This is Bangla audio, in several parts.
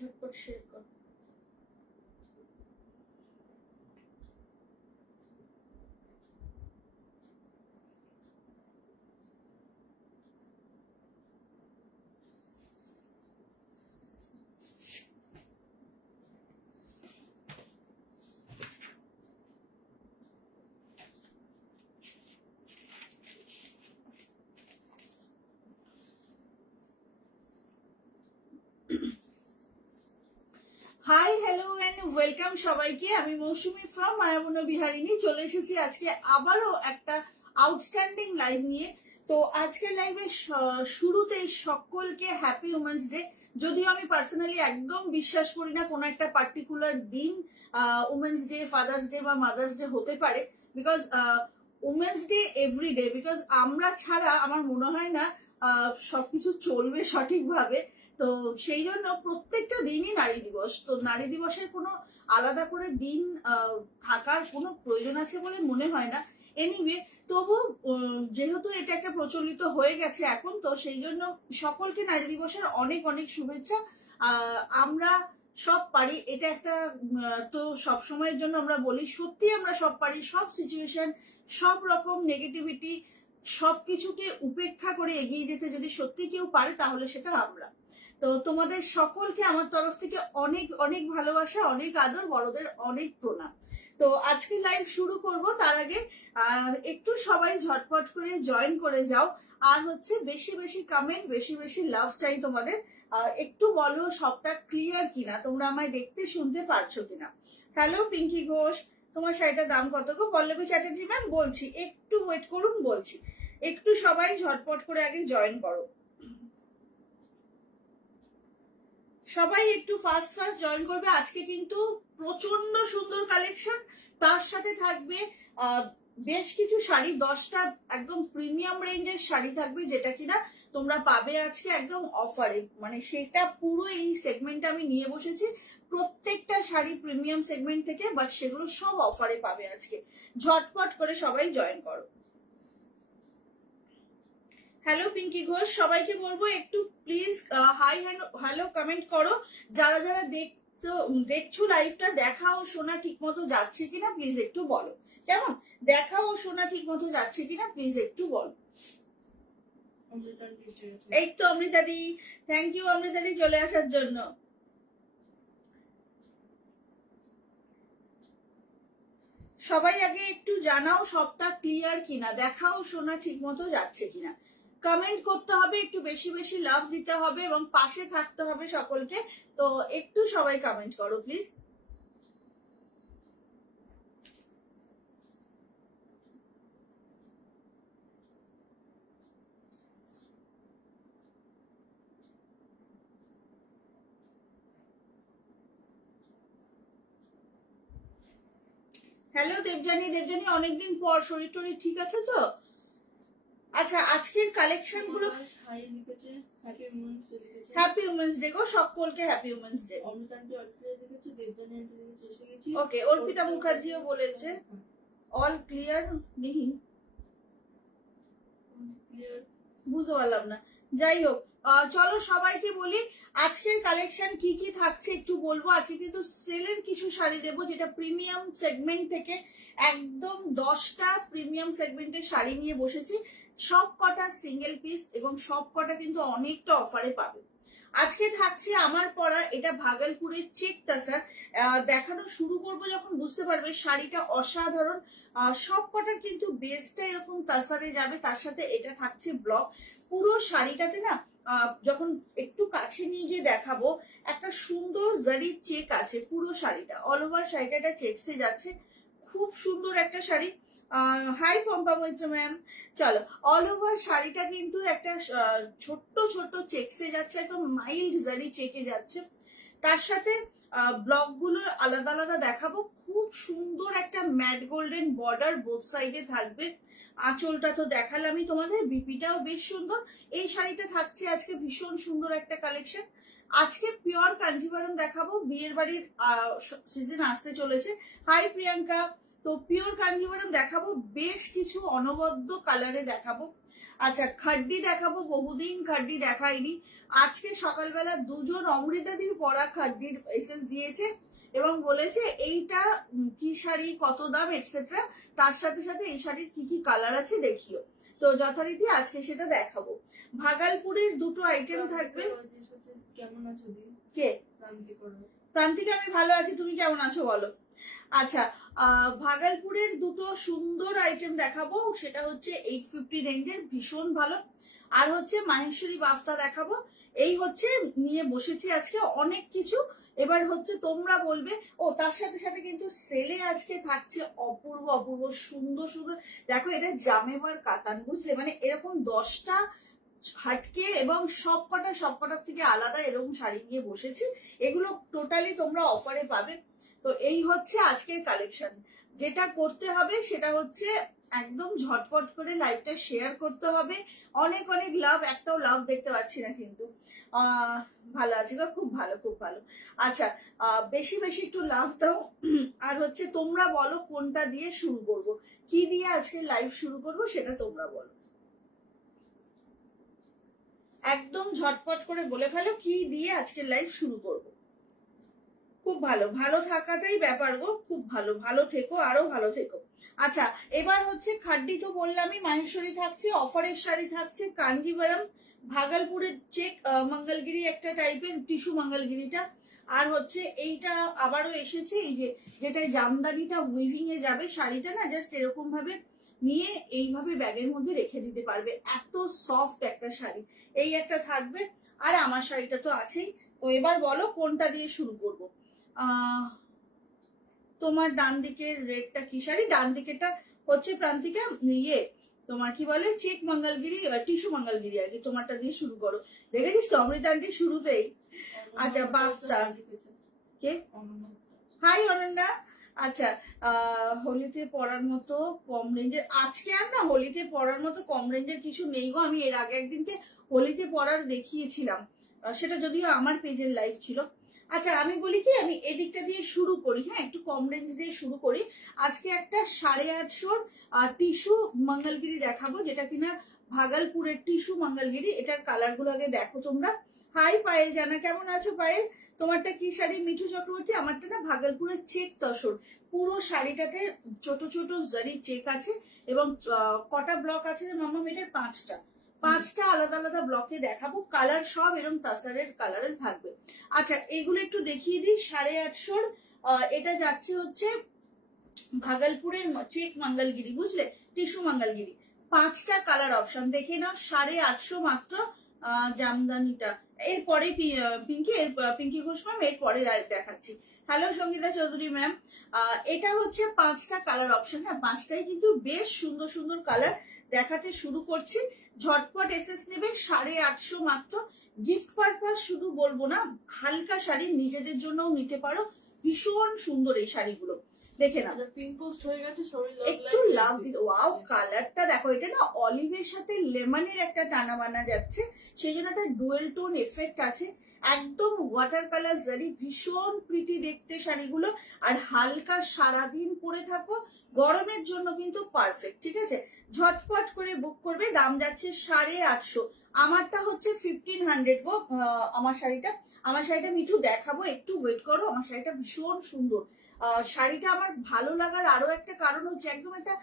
झटपट शेयर कर। হাই হ্যালো এন্ড ওয়েলকাম সবাইকে। আমি মৌসুমী ফ্রম মায়াবন বিহারিণী চলে এসেছি আজকে আবারও একটা আউটস্ট্যান্ডিং লাইভ নিয়ে। তো আজকের লাইভের শুরুতেই সকলকে হ্যাপি উমেন্স ডে। যদিও আমি পার্সোনালি একদম বিশ্বাস করি না কোনো একটা পার্টিকুলার দিন উমেন্স ডে, ফাদার্স ডে বা মাদার্স ডে হতে পারে, because women's day every day, because আমরা ছাড়া আমার মনে হয় না সবকিছু চলবে সঠিকভাবে। তো সেই জন্য প্রত্যেকটা দিনই নারী দিবস। তো নারী দিবসের কোনো আলাদা করে দিন থাকার কোনো প্রয়োজন আছে বলে মনে হয় না। এনিওয়ে, তবু যেহেতু এটা একটা প্রচলিত হয়ে গেছে এখন, তো সেই জন্য সকলকে নারী দিবসের অনেক অনেক শুভেচ্ছা। আমরা সব পারি, এটা একটা তো সব সময়ের জন্য আমরা বলি সত্যি আমরা সব পারি। সব সিচুয়েশন, সব রকম নেগেটিভিটি, সবকিছুকে উপেক্ষা করে এগিয়ে যেতে যদি সত্যি কেউ পারে তাহলে সেটা আমরা। তো তোমাদের সকলকে আমার তরফ থেকে অনেক অনেক ভালোবাসা, অনেক আদর, বড়দের অনেক প্রণাম। তো আজকে লাইভ শুরু করব, তার আগে একটু সবাই ঝটপট করে জয়েন করে যাও। আর হচ্ছে বেশি বেশি কমেন্ট, বেশি বেশি লাভ চাই তোমাদের। একটু বলো সবটা ক্লিয়ার কিনা, তোমরা আমায় দেখতে শুনতে পারছো কিনা। হ্যালো পিঙ্কি ঘোষ, তোমার শাড়িটার দাম কত গো? পল্লবী চ্যাটার্জি ম্যাম বলছি, একটু ওয়েট করুন বলছি। একটু সবাই ঝটপট করে আগে জয়েন করো, সবাই একটু ফাস্ট ফাস্ট জয়েন করবে। আজকে কিন্তু প্রচন্ড সুন্দর কালেকশন, তার সাথে থাকবে বেশ কিছু শাড়ি, 10টা একদম প্রিমিয়াম রেঞ্জের শাড়ি থাকবে, যেটা কিনা তোমরা পাবে আজকে একদম অফারে। মানে সেটা পুরো এই সেগমেন্টটা আমি নিয়ে বসেছি, প্রত্যেকটা শাড়ি প্রিমিয়াম সেগমেন্ট থেকে, বাট সেগুলো সব অফারে পাবে আজকে। ঝটপট করে সবাই জয়েন করো। হ্যালো পিঙ্কি ঘোষ, সবাইকে বলবো একটু প্লিজ হাই হ্যালো কমেন্ট করো। যারা যারা দেখছো লাইভটা, দেখা ও শোনা ঠিক মতো যাচ্ছে কিনা প্লিজ একটু বলো। কেমন দেখা ও শোনা ঠিক মতো যাচ্ছে কিনা প্লিজ একটু বলো। এই তো অমৃতাদি, থ্যাংক ইউ অমৃতাদি চলে আসার জন্য। সবাই আগে একটু জানাও সবটা ক্লিয়ার কিনা, দেখা ও শোনা ঠিক মতো যাচ্ছে কিনা। কমেন্ট করতে হবে, একটু বেশি বেশি লাভ দিতে হবে এবং পাশে থাকতে হবে সকলকে। তো একটু সবাই কমেন্ট করো প্লিজ। হ্যালো দেবজানি, দেবজানি অনেকদিন পর, শরীর টরীর ঠিক আছে তো? আচ্ছা, আজকের কালেকশন গুলো হ্যাপি উমেন্স ডে গো, সকলকে হ্যাপি উমেন্স ডে। ওকে, অর্পিতা মুখার্জিও বলেছে অল ক্লিয়ার নেই, বুঝতে পারলাম না। যাই হোক, চলো সবাইকে বলি আজকের কালেকশন কি কি থাকছে একটু বলবো। আজকে কিন্তু সেলের কিছু শাড়ি দেবো, যেটা প্রিমিয়াম সেগমেন্ট থেকে একদম 10টা প্রিমিয়াম সেগমেন্টের শাড়ি নিয়ে বসেছি। সব কটা সিঙ্গেল পিস এবং সব কটা কিন্তু অনেকটা অফারে পাবে। আজকে থাকছে আমার পরা, এটা ভাগলপুরের চেক তাসার। দেখানো শুরু করব যখন বুঝতে পারবে শাড়িটা অসাধারণ। সব কটার কিন্তু বেসটা এরকম তাসারে যাবে, তার সাথে এটা থাকছে ব্লক। পুরো শাড়িটাতে না যখন একটু কাছে নিয়ে গিয়ে দেখাবো, একটা সুন্দর জারি চেক আছে পুরো শাড়িটা, অল ওভার শাড়িটা এটা চেকসে যাচ্ছে। খুব সুন্দর একটা শাড়ি। Hi Pompa Maitra ma'am. চলো, অল ওভার শাড়িটা কিন্তু একটা ছোট্ট ছোট্ট চেকসে যাচ্ছে, একদম মাইল্ড জারি চেকে যাচ্ছে। তার সাথে ব্লক গুলো আলাদা আলাদা দেখাবো। খুব সুন্দর একটা ম্যাট গোল্ডেন বর্ডার বোথ সাইডে থাকবে। আঁচলটা তো দেখালামই তোমাদের, বিপিটাও বেশ সুন্দর। এই শাড়িটা থাকছে আজকে ভীষণ সুন্দর একটা কালেকশন। আজকে পিওর কাঞ্জিভারম দেখাবো, বিয়ের বাড়ির সিজন আসতে চলেছে। হাই প্রিয়াঙ্কা। তো পিওর কাঞ্জিভারম দেখাবো, বেশ কিছু অনবদ্য কালারে দেখাবো। আচ্ছা, খাড্ডি দেখাবো, বহুদিন খাড্ডি দেখাইনি। আজকে সকালবেলা দুজন অমৃতাদির পরা খাড্ডির এসএস দিয়েছে এবং বলেছে এইটা কি শাড়ি, কত দাম, এটসেট্রা। তার সাথে সাথে এই শাড়ির কি কি কালার আছে দেখিও। তো যথারীতি আজকে সেটা দেখাবো। ভাগলপুরের দুটো আইটেম থাকবে। কেমন আছো দি? কে? প্রান্তিকা। আমি ভালো আছি, তুমি কেমন আছো বলো? আচ্ছা, ভাগলপুরের দুটো সুন্দর আইটেম দেখাবো, সেটা হচ্ছে 850 রেঞ্জের, ভীষণ ভালো। আর হচ্ছে মাহেশ্বরী বাফতা দেখাবো। এই হচ্ছে নিয়ে বসেছি আজকে অনেক কিছু। এবার হচ্ছে তোমরা বলবে। ও তার সাথে সাথে কিন্তু সেলে আজকে থাকছে অপূর্ব অপূর্ব সুন্দর সুন্দর। দেখো, এটা জামেবার কাতান, বুঝলে, মানে এরকম 10টা হাটকে এবং সবকটার থেকে আলাদা এরকম শাড়ি নিয়ে বসেছি। এগুলো টোটালি তোমরা অফারে পাবে। তো এই হচ্ছে আজকের কালেকশন। যেটা করতে হবে সেটা হচ্ছে একদম ঝটপট করে লাইভটা শেয়ার করতে হবে। অনেক অনেক লাভ। একটাও লাভ দেখতে পাচ্ছি না কিন্তু। ভালো আছে গো, খুব ভালো খুব ভালো। আচ্ছা, বেশি বেশি একটু লাভ দাও। আর হচ্ছে তোমরা বলো কোনটা দিয়ে শুরু করব, কি দিয়ে আজকে লাইভ শুরু করব সেটা তোমরা বলো। একদম ঝটপট করে বলে ফেলো কি দিয়ে আজকে লাইভ শুরু করব। খুব ভালো, ভালো থাকাটাই ব্যাপার গো, খুব ভালো। ভালো থেকো, আরো ভালো থেকো। আচ্ছা, এবার হচ্ছে খাড্ডি তো বললামই, মাহেশ্বরী থাকছে, অফারের শাড়ি থাকছে, কাঞ্জিভারম, ভাগলপুরের চেক মঙ্গলগিরি একটা টাইপের টিস্যু মঙ্গলগিরিটা। আর হচ্ছে এইটা আবারও এসেছে, এই যে যেটা জামদানিটা উইভিং এ যাবে, শাড়িটা না জাস্ট এরকম ভাবে নিয়ে এইভাবে ব্যাগের মধ্যে রেখে দিতে পারবে, এত সফট একটা শাড়ি। এই একটা থাকবে। আর আমার শাড়িটা তো আছেই। তো এবার বলো কোনটা দিয়ে শুরু করবো। তোমার ডান দিকের রেডটা কি শাড়ি? ডান দিকেরটা হচ্ছে প্রান্তিকা ইয়ে তোমার কি বলে চেক মঙ্গলগিরি, টিস্যু মঙ্গলগিরি আর কি। তোমারটা দিয়ে শুরু করো। দেখেছিস তো অমৃতা আন্টি শুরুতেই। আচ্ছা, বাফতা কে? হাই অনন্যা। আচ্ছা, হোলিতে পরার মতো কম রেঞ্জের আজকে আর না, হোলিতে পরার মতো কম রেঞ্জের কিছু নেই গো। আমি এর আগে একদিনকে হোলিতে পরার দেখিয়েছিলাম, সেটা যদিও আমার পেজের লাইভ ছিল। আচ্ছা, আমি বলি কি, আমি এদিকটা দিয়ে শুরু করি। হ্যাঁ, একটু কম রেঞ্জ দিয়ে শুরু করি। আজকে একটা 850 টিস্যু মঙ্গলগিরি দেখাবো, যেটা কিনা ভাগলপুরের টিস্যু মঙ্গলগিরি। এটার কালার গুলো আগে দেখো তোমরা। হাই পায়েল জানা, কেমন আছো পায়েল? তোমারটা কি শাড়ি? মিঠু চক্রবর্তী। আমারটা না ভাগলপুরের চেক তসর। পুরো শাড়িটাতে ছোট ছোট জারি চেক আছে এবং কটা ব্লক আছে মামা মেয়েটার? 5টা আলাদা আলাদা ব্লকে দেখাবো। কালার সব এরকম তাসারের কালারে থাকবে। আচ্ছা, এগুলো একটু দেখিয়ে দিই। 850 এটা যাচ্ছে হচ্ছে ভাগলপুরের চেক মঙ্গলগিরি, বুঝলে, টিস্যু মঙ্গলগিরি। 5টা কালার অপশন দেখে নাও। 850 মাত্র। জামদানিটা এরপরে পিঙ্কি ঘোষ ম্যাম, এরপরে দেখাচ্ছি। হ্যালো সঙ্গীতা চৌধুরী ম্যাম। এটা হচ্ছে 5টা কালার অপশন। হ্যাঁ, 5টাই কিন্তু বেশ সুন্দর সুন্দর কালার। দেখাতে শুরু করছি। ঝটপট এসএস নেবে। 850 মাত্র। গিফট পারপাস শুধু বলবো না, হালকা শাড়ি নিজেদের জন্যও নিতে পারো। ভীষণ সুন্দর এই শাড়িগুলো, দেখে না। একটু লাভ দিল। ওয়াও, কালারটা দেখো। এটা না অলিভের সাথে লেমনের একটা টানা বানা যাচ্ছে, সেই জন্য একটা ডুয়েল টোন এফেক্ট আছে। একদম ওয়াটার কালার জারি, ভীষণ প্রিটি দেখতে শাড়িগুলো। আর হালকা সারাদিন পরে থাকো, গরমের জন্য কিন্তু পারফেক্ট। ঠিক আছে, ঝটপট করে বুক করবে। দাম যাচ্ছে 850। আমারটা হচ্ছে 1500 গো। আমার শাড়িটা আমি একটু দেখাবো, একটু ওয়েট করো। আমার শাড়িটা ভীষণ সুন্দর। শাড়িটা আমার ভালো লাগার আরো একটা কারণ হচ্ছে একদম একটা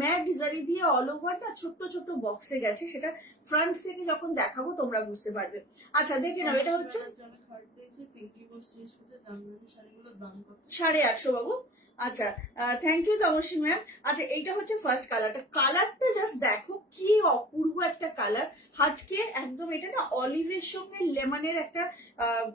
ম্যাট জারি দিয়ে অল ওভার না ছোট্ট ছোট্ট বক্সে গেছে, সেটা ফ্রন্ট থেকে যখন দেখাবো তোমরা বুঝতে পারবে। আচ্ছা দেখে নাও, এটা হচ্ছে 850 বাবু। আচ্ছা থ্যাংক ইউ তমসী ম্যাম। আচ্ছা এইটা হচ্ছে ফার্স্ট কালারটা জাস্ট দেখো কি অপূর্ব একটা কালার, হাটকে একদম। এটা না অলিভের সঙ্গে লেমনের একটা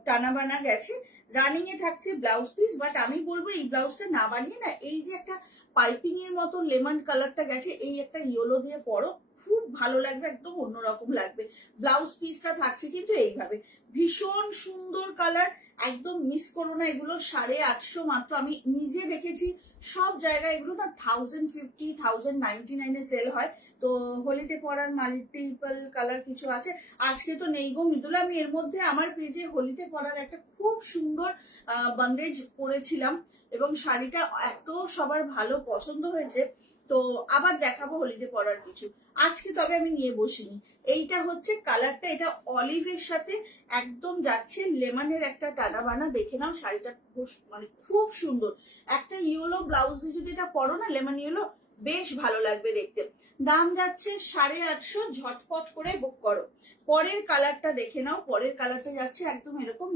টানা বানা গেছে। রানিং এ থাকছে ব্লাউজ পিস, বাট আমি বলবো এই ব্লাউজটা না বানিয়ে না এই যে একটা পাইপিং এর মতো লেমন কালারটা গেছে, এই একটা ইয়েলো দিয়ে পরো, খুব ভালো লাগবে, একদম অন্যরকম লাগবে। ব্লাউজ পিসটা থাকছে কিন্তু এইভাবে, ভীষণ সুন্দর কালার, একদম মিস করো না এগুলো। 850 মাত্র। আমি নিজে দেখেছি সব জায়গায় এগুলো না 1050 1099 সেল হয়। তো হোলিতে পরার মাল্টিপল কালার কিছু আছে, আজকে তো নেই গো মৃদুলা। আমি এর মধ্যে আমার পেজে হোলিতে পরার একটা খুব সুন্দর বন্দেজ পরেছিলাম এবং শাড়িটা এত সবার ভালো পছন্দ হয়েছে, তো আবার দেখাবো হোলিতে পরার কিছু। আজকে তবে আমি নিয়ে বসিনি। এইটা হচ্ছে কালারটা, এটা অলিভের সাথে একদম যাচ্ছে লেমনের একটা টানা বানা। দেখে নাও শাড়িটা মানে খুব সুন্দর। একটা ইয়েলো ব্লাউজ যদি এটা পরো না, লেমন ইয়েলো, বেশ ভালো লাগবে দেখতে। দাম যাচ্ছে 850, ঝটপট করে বুক করো। পরের কালারটা দেখে নাও, পরের কালারটা যাচ্ছে একদম এরকম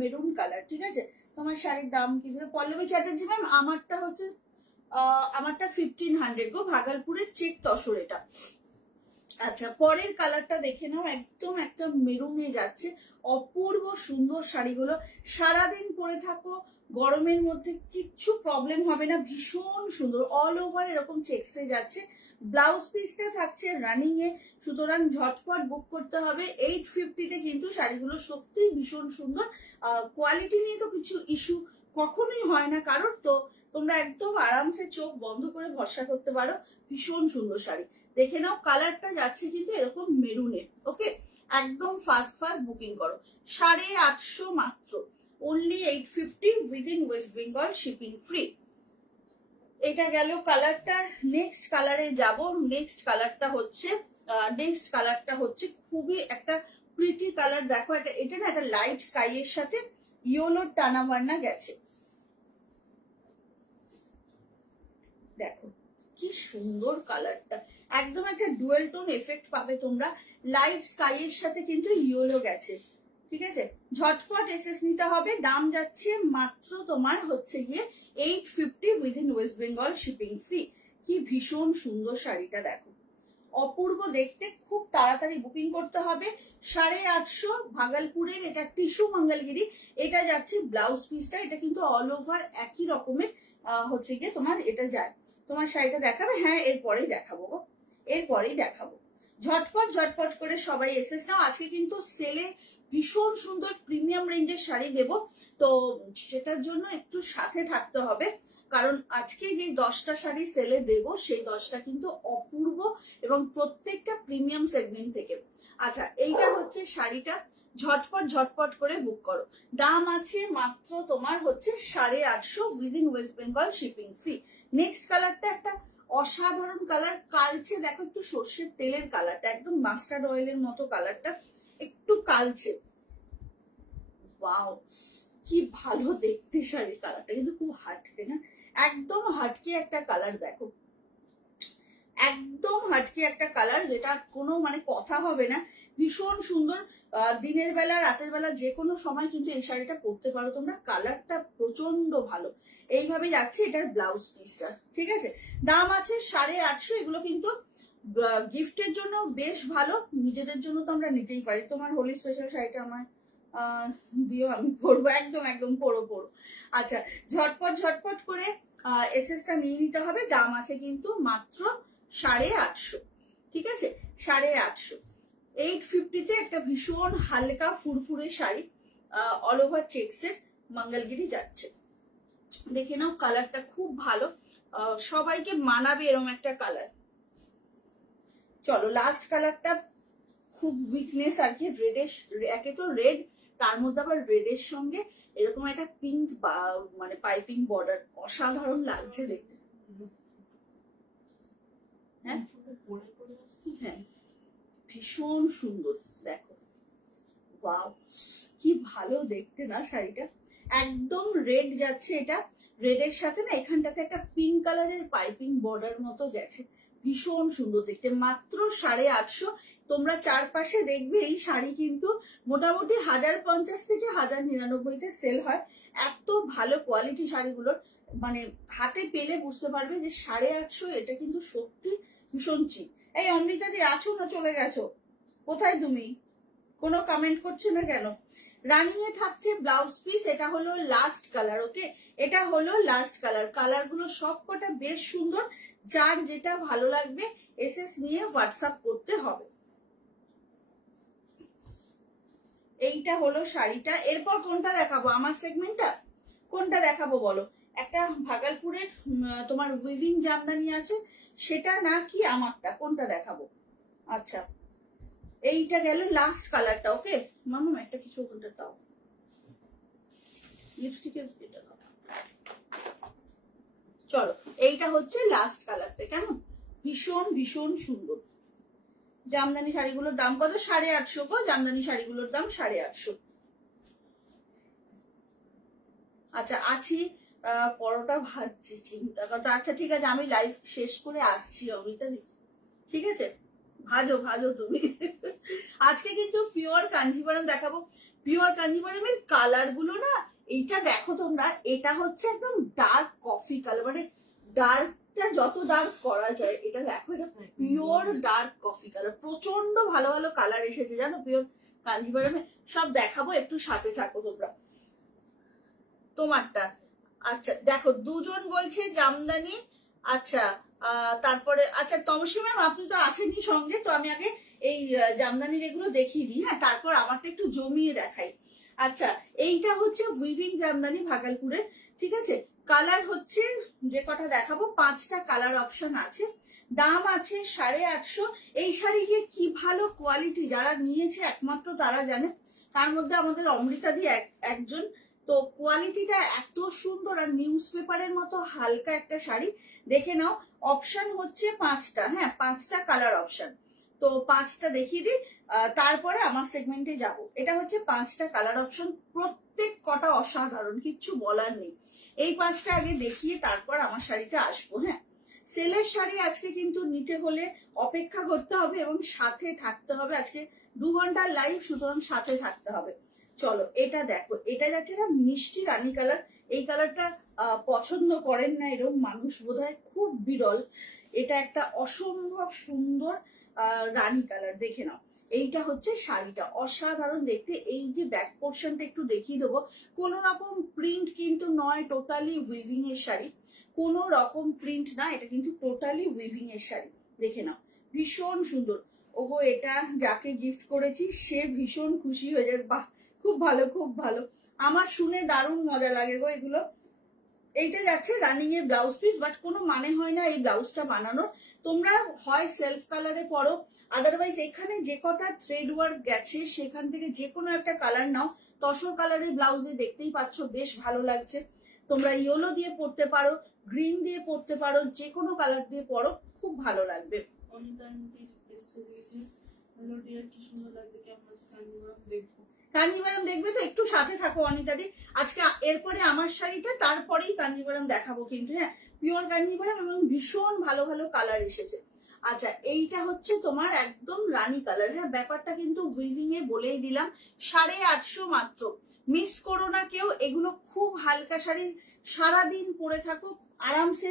মেরুন কালার। ঠিক আছে, তোমার শাড়ির দাম কি পল্লবী চ্যাটার্জি ম্যাম? আমারটা হচ্ছে 1500 গো, ভাগলপুরের চেক তসর এটা। আচ্ছা পরের কালারটা দেখে নাও, একদম একটা মেরুনে যাচ্ছে, অপূর্ব সুন্দর শাড়িগুলো। সারাদিন পরে থাকো, গরমের মধ্যে কিচ্ছু প্রবলেম হবে না, ভীষণ সুন্দর। অল ওভার এরকম চেক্সে যাচ্ছে, ব্লাউজ পিসটা থাকছে রানিং এ, সুতরাং ঝটপট বুক করতে হবে। 850-তে কিন্তু শাড়িগুলো সত্যিই ভীষণ সুন্দর। কোয়ালিটি নিয়ে তো কিছু ইস্যু কখনোই হয় না কারোর, তো তোমরা একদম আরামসে চোখ বন্ধ করে ভরসা করতে পারো। ভীষণ সুন্দর শাড়ি। দেখে নাও কালারটা যাচ্ছে কিন্তু এরকম মেরুনে। ওকে, একদম ফাস্ট বুকিং করো। 850 মাত্র, only 850 within West Bengal, shipping free. এটা গেল কালারটা। নেক্সট কালারে যাব। নেক্সট কালারটা হচ্ছে খুবই একটা প্রিটি কালার। দেখো এটা না একটা লাইট স্কাই এর সাথে ইয়েলোর টানা বান্না গেছে। দেখো কি সুন্দর কালারটা, একদম একটা ডুয়েল টোন এফেক্ট পাবে তোমরা। লাইট স্কাই এর সাথে কিন্তু ইয়েলো গেছে। ঠিক আছে, ঝটপট এসএস নিতে হবে। দাম যাচ্ছে মাত্র তোমার হচ্ছে গিয়ে 850 within West Bengal, shipping free. কি ভীষণ সুন্দর শাড়িটা দেখো, অপূর্ব দেখতে। খুব তাড়াতাড়ি বুকিং করতে হবে। 850 ভাগলপুরের এটা টিস্যু মঙ্গলগিরি। এটা যাচ্ছে ব্লাউজ পিসটা, এটা কিন্তু অল ওভার একই রকমের হচ্ছে গিয়ে তোমার এটা যায়। তোমার শাড়িটা দেখাবে? হ্যাঁ এরপরেই দেখাবো। ঝটপট করে সবাই এসেস নাও। আজকে কিন্তু সেলে ভীষণ সুন্দর প্রিমিয়াম রেঞ্জের শাড়ি দেব, তো সেটার জন্য একটু সাথে থাকতে হবে, কারণ আজকে যে 10টা শাড়ি সেলে দেব সেই 10টা কিন্তু অপূর্ব এবং প্রত্যেকটা প্রিমিয়াম সেগমেন্ট থেকে। আচ্ছা এইটা হচ্ছে শাড়িটা, ঝটপট করে বুক করো। দাম আছে মাত্র তোমার হচ্ছে 850 within West Bengal, shipping free. Next কালারটা একটা অসাধারণ কালার, কালচে। দেখো একটু সর্ষের তেলের কালারটা, একদম মাস্টার্ড অয়েলের মতো কালারটা, একটু কালচে। ওয়াও কি ভালো দেখতে শাড়ির কালারটা, কিন্তু খুব হাটকে না, একদম হাটকে একটা কালার। দেখো একদম হাটকে একটা কালার, যেটা কোনো মানে কথা হবে না। ভীষণ সুন্দর, দিনের বেলা রাতের বেলা যে কোনো সময় কিন্তু এই শাড়িটা পরতে পারো তোমরা। কালারটা প্রচন্ড ভালো। এইভাবে যাচ্ছে এটার ব্লাউজ পিসটা। ঠিক আছে, দাম আছে 850। এগুলো কিন্তু গিফটের জন্য বেশ ভালো, নিজেদের জন্য তো আমরা নিতেই পারি। তোমার হোলি স্পেশাল শাড়িটা আমার দিও, আমি পরবো, একদম পরো। আচ্ছা ঝটপট করে এসএসটা নিয়ে নিতে হবে। দাম আছে কিন্তু মাত্র 850। ঠিক আছে, 850। 850-তে একটা ভীষণ হালকা ফুরফুরে শাড়ি, অল ওভার চেক্সের মঙ্গলগিরি যাচ্ছে। দেখে নাও কালারটা খুব ভালো, সবাইকে মানাবে এরকম একটা কালার। চলো লাস্ট কালারটা খুব উইকনেস আর কি, রেডিশ। একে তো রেড, তার মধ্যে আবার রেডের সঙ্গে এরকম একটা পিঙ্ক মানে পাইপিং বর্ডার, অসাধারণ লাগছে দেখতে। হ্যাঁ ভীষণ সুন্দর। দেখো ওয়াও, কি ভালো দেখতে না শাড়িটা। একদম রেড যাচ্ছে, এটা রেডের সাথে না এখানটাতে একটা পিঙ্ক কালারের পাইপিং বর্ডার মতো গেছে, ভীষণ সুন্দর দেখতে। মাত্র 850। তোমরা চারপাশে দেখবে এই শাড়ি কিন্তু মোটামুটি 1050 থেকে 1099-তে সেল হয়। এত ভালো কোয়ালিটি শাড়িগুলোর, মানে হাতে পেলে বুঝতে পারবে যে 850 এটা কিন্তু সত্যি ভীষণ চিপ। এই অমৃতা দি আছো না চলে গেছো? কোথায় তুমি? কোনো কমেন্ট করছে না কেন? রানিং এ থাকছে ব্লাউজ পিস, এটা হলো লাস্ট কালার। ওকে, এটা হলো লাস্ট কালার। কালার গুলো সব কটা বেশ সুন্দর, যার যেটা ভালো লাগবে এসএস নিয়ে হোয়াটসঅ্যাপ করতে হবে। এইটা হলো শাড়িটা। এরপর কোনটা দেখাবো? আমার সেগমেন্টটা কোনটা দেখাবো বলো? একটা ভাগলপুরের তোমার উইভিং জামদানি আছে, সেটা না কি আমারটা? কোনটা দেখাবো? আচ্ছা, এইটা গেল লাস্ট কালারটা। ওকে মামা, একটা কিছু ওখানটা দাও, লিপস্টিকের এটা দাও। চলো, এইটা হচ্ছে লাস্ট কালারটা। কেমন? ভীষণ ভীষণ সুন্দর। জামদানি শাড়িগুলোর দাম কত? 850 গো। জামদানি শাড়িগুলোর দাম 850। আচ্ছা, আছি পরোটা ভাজছি, চিন্তা কথা। আচ্ছা ঠিক আছে, আমি লাইভ শেষ করে আসছি অমিতা দি, ঠিক আছে? ভাজো ভাজো তুমি। আজকে কিন্তু পিওর কাঞ্জিভারম দেখাবো। পিওর কাঞ্জিভারমের কালার গুলো না, এইটা দেখো তোমরা, এটা হচ্ছে একদম ডার্ক কফি কালার, মানে ডার্কটা যত ডার্ক করা যায়। এটা দেখো, এটা পিওর ডার্ক কফি কালার। প্রচন্ড ভালো ভালো কালার এসেছে জানো পিওর কাঞ্জিভারমে, সব দেখাবো, একটু সাথে থাকো তোমরা। তোমারটা আচ্ছা দেখো, দুজন বলছে জামদানি। আচ্ছা তারপরে আচ্ছা তমসী ম্যাম, আপনি তো আছেনই সঙ্গে, তো আমি আগে এই জামদানির এগুলো দেখিয়ে দিই, হ্যাঁ, তারপর আমারটা একটু জমিয়ে দেখাই। আচ্ছা, এইটা হচ্ছে উইভিং জামদানি ভাগলপুরের, ঠিক আছে? কালার হচ্ছে যে কটা দেখাবো, 5টা কালার অপশন আছে। দাম আছে 850। এই শাড়ি যে কি ভালো কোয়ালিটি, যারা নিয়েছে একমাত্র তারা জানে। তার মধ্যে আমাদের অমৃতা দি একজন। তো কোয়ালিটিটা এত সুন্দর, আর নিউজ পেপারের মতো হালকা একটা শাড়ি। দেখে নাও, অপশন হচ্ছে 5টা, হ্যাঁ 5টা কালার অপশন। তো 5টা দেখিয়ে দিই, তারপরে আমার সেগমেন্টে যাব। এটা হচ্ছে 5টা কালার অপশন, প্রত্যেক কটা অসাধারণ, কিচ্ছু বলার নেই। এই 5টা আগে দেখিয়ে তারপর আমার শাড়িতে আসবো। হ্যাঁ, সেলের শাড়ি আজকে কিন্তু নিতে হলে অপেক্ষা করতে হবে এবং সাথে থাকতে হবে। আজকে 2 ঘন্টার লাইভ, সুতরাং সাথে থাকতে হবে। চলো, এটা দেখো, এটা যাচ্ছে না মিষ্টি রানী কালার। এই কালারটা পছন্দ করেন না এরকম মানুষ বোধহয় খুব বিরল। এটা একটা অসম্ভব সুন্দর রানী কালার, দেখে নাও। এইটা হচ্ছে শাড়িটা, অসাধারণ দেখতে। এই যে ব্যাক পোর্শনটা একটু দেখিয়ে দেবো, কোনো রকম প্রিন্ট কিন্তু নয়, টোটালি উইভিং এর শাড়ি। কোনো রকম প্রিন্ট না, এটা কিন্তু টোটালি উইভিং এর শাড়ি। দেখে নাও, ভীষণ সুন্দর। ওগো, এটা যাকে গিফট করেছি সে ভীষণ খুশি হয়ে যাবে। বাহ, খুব ভালো খুব ভালো, আমার শুনে দারুণ মজা লাগে গো এগুলো। এইটা যাচ্ছে running A blouse piece, but কোনো মানে হয় না এই ব্লাউজটা বানানোর। তোমরা হয় সেলফ কালারে পরো, আদারওয়াইজ এখানে যে কটা থ্রেড ওয়ার্ক গেছে সেখান থেকে যে কোনো একটা কালার নাও। তসর কালারের ব্লাউজে দেখতেই পাচ্ছ বেশ ভালো লাগছে। তোমরা ইয়েলো দিয়ে পরতে পারো, গ্রিন দিয়ে পরতে পারো, যে কোনো কালার দিয়ে পরো, খুব ভালো লাগবে। কাঞ্জিভারম দেখবে তো, একটু সাথে থাকো অনিতা দি। আজকে এরপরে আমার শাড়িটা, তারপরেই কাঞ্জিভারম দেখাবো কিন্তু, হ্যাঁ, পিওর কাঞ্জিভারম এবং ভীষণ ভালো ভালো কালার এসেছে। আচ্ছা, এইটা হচ্ছে তোমার একদম রানী কালার। হ্যাঁ, ব্যাপারটা কিন্তু উইভিং এ বলেই দিলাম, 850 মাত্র। মিস করো না কেউ, এগুলো খুব হালকা শাড়ি, সারাদিন পরে থাকো, আরামসে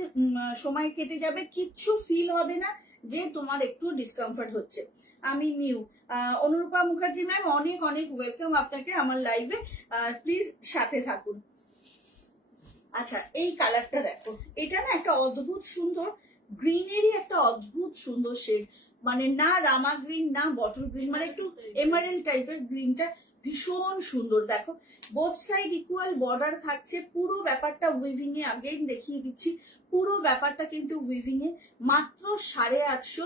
সময় কেটে যাবে, কিচ্ছু ফিল হবে না যে তোমার একটু ডিসকমফর্ট হচ্ছে। আমি নিউ অনুরূপা মুখার্জি ম্যাম, অনেক অনেক ওয়েলকাম আপনাকে আমার লাইভে, প্লিজ সাথে থাকুন। আচ্ছা, এই কালারটা দেখো, এটা না একটা অদ্ভুত সুন্দর গ্রিনেরই একটা অদ্ভুত সুন্দর শেড, মানে না রামা গ্রিন না বটল গ্রিন, মানে একটু এমারেল টাইপের গ্রিনটা, ভীষণ সুন্দর। দেখো, বোথ সাইড ইকুয়াল বর্ডার থাকছে, পুরো ব্যাপারটা উইভিং এ। আগেই দেখিয়ে দিচ্ছি, পুরো ব্যাপারটা কিন্তু উইভিং এ। মাত্র 850।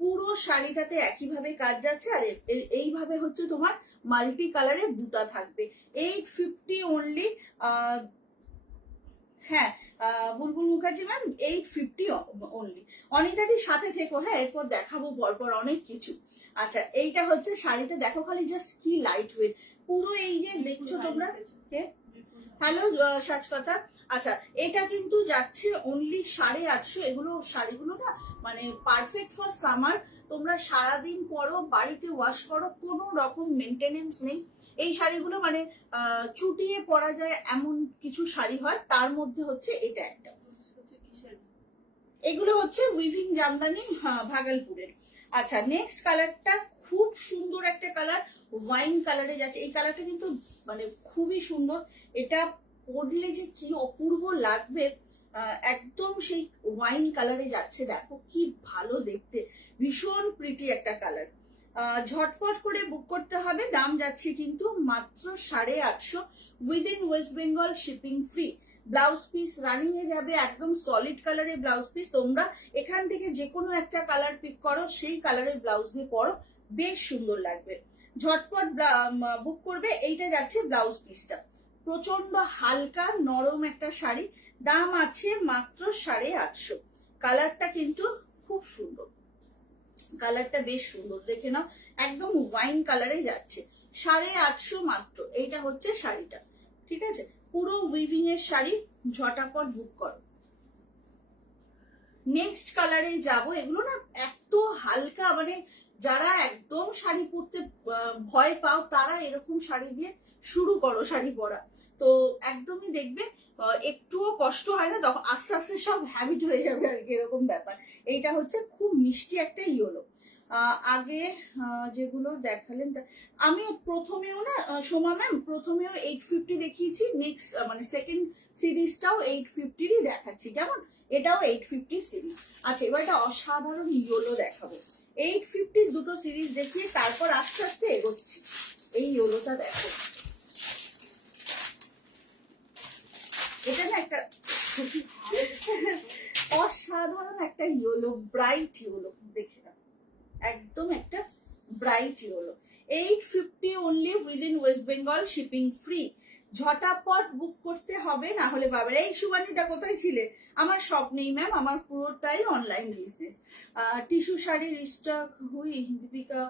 পুরো শাড়িটাতে একইভাবে কাজ যাচ্ছে, আর এইভাবে হচ্ছে তোমার মাল্টি কালারে বুটা থাকবে। 850 অনলি। হ্যাঁ, বুলবুল মুখার্জি ম্যাম 850 অনলি। অনিতাদির সাথে থেকো, হ্যাঁ এরপর দেখাবো পরপর অনেক কিছু। আচ্ছা এইটা হচ্ছে শাড়িটা, দেখো খালি জাস্ট কি লাইট ওয়েট, পুরো এই যে দেখছো তোমরা। হ্যালো সাজকতা। আচ্ছা এটা কিন্তু যাচ্ছে অনলি 850। এগুলো শাড়িগুলো না মানে পারফেক্ট ফর সামার। তোমরা সারাদিন পরো, বাড়িতে ওয়াশ করো, কোনো রকম মেনটেনেন্স নেই। এই শাড়িগুলো মানে চুটিয়ে পরা যায় এমন কিছু শাড়ি হয়, তার মধ্যে হচ্ছে এটা একটা। এগুলো হচ্ছে উইভিং জামদানি ভাগলপুরের। আচ্ছা নেক্সট কালারটা খুব সুন্দর একটা কালার, ওয়াইন কালারে যাচ্ছে। এই কালারটা কিন্তু মানে খুবই সুন্দর, এটা পরলে যে কি অপূর্ব লাগবে, একদম সেই ওয়াইন কালারে যাচ্ছে। দেখো কি ভালো দেখতে, ভীষণ প্রিটি একটা কালার। ঝটপট করে বুক করতে হবে, দাম যাচ্ছে কিন্তু মাত্র 850 within West Bengal, shipping free. Blouse piece running এ যাবে, একদম সলিড কালারের ব্লাউজ পিস। তোমরা এখান থেকে যে কোনো একটা কালার পিক করো, সেই কালারের ব্লাউজ দিয়ে পরো, বেশ সুন্দর লাগবে। ঝটপট বুক করবে। এইটা যাচ্ছে ব্লাউজ পিসটা, প্রচন্ড হালকা নরম একটা শাড়ি, দাম আছে মাত্র 850। কালারটা কিন্তু খুব সুন্দর, কালারটা বেশ সুন্দর, দেখে নাও একদম ওয়াইন কালারে যাচ্ছে। 850 মাত্র। এইটা হচ্ছে শাড়িটা, ঠিক আছে, পুরো উইভিং এর শাড়ি, ঝটাপট বুক করো। নেক্সট কালারে যাব। এগুলো না এত হালকা, মানে যারা একদম শাড়ি পরতে ভয় পাও তারা এরকম শাড়ি দিয়ে শুরু করো শাড়ি পরা, তো একদমই দেখবে একটুও কষ্ট হয় না, তখন আস্তে আস্তে সব হ্যাবিট হয়ে যাবে আর কি, এরকম ব্যাপার। এইটা হচ্ছে খুব মিষ্টি একটা ইয়েলো। আগে যেগুলো দেখালেন আমি প্রথমেও না সোমা ম্যাম, প্রথমেও 850 দেখিয়েছি, নেক্সট মানে সেকেন্ড সিরিজটাও 850-ই দেখাচ্ছি, কেমন? এটাও 850 সিরিজ। আচ্ছা এবার একটা অসাধারণ ইয়েলো দেখাবো। 850 দুটো সিরিজ দেখিয়ে তারপর আস্তে আস্তে এগোচ্ছি। এই ইয়েলোটা দেখো, এটা না একটা অসাধারণ একটা ইয়েলো, ব্রাইট ইয়েলো, দেখে না একদম একটা bright yellow. 850 only within West Bengal, shipping free. ঝটাপট বুক করতে হবে, না হলে বাবার। এই সুবানিতা কোথায় ছিলে? আমার শপ নেই ম্যাম, আমার পুরোটাই online business. Tissue sari stock हुई दीपिका,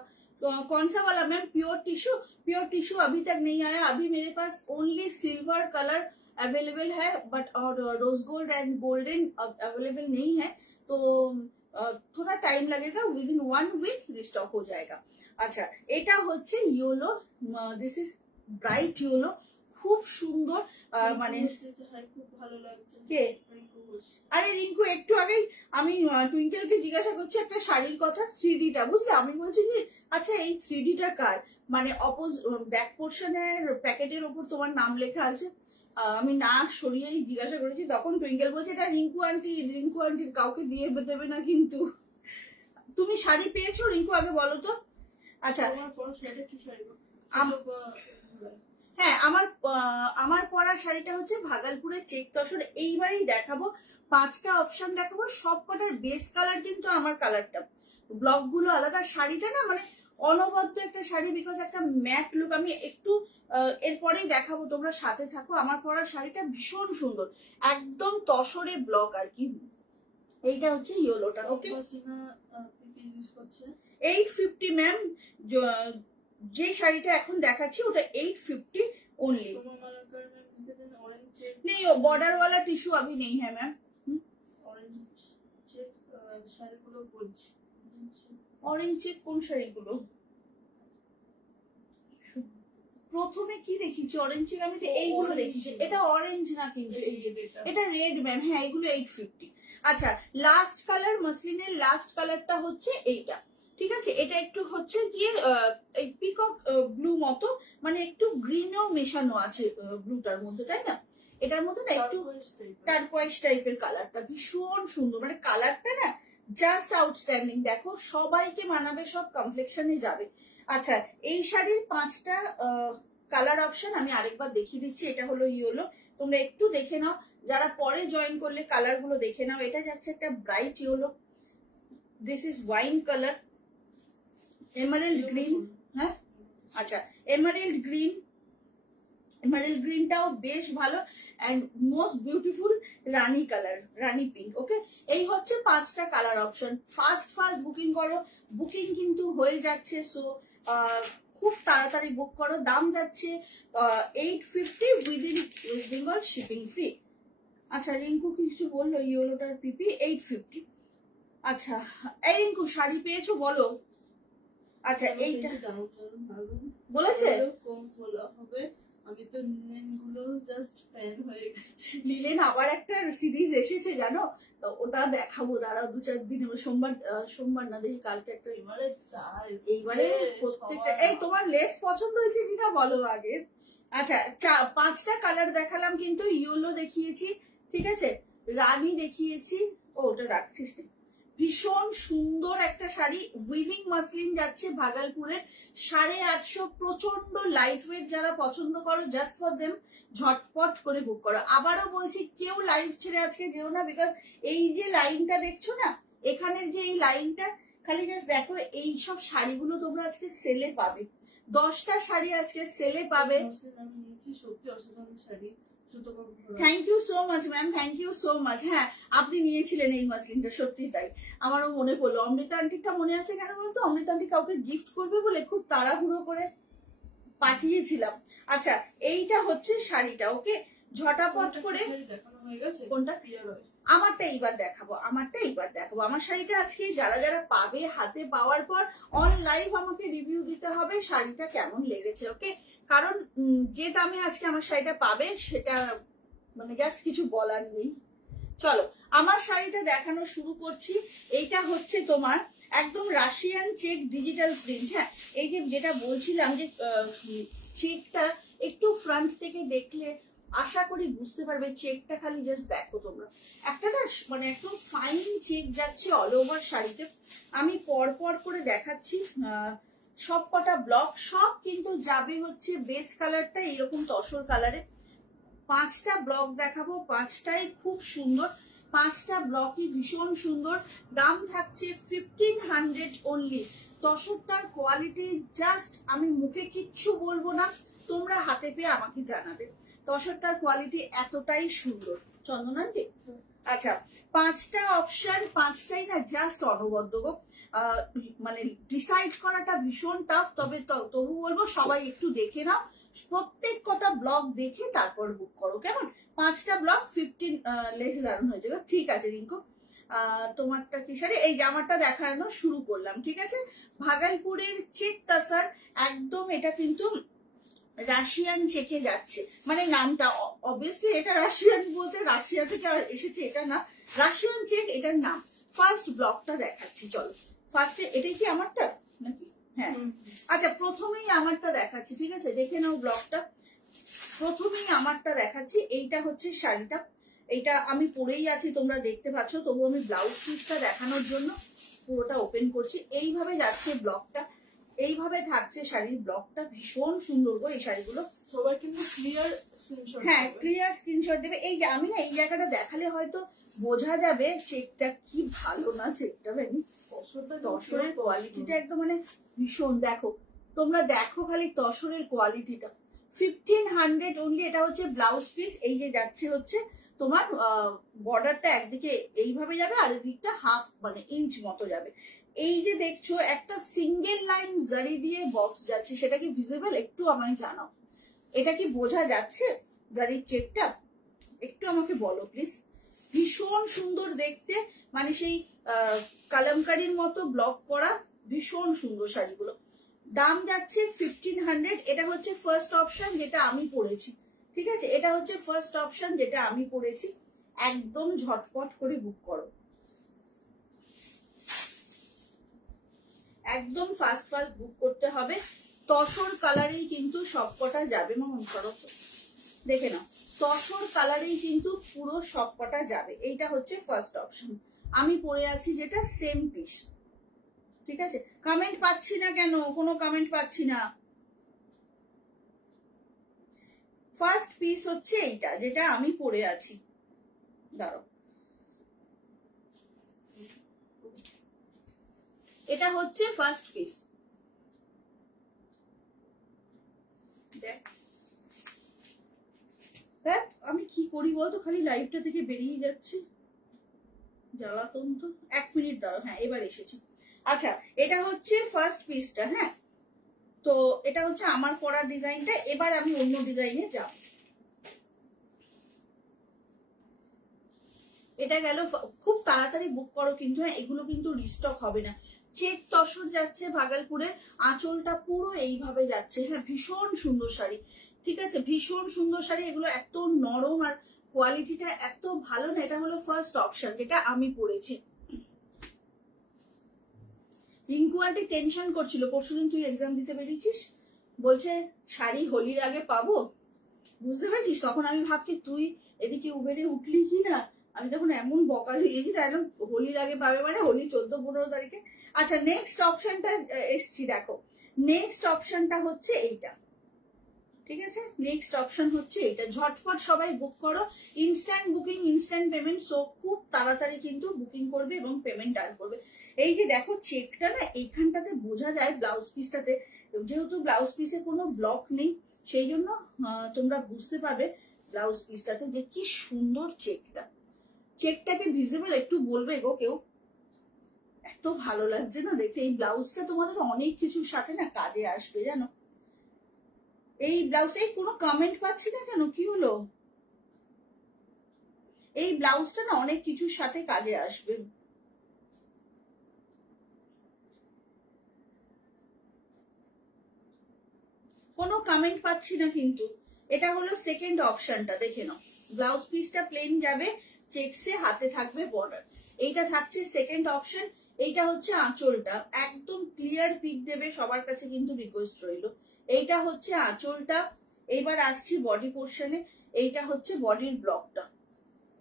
कौन सा वाला ma'am? Pure tissue. Pure tissue अभी तक नहीं आया, अभी मेरे पास ओनली सिल्वर कलर अवेलेबल है, बट और rose gold and golden available नहीं है, तो थोड़ा टाइम लगेगा, विद इन 1 वीक रिस्टॉक हो जाएगा। अच्छा এটা হচ্ছে yellow, this is bright yellow, খুব সুন্দর, মানে খুব ভালো লাগছে। কে? আরে রিঙ্কু, একটু আগেই আমি টুইঙ্কেলকে জিজ্ঞাসা করছি একটা শাড়ির কথা, 3Dটা, বুঝলি? আমি বলছি কি আচ্ছা এই 3Dটা কার, মানে ব্যাক পোর্শনের প্যাকেটের ওপর তোমার নাম লেখা আছে। আমি না সরিয়েই জিজ্ঞাসা করেছি, তখন টুইঙ্কেল বলছে এটা রিঙ্কু আন্টি। রিঙ্কু আন্টির কাউকে দিয়ে দেবে না কিন্তু। তুমি শাড়ি পেয়েছো রিঙ্কু, আগে বলো তো। আচ্ছা হ্যাঁ, আমার পরা শাড়িটা হচ্ছে ভাগলপুরের চেক তসর। এইবারেই দেখাবো 5টা অপশন দেখাবো, সব কটার বেস কালার কিন্তু আমার কালারটা, ব্লক গুলো আলাদা। শাড়িটা না মানে অনবদ্য একটা শাড়ি, বিকজ একটা ম্যাট লুক। আমি একটু এরপরেই দেখাবো, তোমরা সাথে থাকো। আমার পরা শাড়িটা ভীষণ সুন্দর, একদম তসরে ব্লক আর কি। এইটা হচ্ছে ইয়েলোটা, ওকে। 850 ম্যাম, যে শাড়িটা এখন দেখাচ্ছি ওটা 850 ओनली। नहीं बॉर्डर वाला टिश्यू अभी नहीं है मैम। ऑरेंज चेक কোন শাড়িগুলো? প্রথমে কি দেখিয়েছি অরেঞ্জ চেক? আমি তো এইগুলো দেখিয়েছি। এটা অরেঞ্জ না কিন্তু, এটা রেড ম্যাম। হ্যাঁ এগুলো 850। আচ্ছা লাস্ট কালার, মসলিনের লাস্ট কালারটা হচ্ছে এইটা, ঠিক আছে। এটা একটু হচ্ছে গিয়ে এই পিকক ব্লু মতো, মানে একটু গ্রিনও মেশানো আছে ব্লুটার মধ্যে, তাই না? এটার মধ্যে না একটু টার্কোয়াইজ টাইপের কালারটা, ভীষণ সুন্দর, মানে কালারটা না জাস্ট আউটস্ট্যান্ডিং। দেখো সবাইকে মানাবে, সব কমপ্লেক্সনে যাবে। আচ্ছা এই শাড়ির 5টা কালার অপশন আমি আরেকবার দেখিয়ে দিচ্ছি। এটা হলো ইয়েলো, তোমরা একটু দেখে নাও, যারা পরে জয়েন করলে কালার গুলো দেখে নাও। এটা যাচ্ছে একটা bright yellow, this is wine colour, emerald green, হ্যাঁ আচ্ছা এমারেল্ড গ্রিন, এমারেল গ্রিনটাও বেশ ভালো অ্যান্ড মোস্ট বিউটিফুল রানী কালার, রানী পিঙ্ক। ওকে, এই হচ্ছে 5টা কালার অপশন। ফার্স্ট বুকিং করো, বুকিং কিন্তু হয়ে যাচ্ছে। সো খুব তাড়াতাড়ি বুক করো। দাম যাচ্ছে 850 within West Bengal shipping free. আচ্ছা, রিঙ্কু কিছু বললো ইয়েলোটার পিপি 850। আচ্ছা, এই রিঙ্কু শাড়ি পেয়েছো বলো। আচ্ছা, এইটা বলেছে কম বলা হবে। আমি তো লিনেন গুলো জাস্ট ফ্যান হয়ে গেছি। লিলেন আবার একটা সিরিজ এসেছে জানো, তো ওটা দেখাবো, দাঁড়াও 2-4 দিন। সোমবার না দেখি কালকে একটা। এইবারে প্রত্যেকটা, এই তোমার লেস পছন্দ হয়েছে কিনা বলো আগে। আচ্ছা, 5টা কালার দেখালাম, কিন্তু ইয়েলো দেখিয়েছি, ঠিক আছে, রানী দেখিয়েছি। ওটা রাখছিস। ভীষণ সুন্দর একটা শাড়ি, উইভিং মাসলিন যাচ্ছে ভাগলপুরের, 850। প্রচন্ড লাইট ওয়েট। যারা পছন্দ করো, জাস্ট ফর দেম, ঝটপট করে বুক করো। আবারও বলছি, কেউ লাইভ ছেড়ে আজকে যেও না, বিকজ এই যে লাইনটা দেখছো না, এখানের যে এই লাইনটা, খালি জাস্ট দেখো, এই সব শাড়িগুলো তোমরা আজকে সেলে পাবে। 10টা শাড়ি আজকে সেলে পাবে। আমি নিয়েছি, সত্যি অসাধারণ sari. Thank you so much ma'am, thank you so much. হ্যাঁ, আপনি নিয়েছিলেন এই মাসলিনটা, সত্যি তাই। আমারও মনে পড়লো। অমৃতা আন্টিটা মনে আছে কেন বলতো? অমৃতা আন্টি কাউকে গিফট করবে বলে খুব তাড়াহুড়ো করে পাঠিয়েছিলাম। আচ্ছা, এইটা হচ্ছে শাড়িটা। ওকে, ঝটাপট করে। কোনটা? আমারটা এইবার দেখাবো, আমার শাড়িটা আজকে যারা যারা পাবে, হাতে পাওয়ার পর অন লাইভ আমাকে রিভিউ দিতে হবে শাড়িটা কেমন লেগেছে। ওকে, কারণ যে দামে আজকে আমার শাড়িটা পাবে, সেটা মানে জাস্ট কিছু বলার নেই। চলো, আমার শাড়িটা দেখানো শুরু করছি। এইটা হচ্ছে তোমার একদম রাশিয়ান চেক ডিজিটাল প্রিন্ট। হ্যাঁ, এই যে যেটা বলছিলাম যে চেকটা একটু ফ্রন্ট থেকে দেখলে আশা করি বুঝতে পারবে। চেকটা খালি জাস্ট দেখো তোমরা, একটা না মানে একদম ফাইন চেক যাচ্ছে অল ওভার শাড়িতে। আমি পর করে দেখাচ্ছি সব কটা ব্লক, সব কিন্তু যাবে হচ্ছে বেস কালারটা এরকম তসর কালারে। 5টা ব্লক দেখাবো, 5টাই খুব সুন্দর, 5টা ব্লকই ভীষণ সুন্দর। দাম থাকছে 1500 অনলি। তসরটার কোয়ালিটি জাস্ট আমি মুখে কিচ্ছু বলবো না, তোমরা হাতে পেয়ে আমাকে জানাবে। তসরটার কোয়ালিটি এতটাই সুন্দর। চন্দনান্টি, আচ্ছা, 5টা অপশন, 5টাই না জাস্ট অনবদ্য গো। মানে ডিসাইড করাটা ভীষণ টাফ, তবে তবু বলবো সবাই একটু দেখে নাও, প্রত্যেক কটা ব্লগ দেখে তারপর বুক করো, কেমন? 5টা ব্লগ 15 লেসে দারুণ হয়েছে। ঠিক আছে রিঙ্কু, তোমারটা কি শাড়ি? এই জামাটা দেখানো শুরু করলাম, ঠিক আছে। ভাগলপুরের চেক তাসার, একদম এটা কিন্তু রাশিয়ান চেকে যাচ্ছে, মানে নামটা অবভিয়াসলি এটা রাশিয়ান, বলতে রাশিয়া থেকে এসেছে এটা না, রাশিয়ান চেক এটার নাম। ফার্স্ট ব্লকটা দেখাচ্ছি, চলো। ফার্স্টে এটাই কি আমারটা নাকি? হ্যাঁ, আচ্ছা, প্রথমেই আমারটা দেখাচ্ছি, ঠিক আছে, দেখে নাও ব্লকটা। প্রথমেই আমারটা দেখাচ্ছি। এইটা হচ্ছে শাড়িটা, এইটা আমি পরেই আছি, তোমরা দেখতে পাচ্ছ, তবু আমি ব্লাউজ পিসটা দেখানোর জন্য পুরোটা ওপেন করছি। এইভাবে যাচ্ছে ব্লকটা, এইভাবে থাকছে শাড়ির ব্লকটা। ভীষণ সুন্দর গো এই শাড়িগুলো। সবাই কিন্তু ক্লিয়ার স্ক্রিনশট, হ্যাঁ ক্লিয়ার স্ক্রিনশট দেবে। এই যে আমি না এই জায়গাটা দেখালে হয়তো বোঝা যাবে চেকটা কি ভালো না। চেকটা বেনি তসরের কোয়ালিটিটা একদম মানে ভীষণ। দেখো তোমরা, দেখো খালি তসরের কোয়ালিটিটা। 1500 অনলি। এটা হচ্ছে ব্লাউজ পিস। এই যে যাচ্ছে হচ্ছে তোমার বর্ডারটা একদিকে এইভাবে যাবে, আর এদিকটা হাফ মানে ইঞ্চ মতো যাবে। এই যে দেখছো একটা সিঙ্গেল লাইন জারি দিয়ে বক্স যাচ্ছে, সেটা কি ভিজিবল? একটু আমায় জানাও, এটা কি বোঝা যাচ্ছে জারির চেকটা? একটু আমাকে বলো প্লিজ। ভীষণ সুন্দর দেখতে, মানে সেই কালামকারীর মতো ব্লক করা, ভীষণ সুন্দর শাড়িগুলো। দাম যাচ্ছে 1500। এটা হচ্ছে ফার্স্ট অপশন যেটা আমি পরেছি, ঠিক আছে, এটা হচ্ছে ফার্স্ট অপশন যেটা আমি পরেছি। একদম ঝটপট করে বুক করো, একদম ফাস্ট বুক করতে হবে। তসর কালারেই কিন্তু সবকটা যাবে। মামন করো তো, দেখে নাও, তসর কালারেই কিন্তু পুরো সবকটা যাবে। এইটা হচ্ছে ফার্স্ট অপশন। আমি পরে আছি যেটা সেম পিস, ঠিক আছে। কমেন্ট পাচ্ছি না কেন? কোনো কমেন্ট পাচ্ছি না। ফার্স্ট পিস হচ্ছে এইটা যেটা আমি পরে আছি, দাঁড়াও, এটা হচ্ছে ফার্স্ট পিস। দেখ দেখ আমি কি করি বলতো, খালি লাইভটা থেকে বেরিয়ে যাচ্ছি, জ্বালাতন তো। 1 মিনিট দাঁড়াও, হ্যাঁ এবার এসেছি। আচ্ছা, এটা হচ্ছে ফার্স্ট পিসটা। হ্যাঁ, তো এটা হচ্ছে আমার পরা ডিজাইনটা। এবার আমি অন্য ডিজাইনে যাব। এটা গেল। খুব তাড়াতাড়ি বুক করো কিন্তু, হ্যাঁ এগুলো কিন্তু রিস্টক হবে না। চেক তসর যাচ্ছে ভাগলপুরে, আঁচলটা পুরো এইভাবে যাচ্ছে। হ্যাঁ, ভীষণ সুন্দর শাড়ি, ঠিক আছে, ভীষণ সুন্দর শাড়ি। এগুলো এত নরম আর কোয়ালিটিটা এত ভালো না। এটা হলো ফার্স্ট অপশন যেটা আমি পরেছি। রিঙ্কু আন্টি টেনশন করছিল, পরশুদিন তুই এক্সাম দিতে বেরিয়েছিস, বলছে শাড়ি হোলির আগে পাবো, বুঝতে পেরেছিস? তখন আমি ভাবছি তুই এদিকে উবেরে উঠলি কি না। আমি তখন এমন বকা দিয়েছি, একদম হোলির আগে পাবে মানে হোলি 14-15 তারিখে। আচ্ছা, নেক্সট অপশনটা এসছি, দেখো নেক্সট অপশনটা হচ্ছে এইটা, ঠিক আছে, নেক্সট অপশন হচ্ছে এইটা। ঝটপট সবাই বুক করো, instant booking, instant payment. So খুব তাড়াতাড়ি কিন্তু বুকিং করবে এবং পেমেন্ট ডান করবে। এই যে দেখো চেকটা না, এইখানটাতে বোঝা যায় ব্লাউজ পিসটাতে, যেহেতু ব্লাউজ পিসে কোনো ব্লক নেই সেই জন্য তোমরা বুঝতে পারবে ব্লাউজ পিসটাতে যে কি সুন্দর চেকটা। চেকটাকে ভিজিবল একটু বলবে গো কেউ, এত ভালো লাগছে না দেখতে। এই ব্লাউজটা তোমাদের অনেক কিছুর সাথে না কাজে আসবে জানো। এই ব্লাউজে কোনো কমেন্ট পাচ্ছি না কেন, কি হলো? এই ব্লাউজটা না অনেক কিছুর সাথে কাজে আসবে। কোনো কমেন্ট পাচ্ছি না কিন্তু। এটা হলো সেকেন্ড অপশনটা, দেখে নাও। ব্লাউজ পিসটা প্লেন যাবে, চেকসে হাতে থাকবে বর্ডার। এইটা থাকছে সেকেন্ড অপশন। এইটা হচ্ছে আঁচলটা, একদম ক্লিয়ার পিক দেবে, সবার কাছে কিন্তু রিকোয়েস্ট রইল। এইটা হচ্ছে আঁচলটা। এইবার আসছি বডি পোর্শনে। এইটা হচ্ছে বডির ব্লকটা,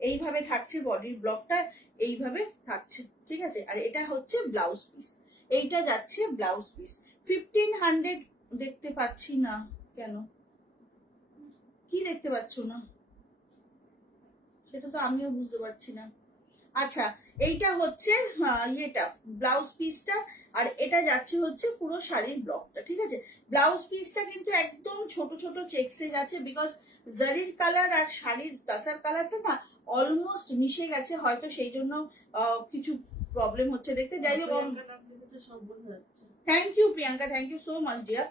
এইভাবে থাকছে বডির ব্লকটা, এইভাবে থাকছে, ঠিক আছে। আর এটা হচ্ছে ব্লাউজ পিস, এইটা যাচ্ছে ব্লাউজ পিস। 1500 দেখতে পাচ্ছি না কেন, কি দেখতে পাচ্ছ না সেটা তো আমিও বুঝতে পারছি না। আচ্ছা, এইটা হচ্ছে ইয়েটা ব্লাউজ পিসটা, আর এটা যাচ্ছে হচ্ছে পুরো শাড়ির ব্লকটা, ঠিক আছে। ব্লাউজ পিসটা কিন্তু একদম ছোট ছোট চেকসে যাচ্ছে, বিকজ জারির কালার আর শাড়ির তাসার কালারটা না অলমোস্ট মিশে গেছে, হয়তো সেই জন্য কিছু প্রবলেম হচ্ছে দেখতে। যাই হোক, thank you Priyanka, thank you so much dear.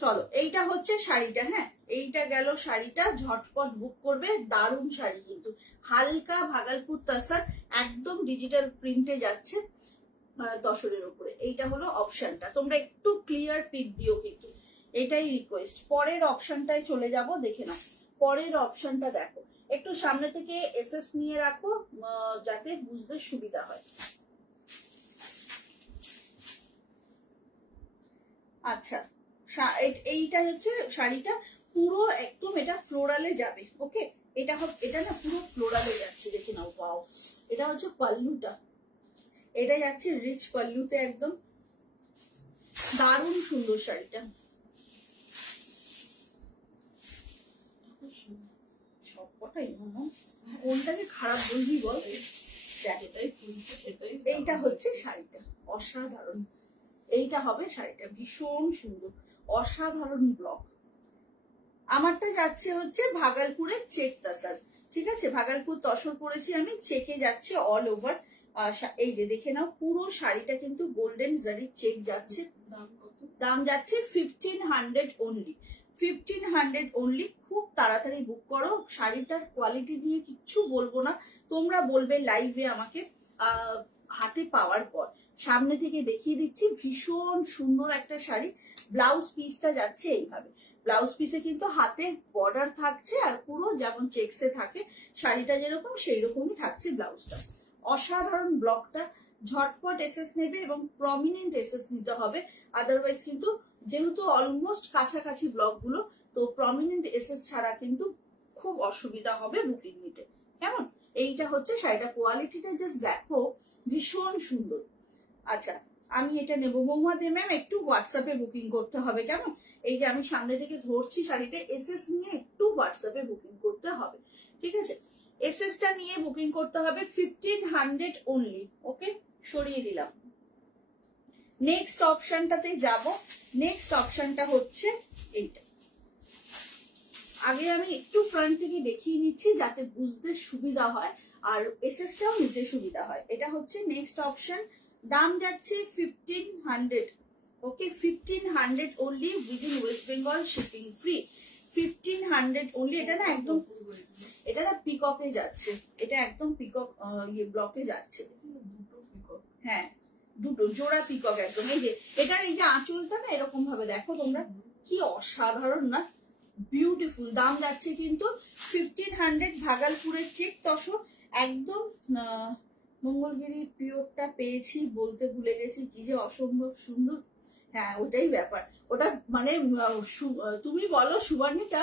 চলো, এইটা হচ্ছে শাড়িটা। হ্যাঁ, এইটা গেল শাড়িটা, ঝটপট বুক করবে। দারুণ শাড়ি কিন্তু, হালকা ভাগলপুর তাসার, একদম ডিজিটাল প্রিন্টে যাচ্ছে তসরের উপরে। এইটা হলো অপশনটা, তোমরা একটু ক্লিয়ার পিক দিও কিন্তু, এটাই রিকোয়েস্ট। পরের অপশনটায় চলে যাব, দেখে নাও। পরের অপশনটা দেখো, একটু সামনে থেকে এসএস নিয়ে রাখো যাতে বুঝতে সুবিধা হয়। আচ্ছা, এইটা হচ্ছে শাড়িটা, পুরো একদম এটা ফ্লোরালে যাবে। ওকে, এটা না পুরো ফ্লোরালে যাচ্ছে, দেখে নাও। ওয়াও, এটা হচ্ছে পাল্লুটা, এটা যাচ্ছে রিচ পাল্লুতে, একদম দারুণ সুন্দর শাড়িটা। সবকটাই কোনটাকে খারাপ বলবি বল, এইটা হচ্ছে শাড়িটা, অসাধারণ। এইটা হবে শাড়িটা, ভীষণ সুন্দর, অসাধারণ ব্লক। আমারটা যাচ্ছে হচ্ছে ভাগলপুরের চেক তাসার, ঠিক আছে। ভাগলপুর তসর পরেছি আমি, চেকে যাচ্ছে অল ওভার। এই যে দেখে নাও, পুরো শাড়িটা কিন্তু গোল্ডেন জারির চেক যাচ্ছে। দাম যাচ্ছে 1500 অনলি, 1500 অনলি। খুব তাড়াতাড়ি বুক করো। শাড়িটার কোয়ালিটি নিয়ে কিচ্ছু বলবো না, তোমরা বলবে লাইভে আমাকে হাতে পাওয়ার পর। সামনে থেকে দেখিয়ে দিচ্ছি, ভীষণ সুন্দর একটা শাড়ি। ব্লাউজ পিসটা যাচ্ছে এইভাবে, ব্লাউজ পিসে কিন্তু হাতে বর্ডার থাকছে, আর পুরো যেমন চেকসে থাকে শাড়িটা যেরকম সেই রকমই থাকছে ব্লাউজটা। অসাধারণ ব্লকটা। ঝটপট এসএস নেবে এবং প্রমিনেন্ট এসএস নিতে হবে, আদারওয়াইজ কিন্তু যেহেতু অলমোস্ট কাছাকাছি ব্লকগুলো, তো প্রমিনেন্ট এসএস ছাড়া কিন্তু খুব অসুবিধা হবে বুকিং নিতে, কেমন। এইটা হচ্ছে শাড়িটা, কোয়ালিটিটা জাস্ট দেখো, ভীষণ সুন্দর। আচ্ছা, আমি এটা নেবো। মহুয়াদি ম্যাম একটু হোয়াটসঅ্যাপে বুকিং করতে হবে, কেমন। এই যে আমি সামনে থেকে ধরছি শাড়িটা, এসএস নিয়ে একটু হোয়াটসঅ্যাপে বুকিং করতে হবে, ঠিক আছে। এসএসটা নিয়ে বুকিং করতে হবে, 1500 অনলি। ওকে, সরিয়ে দিলাম। নেক্সট অপশনটাতে যাব। নেক্সট অপশনটা হচ্ছে এইটা, আগে আমি একটু ফ্রন্ট থেকে দেখিয়ে নিচ্ছি যাতে বুঝতে সুবিধা হয় আর এসএসটাও নিতে সুবিধা হয়। এটা হচ্ছে নেক্সট অপশন, দাম যাচ্ছে 1500। ওকে, 1500 only within West Bengal, shipping free. 1500 only. এটা না একদম, এটা না পিককে যাচ্ছে, এটা একদম পিকক ব্লকে যাচ্ছে। হ্যাঁ, দুটো জোড়া পিকক একদম। এই যে এটার এই যে আঁচলটা না এরকম ভাবে দেখো তোমরা, কি অসাধারণ না, বিউটিফুল। দাম যাচ্ছে কিন্তু 1500। ভাগালপুরের চেক তসর, একদম মঙ্গলগিরি পিওরটা পেয়েছি, বলতে ভুলে গেছি, কি যে অসম্ভব সুন্দর। হ্যাঁ, ওটাই ব্যাপার। ওটা মানে তুমি বলো সুবর্ণিতা,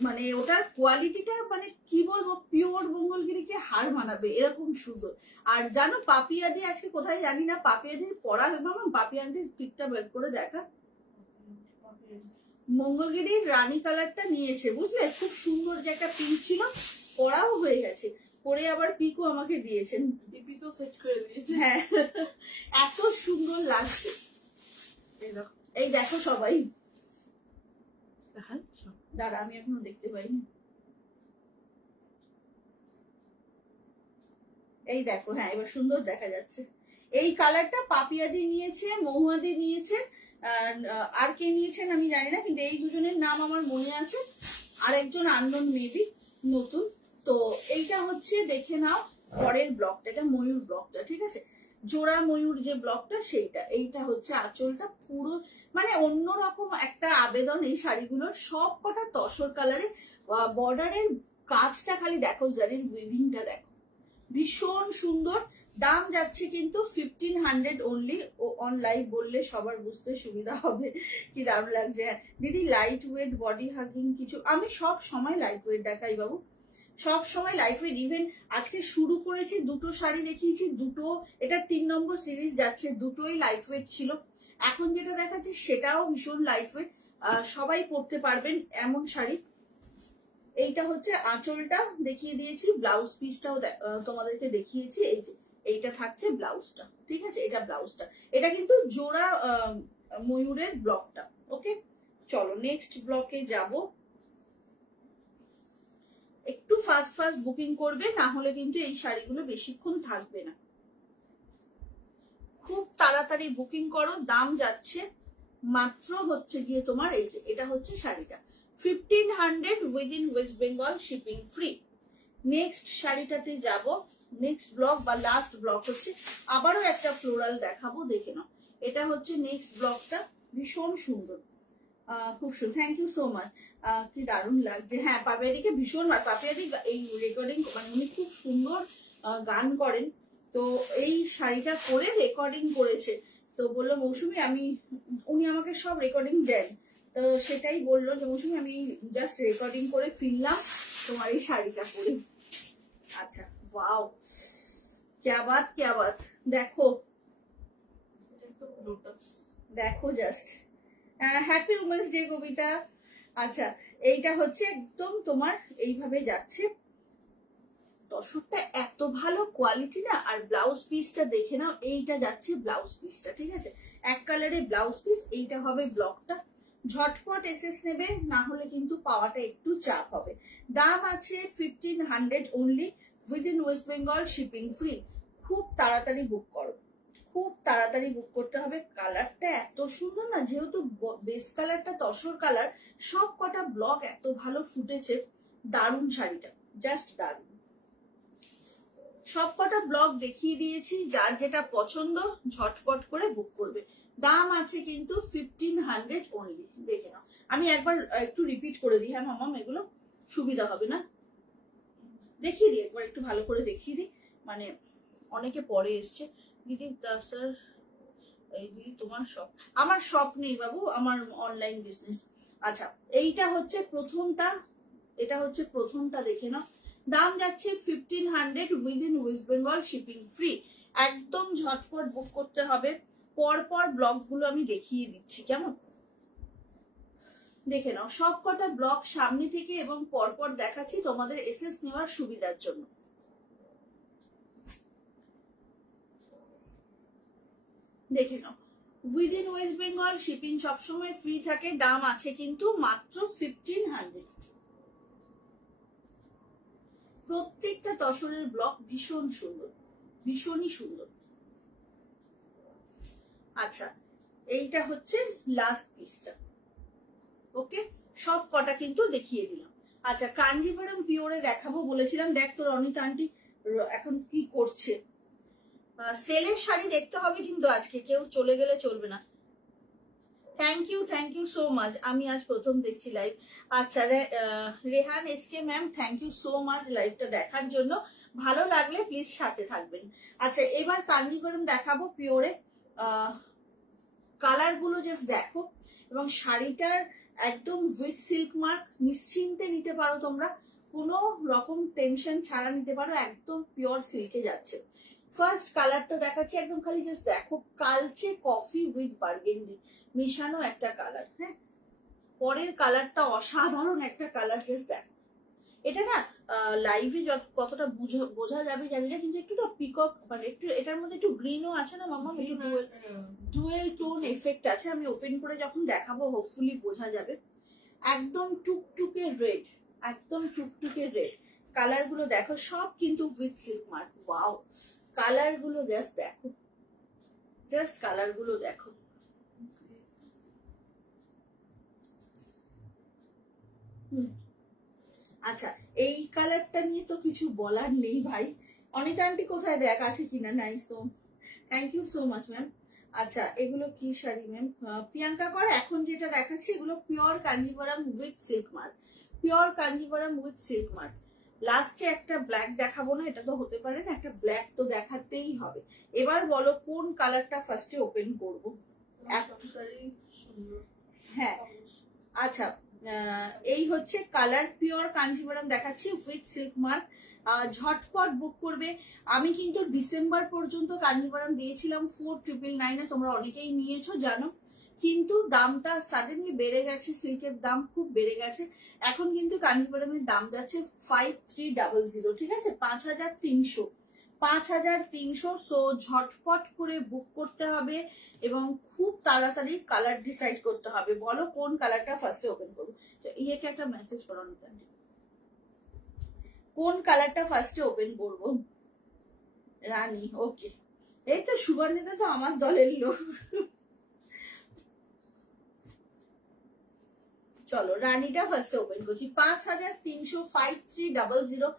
মানে ওটার কোয়ালিটিটা মানে কি বলবো, পিওর মঙ্গলগিরিকে হার মানাবে এরকম সুন্দর। আর জানো পাপিয়াদি আজকে কোথায় জানি না, পাপিয়াদির পড়া মামা, পাপিয়াদির পিকটা বের করে দেখা। মঙ্গলগিরির রানী কালারটা নিয়েছে বুঝলে, খুব সুন্দর যে একটা পিঙ্ক ছিল, পড়াও হয়ে গেছে, পরে আবার পিকও আমাকে দিয়েছেন, ডিপি তো সেট করে দিয়েছে। হ্যাঁ, এত সুন্দর লাগছে। এই দেখো সবাই, দাঁড়া আমি এখনো দেখতে পাইনি। এই দেখো, হ্যাঁ এবার সুন্দর দেখা যাচ্ছে। এই কালারটা পাপিয়াদি নিয়েছে, মহুয়াদি নিয়েছে, আর কে নিয়েছেন আমি জানি না, কিন্তু এই দুজনের নাম আমার মনে আছে, আর একজন আননোন মেবি নতুন। তো এইটা হচ্ছে দেখে নাও পরের ব্লকটা, এটা ময়ূর ব্লকটা, ঠিক আছে, জোড়া ময়ূর যে ব্লকটা সেইটা। এইটা হচ্ছে আঁচলটা, পুরো মানে অন্যরকম একটা আবেদন এই শাড়িগুলোর, সব কটা তসর কালারে। বর্ডারের কাজটা খালি দেখো, জারির উইভিংটা দেখো, ভীষণ সুন্দর। দাম যাচ্ছে কিন্তু 1500 অনলি। অন লাইভ বললে সবার বুঝতে সুবিধা হবে। কি দারুণ লাগছে। দিদি লাইট ওয়েট বডি হাগিং কিছু, আমি সব সময় লাইট ওয়েট দেখাই বাবু, সব সময় লাইট ওয়েট। ইভেন আজকে শুরু করেছি, দুটো শাড়ি দেখিয়েছি, দুটো, এটা 3 নম্বর সিরিজ যাচ্ছে, দুটোই লাইট ওয়েট ছিল। এখন যেটা দেখাচ্ছি সেটাও ভীষণ লাইট ওয়েট, সবাই পরতে পারবেন এমন শাড়ি। এইটা হচ্ছে আঁচলটা দেখিয়ে দিয়েছি, ব্লাউজ পিসটাও তোমাদেরকে দেখিয়েছি। এই যে এইটা থাকছে ব্লাউজটা, ঠিক আছে, এটা ব্লাউজটা। এটা কিন্তু জোড়া ময়ূরের ব্লকটা। ওকে, চলো নেক্সট ব্লকে যাব। একটু ফাস্ট ফাস্ট বুকিং করবে, না হলে কিন্তু এই শাড়িগুলো বেশিক্ষণ থাকবে না। খুব তাড়াতাড়ি বুকিং করো। দাম যাচ্ছে মাত্র হচ্ছে গিয়ে তোমার, এই যে এটা হচ্ছে শাড়িটা 1500 within West Bengal, shipping free. Next শাড়িটাতে যাব। নেক্সট ব্লক বা লাস্ট ব্লক হচ্ছে, আবারও একটা ফ্লোরাল দেখাবো, দেখে নাও। এটা হচ্ছে নেক্সট ব্লকটা, ভীষণ সুন্দর, খুব সুন্দর। থ্যাংক ইউ সো মাচ, কি দারুণ লাগছে। হ্যাঁ, পাপিয়াদিকে ভীষণ, পাপিয়াদি এই রেকর্ডিং মানে উনি খুব সুন্দর গান করেন, তো এই শাড়িটা পরে রেকর্ডিং করেছে। তো বললো মৌসুমি, আমি, উনি আমাকে সব রেকর্ডিং দেন, তো সেটাই বললো যে মৌসুমি আমি জাস্ট রেকর্ডিং করে ফিরলাম তোমার এই শাড়িটা পরে। আচ্ছা, ওয়াও, ক্যা বাত ক্যা বাত। দেখো দেখো জাস্ট, হ্যাপি উমেন্স ডে কবিতা। আচ্ছা, এইটা হচ্ছে একদম তোমার এইভাবে যাচ্ছে, তসরটা এত ভালো কোয়ালিটি না। আর ব্লাউজ পিসটা দেখে নাও, এইটা যাচ্ছে ব্লাউজ পিসটা, ঠিক আছে, এক কালারে ব্লাউজ পিস। এইটা হবে ব্লকটা। ঝটপট এসএস নেবে, না হলে কিন্তু পাওয়াটা একটু চাপ হবে। দাম আছে 1500 only within West Bengal, shipping free. খুব তাড়াতাড়ি বুক করো, খুব তাড়াতাড়ি বুক করতে হবে। কালারটা এত সুন্দর না, যেহেতু বেস কালারটা তসর কালার, সব কটা ব্লক এত ভালো ফুটেছে, দারুণ শাড়িটা, জাস্ট দারুণ। সব কটা ব্লক দেখিয়ে দিয়েছি, যার যেটা পছন্দ ঝটপট করে বুক করবে। দাম আছে কিন্তু 1500 অনলি, দেখে নাও। আমি একবার একটু রিপিট করে দিই, হ্যাঁ মামাম, এগুলো সুবিধা হবে না, দেখিয়ে দিই একবার, একটু ভালো করে দেখিয়ে দিই, মানে অনেকে পরে এসছে। দিদি স্যার, এই দিদি তোমার শপ, আমার শপ নেই বাবু, আমার অনলাইন বিজনেস। আচ্ছা, এইটা হচ্ছে প্রথমটা, এটা হচ্ছে প্রথমটা, দেখে নাও। দাম যাচ্ছে 1500 within West Bengal, shipping free. একদম ঝটপট বুক করতে হবে। পরপর ব্লকগুলো আমি দেখিয়ে দিচ্ছি, কেমন, দেখে নাও। সব কটা ব্লক সামনে থেকে এবং পরপর দেখাচ্ছি তোমাদের এসএস নেওয়ার সুবিধার জন্য। দেখে নাও, উইদিন ওয়েস্ট বেঙ্গল শিপিং সবসময় ফ্রি থাকে। দাম আছে কিন্তু মাত্র 1500। প্রত্যেকটা তসরের ব্লক ভীষণ সুন্দর, ভীষণই সুন্দর। আচ্ছা, এইটা হচ্ছে লাস্ট পিসটা। ওকে, সব কটা কিন্তু দেখিয়ে দিলাম। আচ্ছা, কাঞ্জিভারাম পিওরে দেখাবো বলেছিলাম। দেখ তোর অনিতা আন্টি এখন কি করছে। সেলের শাড়ি দেখতে হবে কিন্তু আজকে, কেউ চলে গেলে চলবে না। Thank you so much. আমি আজ প্রথম দেখছি লাইভ। আচ্ছা, Rehan SK ma'am, thank you so much লাইভটা দেখার জন্য। ভালো লাগলে প্লিজ সাথে থাকবেন। আচ্ছা, এবার কাঞ্জিভারাম দেখাবো পিওরে। কালার গুলো জাস্ট দেখো, এবং শাড়িটার একদম উইথ সিল্ক মার্ক, নিশ্চিন্তে নিতে পারো তোমরা, কোনো রকম টেনশন ছাড়া নিতে পারো, একদম পিওর সিল্কে যাচ্ছে। ফার্স্ট কালারটা দেখাচ্ছি, একদম খালি জাস্ট দেখো, কালচে কফি উইথ বার্গেন্ডি মেশানো একটা কালার। হ্যাঁ, পরের কালারটা অসাধারণ একটা কালার, জাস্ট দেখো। এটা না লাইভে কতটা বোঝা যাবে জানি না, কিন্তু একটু পিকক, মানে একটু এটার মধ্যে একটু গ্রিনও আছে না মামা, একটু ডুয়েল টোন এফেক্ট আছে। আমি ওপেন করে যখন দেখাবো হোপফুলি বোঝা যাবে। একদম টুকটুকে রেড, একদম টুকটুকে রেড। কালার গুলো দেখো, সব কিন্তু with silk mark. Wow, colour গুলো জাস্ট দেখো, জাস্ট কালার গুলো দেখো। আচ্ছা, এই কালারটা নিয়ে তো কিছু বলার নেই ভাই। অনিতা আন্টি কোথায়, দেখ আছে কিনা। নাইস, তো thank you so much ma'am. আচ্ছা, এগুলো কি শাড়ি ম্যাম? প্রিয়াঙ্কা কর। এখন যেটা দেখাচ্ছি এগুলো pure Kanjivaram with silk mark, pure Kanjivaram with silk mark. লাস্টে একটা ব্ল্যাক দেখাবো না, এটা তো হতে পারে না, একটা ব্ল্যাক তো দেখাতেই হবে। এবার বলো কোন কালারটা ফার্স্টে ওপেন করবো? হ্যাঁ, আচ্ছা, এই হচ্ছে কালার, পিওর কাঞ্জিভারাম দেখাচ্ছি উইথ সিল্ক মার্ক। ঝটপট বুক করবে। আমি কিন্তু ডিসেম্বর পর্যন্ত কাঞ্জিভারাম দিয়েছিলাম 4999-এ, তোমরা অনেকেই নিয়েছো জানো, কিন্তু দামটা সাডেনলি বেড়ে গেছে, সিল্কের দাম খুব বেড়ে গেছে। এখন কিন্তু কাঞ্জিভারামের দাম যাচ্ছে 5300, ঠিক আছে, 5300, 5300। সো ঝটপট করে বুক করতে হবে এবং খুব তাড়াতাড়ি কালার ডিসাইড করতে হবে। বলো কোন কালারটা ফার্স্টে ওপেন করবো। ইয়েকে একটা মেসেজ করো না, কোন কালারটা ফার্স্টে ওপেন করবো। রানী, ওকে। এই তো সুবর্ণিতা তো আমার দলের লোক। চলো রানীটা ফার্স্টে ওপেন করছি। 5300, 5300।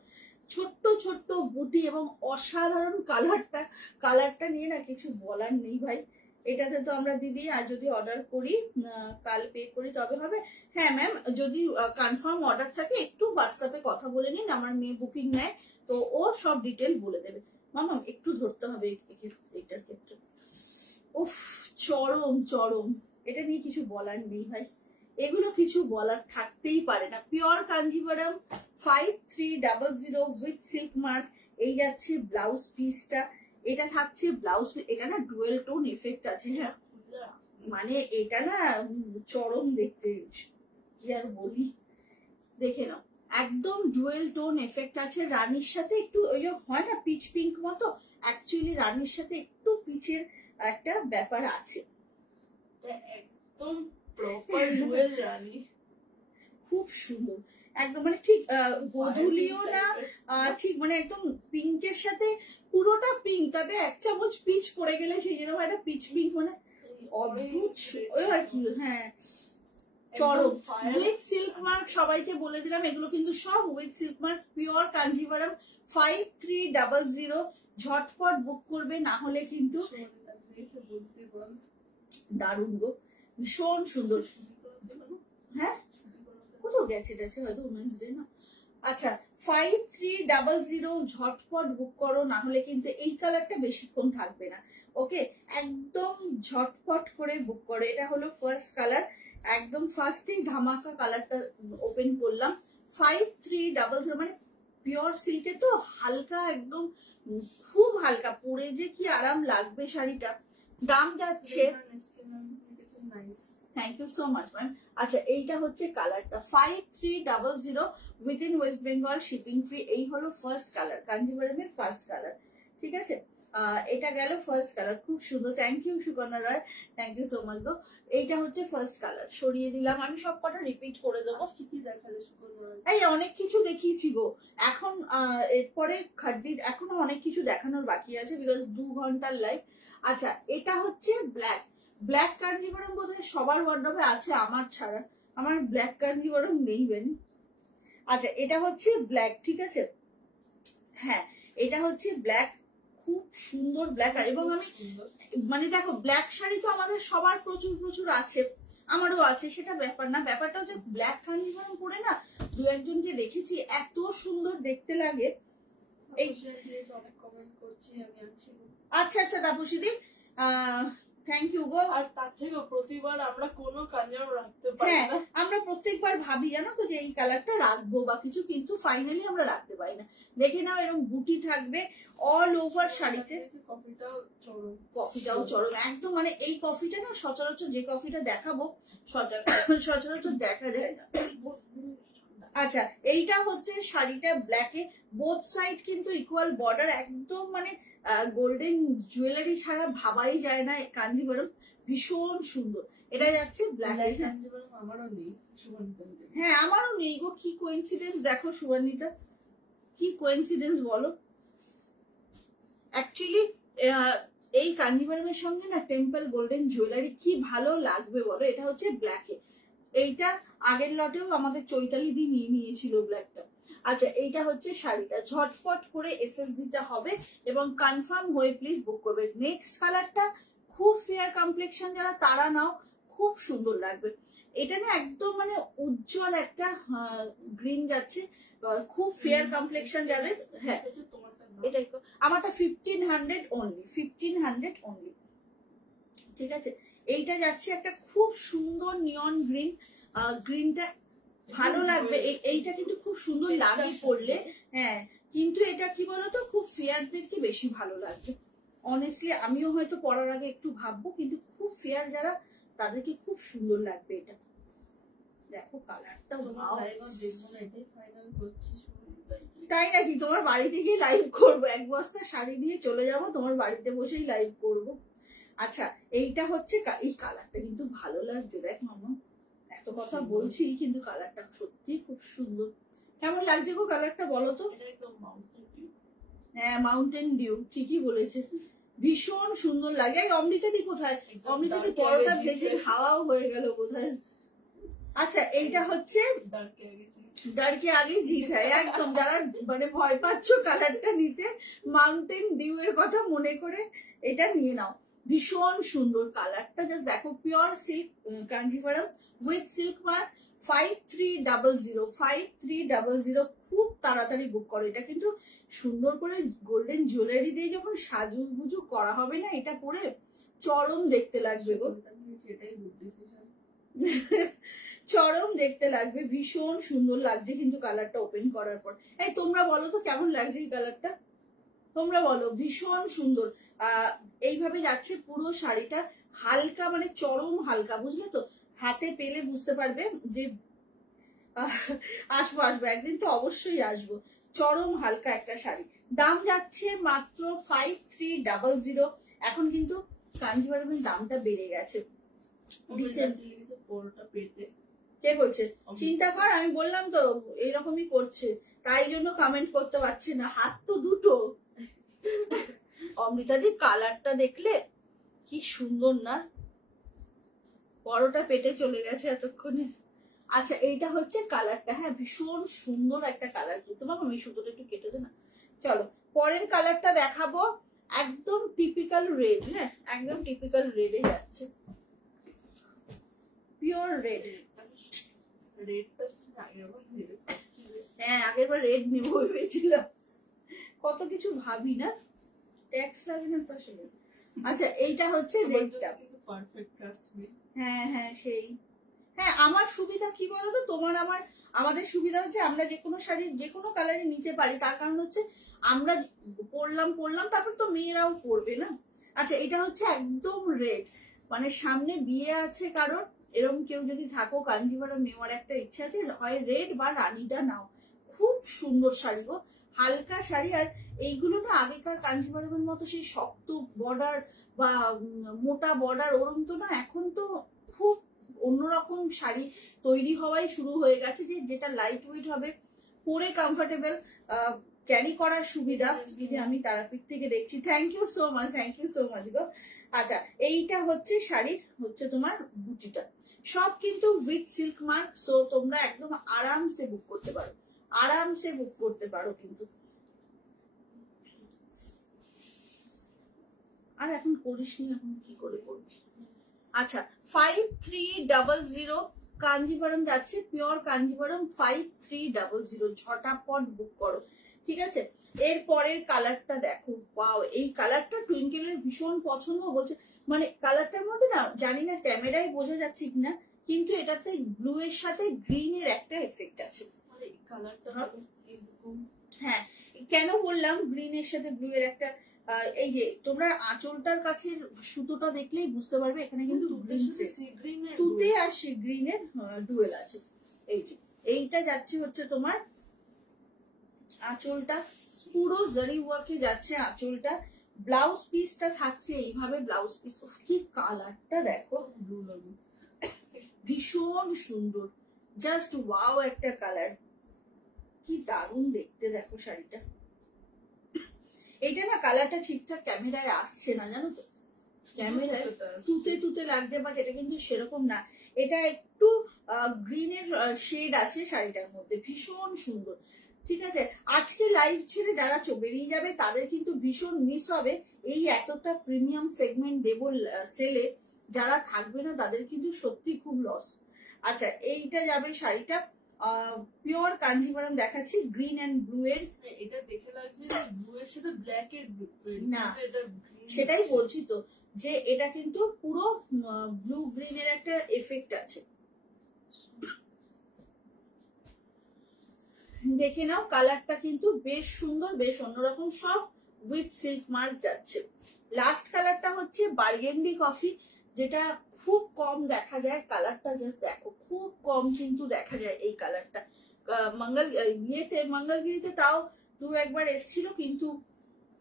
ছোট্ট ছোট্ট বুটি এবং অসাধারণ কালারটা, কালারটা নিয়ে না কিছু বলার নেই ভাই। এটাতে তো আমরা দিদি আর যদি অর্ডার করি, কাল পে করি তবে হবে। হ্যাঁ ম্যাম, যদি কনফার্ম অর্ডার থাকে একটু হোয়াটসঅ্যাপে কথা বলে নিন, আমার মেয়ে বুকিং নেয় তো ও সব ডিটেল বলে দেবে। মামা একটু ধরতে হবে এটার ক্ষেত্রে। উফ, চরম চরম, এটা নিয়ে কিছু বলার নেই ভাই, এগুলো কিছু বলার থাকতেই পারে না। Pure Kanjivaram 5300 with silk mark. এই যাচ্ছে ব্লাউজ পিসটা, এটা থাকছে ব্লাউজ, এটা না ডুয়েল টোন এফেক্ট আছে। হ্যাঁ, মানে এটা না চরম দেখতে, কি আর বলি, দেখে নাও, একদম ডুয়েল টোন এফেক্ট আছে। রানীর সাথে একটু ওই হয় না পিচ পিঙ্ক মতো, অ্যাকচুয়ালি রানীর সাথে একটু পিচের একটা ব্যাপার আছে। একদম প্রপার ডুয়েল রানী, খুব সুন্দর একদম, মানে ঠিক গোধূলিও না, ঠিক মানে একদম পিঙ্কের সাথে, পুরোটা পিঙ্ক, তাতে এক চামচ পিচ পড়ে গেলে সেই জন্য একটা পিচ পিঙ্ক, মানে অদ্ভুত আর কি। হ্যাঁ, চরম উইথ সিল্ক মার্ক। সবাইকে বলে দিলাম এগুলো কিন্তু সব with silk mark, pure Kanjivaram 5300। ঝটপট বুক করবে, না হলে কিন্তু দারুণ গো, ভীষণ সুন্দর। হ্যাঁ, কোথাও গেছে হয়তো উমেন্স ডে না। আচ্ছা, 5300 ঝটপট বুক করো, না হলে কিন্তু এই কালারটা বেশিক্ষণ থাকবে না। ওকে, একদম ঝটপট করে বুক করো। এটা হলো ফার্স্ট কালার, একদম ফার্স্টেই ধামাকা কালারটা ওপেন করলাম। 5300 মানে পিওর সিল্কে তো হালকা, একদম খুব হালকা, পরে যে কি আরাম লাগবে শাড়িটা। দাম যাচ্ছে, thank you so much ma'am. আচ্ছা, এইটা হচ্ছে কালারটা 5300 within West Bengal, shipping free. এই হলো ফার্স্ট কালার, কাঞ্জিভারামের ফার্স্ট কালার, ঠিক আছে। এটা গেল ফার্স্ট কালার, খুব সুন্দর। Thank you Sukanya Roy, thank you so much গো। এইটা হচ্ছে ফার্স্ট কালার, সরিয়ে দিলাম। আমি সব কটা রিপিট করে দেবো। কি কি দেখালে সুকন্যা? এই অনেক কিছু দেখিয়েছি গো, এখন এরপরে খাড্ডি এখনো অনেক কিছু দেখানোর বাকি আছে, বিকজ 2 ঘন্টার লাইভ। আচ্ছা, এটা হচ্ছে ব্ল্যাক। ব্ল্যাক কাঞ্জিভারম বোধহয় সবার ওয়ার্ডরোবে আছে, আমার ছাড়া। আমার ব্ল্যাক কাঞ্জিভারম নেই বেন। আচ্ছা, এটা হচ্ছে ব্ল্যাক, ঠিক আছে? হ্যাঁ, এটা হচ্ছে ব্ল্যাক, খুব সুন্দর ব্ল্যাক। এবং আমি মানে দেখো, ব্ল্যাক শাড়ি তো আমাদের সবার প্রচুর প্রচুর আছে, আমারও আছে, সেটা ব্যাপার না। ব্যাপারটা হচ্ছে ব্ল্যাক কাঞ্জিভারম পরে না 2-1জনকে দেখেছি, এত সুন্দর দেখতে লাগে। এই অনেক কমেন্ট করছি, আমি আছি। আচ্ছা আচ্ছা তাপসীদি, থ্যাংক ইউ গো। আর তার থেকেও প্রতিবার আমরা কোনো কাঞ্জিভারম রাখতে পারি না। আমরা প্রত্যেকবার ভাবি জানো তো যে এই কালারটা রাখবো বা কিছু, কিন্তু ফাইনালি আমরা রাখতে পারি না। দেখে নাও, এরকম বুটি থাকবে অল ওভার শাড়িতে। কফিটাও চরম একদম, মানে এই কফিটা না সচরাচর যে কফিটা দেখাবো সচরাচর দেখা যায় না। আচ্ছা, এইটা হচ্ছে শাড়িটা ব্ল্যাকে, বোথ সাইড কিন্তু ইকুয়াল বর্ডার, একদম মানে গোল্ডেন জুয়েলারি ছাড়া ভাবাই যায় না কাঞ্জিভারম, ভীষণ সুন্দর। এটা যাচ্ছে ব্ল্যাক। আমারও নেই, হ্যাঁ আমারও নেই গো, কি কোইন্সিডেন্স দেখো সুবর্ণিতা, কি কোইন্সিডেন্স বলো। অ্যাকচুয়ালি এই কাঞ্জিভারমের সঙ্গে না টেম্পল গোল্ডেন জুয়েলারি কি ভালো লাগবে বলো। এটা হচ্ছে ব্ল্যাকে, এইটা আগের লটেও আমাদের চৈতালি দি নিয়ে নিয়েছিল ব্ল্যাকটা। আচ্ছা, এইটা হচ্ছে শাড়িটা, ঝটপট করে এসএস দিতে হবে এবং কনফার্ম হয়ে প্লিজ বুক করবে। নেক্সট কালারটা খুব ফেয়ার কমপ্লেকশন যারা, তারা নাও, খুব সুন্দর লাগবে। এটা না একদম মানে উজ্জ্বল একটা গ্রিন যাচ্ছে, খুব ফেয়ার কমপ্লেকশন যাদের। হ্যাঁ এটাই তো আমারটা 1500 অনলি, 1500 অনলি, ঠিক আছে? এইটা যাচ্ছে একটা খুব সুন্দর নিয়ন গ্রিন, গ্রিনটা ভালো লাগবে। এইটা কিন্তু খুব সুন্দর লাগে পরলে, হ্যাঁ, কিন্তু এটা কি বলতো, খুব ফেয়ারদেরকে বেশি ভালো লাগবে। অনেস্টলি আমিও হয়তো পরার আগে একটু ভাববো, কিন্তু খুব ফেয়ার যারা তাদেরকে খুব সুন্দর লাগবে এটা। দেখো কালারটা, তাই নাকি? তোমার বাড়িতে গিয়ে লাইভ করবো, 1 বস্তা শাড়ি নিয়ে চলে যাব, তোমার বাড়িতে বসেই লাইভ করব। আচ্ছা, এইটা হচ্ছে, এই কালারটা কিন্তু ভালো লাগছে, দেখ মামা, এত কথা বলছি কিন্তু কালারটা সত্যি খুব সুন্দর। কেমন লাগছে গো কালারটা বলো তো? হ্যাঁ, মাউন্টেন ডিউ, ঠিকই বলেছে, ভীষণ সুন্দর লাগে। এই অমৃতাদি কোথায়? অমৃতাদি পরোটা ভেজে খাওয়াও হয়ে গেল বোধহয়। আচ্ছা, এইটা হচ্ছে ডার্কে আগে জিত হয়, একদম। যারা মানে ভয় পাচ্ছ কালারটা নিতে, মাউন্টেন ডিউ এর কথা মনে করে এটা নিয়ে নাও, ভীষণ সুন্দর কালারটা। জাস্ট দেখো, pure silk Kanjivaram with silk mark, 5300, 5300। খুব তাড়াতাড়ি বুক করো। এটা কিন্তু সুন্দর করে গোল্ডেন জুয়েলারি দিয়ে যখন সাজু গুজু করা হবে না, এটা পরে চরম দেখতে লাগবে গো, চরম দেখতে লাগবে, ভীষণ সুন্দর লাগছে কিন্তু কালারটা ওপেন করার পর। এই তোমরা বলো তো কেমন লাগছে এই কালারটা, তোমরা বলো। ভীষণ সুন্দর। এইভাবে যাচ্ছে পুরো শাড়িটা, হালকা মানে চরম হালকা, বুঝলে তো? হাতে পেলে বুঝতে পারবে যে আসবো আসবো একদিন, তো অবশ্যই আসবো। চরম হালকা একটা শাড়ি, দাম যাচ্ছে মাত্র 5300। এখন কিন্তু কাঞ্জিভারমের দামটা বেড়ে গেছে। কে বলছে? চিন্তা কর, আমি বললাম তো এইরকমই করছে, তাই জন্য কমেন্ট করতে পারছে না, হাত তো দুটো। অমৃতাদি কালারটা দেখলে কি সুন্দর না, পরোটা পেটে চলে গেছে এতক্ষণে। আচ্ছা, এইটা হচ্ছে কালারটা, হ্যাঁ ভীষণ সুন্দর একটা কালার। তোমার আমি সুতোটা একটু কেটে দে না। চলো পরের কালারটা দেখাবো, একদম টিপিক্যাল রেড। হ্যাঁ, একদম টিপিক্যাল রেডে যাচ্ছে, পিওর রেড। হ্যাঁ, আগেরবার রেড নিবো ভেবেছিলাম, কত কিছু ভাবি না, ট্যাক্স লাগে না পাশে। আচ্ছা, এইটা হচ্ছে রেডটা, হ্যাঁ হ্যাঁ সেই। হ্যাঁ, আমার সুবিধা কি বলতো, তোমার আমাদের সুবিধা হচ্ছে আমরা যে কোনো শাড়ির যে কোনো কালারই নিতে পারি, তার কারণ হচ্ছে আমরা পরলাম তারপর তো মেয়েরাও পরবে না। আচ্ছা, এটা হচ্ছে একদম রেড, মানে সামনে বিয়ে আছে কারণ, এরকম কেউ যদি থাকো কাঞ্জিভারম নেওয়ার একটা ইচ্ছা আছে, হয় রেড বা রানীটা নাও। খুব সুন্দর শাড়ি গো, হালকা শাড়ি। আর এইগুলো না আগেকার কাঞ্জিভারমের মতো সেই শক্ত বর্ডার বা মোটা বর্ডার ওরম তো না, এখন তো খুব অন্যরকম শাড়ি তৈরি হওয়াই শুরু হয়ে গেছে, যেটা লাইট ওয়েট হবে, পরে কমফোর্টেবল, ক্যারি করার সুবিধা। দিদি আমি তারাপীঠ থেকে দেখছি, থ্যাংক ইউ সো মাচ গো। আচ্ছা এইটা হচ্ছে শাড়ির হচ্ছে তোমার বুটিটা, সব কিন্তু উইথ সিল্ক মার্ক। সো তোমরা একদম আরামসে বুক করতে পারো, কিন্তু আর এখন করিসনি, এখন কি করে করবি। আচ্ছা 5300 কাঞ্জিভারম যাচ্ছে, পিওর কাঞ্জিভারম 5300, ঝটাপট বুক করো, ঠিক আছে। এর পরের কালারটা দেখো, ওয়াও এই কালারটা টুইঙ্কেলের ভীষণ পছন্দ বলছে, মানে কালারটার মধ্যে না জানি না ক্যামেরায় বোঝা যাচ্ছে কিনা, কিন্তু এটাতে ব্লু এর সাথে গ্রিন এর একটা এফেক্ট আছে। কালারটা হ্যাঁ কেন বললাম গ্রিন এর সাথে ব্লু এর একটা, এই যে তোমরা আঁচলটার কাছে সুতোটা দেখলেই বুঝতে পারবে এখানে কিন্তু তুতে আর সি গ্রিনের ডুয়েল আছে। এই যে এইটা যাচ্ছে হচ্ছে তোমার আঁচলটা, পুরো জারি ওয়ার্কে যাচ্ছে আঁচলটা, ব্লাউজ পিসটা থাকছে এইভাবে, ব্লাউজ পিস কি কালারটা দেখো, ভীষণ সুন্দর, জাস্ট ওয়াও একটা কালার, কি দারুণ দেখতে দেখো শাড়িটা। এইটা না কালারটা ঠিকঠাক ক্যামেরায় আসছে না জানো তো, ক্যামেরায় তুতে লাগছে, বাট এটা কিন্তু সেরকম না, এটা একটু গ্রিনের শেড আছে শাড়িটার মধ্যে, ভীষণ সুন্দর, ঠিক আছে। আজকে লাইভ ছেড়ে যারা বেরিয়ে যাবে তাদের কিন্তু ভীষণ মিস হবে, এই এতটা প্রিমিয়াম সেগমেন্ট দেবো সেলে, যারা থাকবে না তাদের কিন্তু সত্যি খুব লস। আচ্ছা এইটা যাবে শাড়িটা পিওর কাঞ্জিভারম দেখাচ্ছি, গ্রিন এন্ড ব্লু এর, এটা দেখে লাগছে ব্লু এর সাথে ব্ল্যাক এর না, সেটাই বলছি তো যে এটা কিন্তু পুরো ব্লু গ্রিন এর একটা এফেক্ট আছে। দেখে নাও কালারটা কিন্তু বেশ সুন্দর, বেশ অন্যরকম, সব উইথ সিল্ক মার্ক যাচ্ছে। লাস্ট কালারটা হচ্ছে বার্গেন্ডি কফি, যেটা খুব কম দেখা যায়, কালারটা জাস্ট দেখো, খুব কম কিন্তু দেখা যায় এই কালারটা। মঙ্গলগিরিতে তাও দু একবার এসেছিল, কিন্তু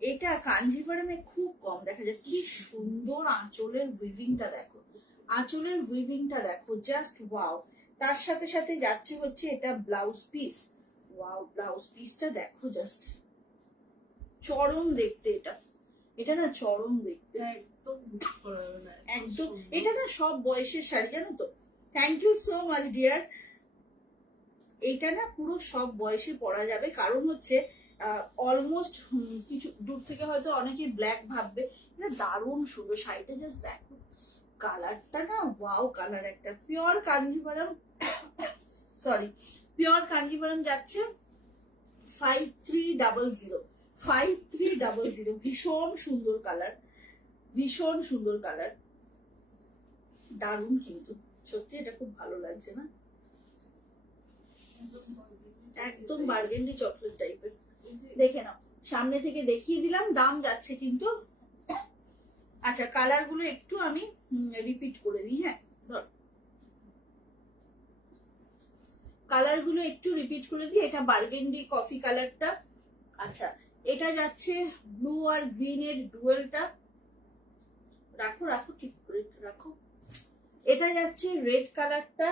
এটা কাঞ্জিভারমে খুব কম দেখা যায়। কি সুন্দর আঁচলের উইভিংটা দেখো, আঁচলের উইভিংটা দেখো, জাস্ট ওয়াও। তার সাথে সাথে যাচ্ছে হচ্ছে এটা ব্লাউজ পিস, ওয়াও ব্লাউজ পিসটা দেখো, জাস্ট চরম দেখতে, এটা না চরম দেখতে, একদম এটা না সব বয়সের শাড়ি জানো তো। Thank you so much dear. এটা না পুরো সব বয়সে পরা যাবে, কারণ হচ্ছে অলমোস্ট কিছু দূর থেকে হয়তো অনেকে ব্ল্যাক ভাববে, এটা দারুণ সুন্দর শাড়িটা, জাস্ট দেখো কালারটা না ওয়াও কালার একটা। Pure Kanjivaram sorry pure Kanjivaram যাচ্ছে 5300, ভীষণ সুন্দর কালার, ভীষণ সুন্দর কালার, দারুণ কিন্তু সত্যি এটা খুব ভালো লাগছে না, একদম বার্গেন্ডি চকলেট টাইপের। দেখে নাও, সামনে থেকে দেখিয়ে দিলাম, দাম যাচ্ছে কিন্তু। আচ্ছা কালার গুলো একটু আমি রিপিট করে দিই, হ্যাঁ ধর কালার গুলো একটু রিপিট করে দিই। এটা বার্গেন্ডি কফি কালারটা, আচ্ছা এটা যাচ্ছে ব্লু আর গ্রিন এর ডুয়েলটা, রাখো রাখো ঠিক করে রাখো। এটা যাচ্ছে রেড কালারটা,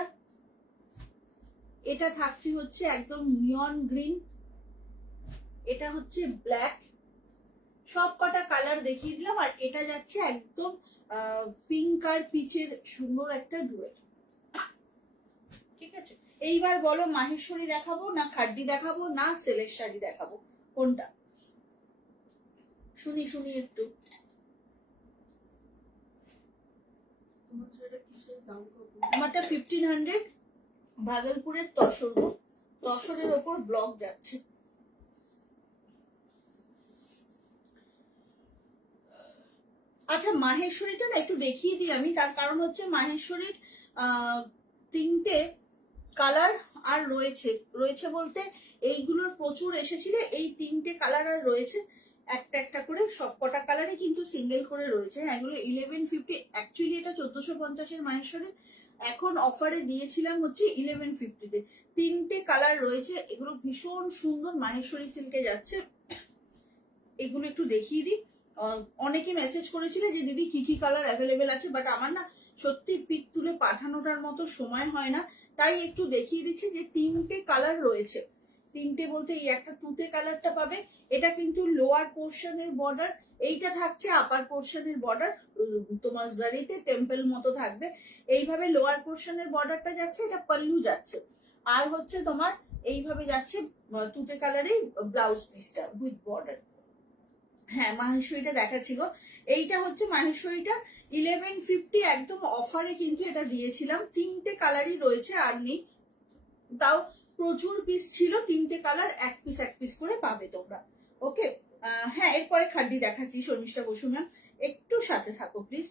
এটা থাকছে হচ্ছে একদম নিয়ন গ্রিন, এটা হচ্ছে ব্ল্যাক, সব কটা কালার দেখিয়ে দিলাম। আর এটা যাচ্ছে একদম পিঙ্ক আর পিচের সুন্দর একটা ডুয়েল, ঠিক আছে। এইবার বলো মাহেশ্বরী দেখাবো না খাড্ডি দেখাবো না সেলের শাড়ি দেখাবো, কোনটা শুনি শুনি একটু। আমারটা 1500, ভাগলপুরের তসরের ওপর ব্লক যাচ্ছে। আচ্ছা মাহেশ্বরীটা না একটু দেখিয়ে দিই আমি, তার কারণ হচ্ছে মাহেশ্বরীর 3টে কালার আর রয়েছে বলতে এইগুলোর প্রচুর এসেছিল, এই 3টে কালার আর রয়েছে, একটা একটা করে সব কটা কালারই কিন্তু সিঙ্গেল করে রয়েছে। এগুলো 1150, অ্যাকচুয়ালি এটা 1450 মাহেশ্বরী, এখন অফারে দিয়েছিলাম হচ্ছে 1150-তে। 3টে কালার রয়েছে, এগুলো ভীষণ সুন্দর, মাহেশ্বরী সিল্কে যাচ্ছে। এগুলো একটু দেখিয়ে দিই। অনেকে মেসেজ করেছিল যে দিদি কি কি কালার অ্যাভেলেবেল আছে, বাট আমার না সত্যি পিক তুলে পাঠানোটার মতো সময় হয় না, তাই একটু দেখিয়ে দিচ্ছি যে 3টে কালার রয়েছে। তিনটে বলতে এই একটা তুতে কালারটা পাবে, এটা কিন্তু লোয়ার পোর্শনের বর্ডার, এইটা থাকছে আপার পোর্শনের বর্ডার, তোমার জারিতে টেম্পল মতো থাকবে। এইভাবে লোয়ার পোর্শনের বর্ডারটা যাচ্ছে, এটা পাল্লু যাচ্ছে, আর হচ্ছে তোমার এইভাবে যাচ্ছে তুতে কালারেই ব্লাউজ পিসটা উইথ বর্ডার। হ্যাঁ মাহেশ্বরীটা দেখাচ্ছি গো, এইটা হচ্ছে মাহেশ্বরীটা 1150 একদম অফারে কিন্তু এটা দিয়েছিলাম। তিনটে কালারই রয়েছে, আর নেই, তাও প্রচুর পিস ছিল, তিনটে কালার এক পিস করে পাবে তোমরা। ওকে, হ্যাঁ এরপরে খাড্ডি দেখাচ্ছি শর্মিষ্ঠা বসু ম্যাম, একটু সাথে থাকো প্লিজ।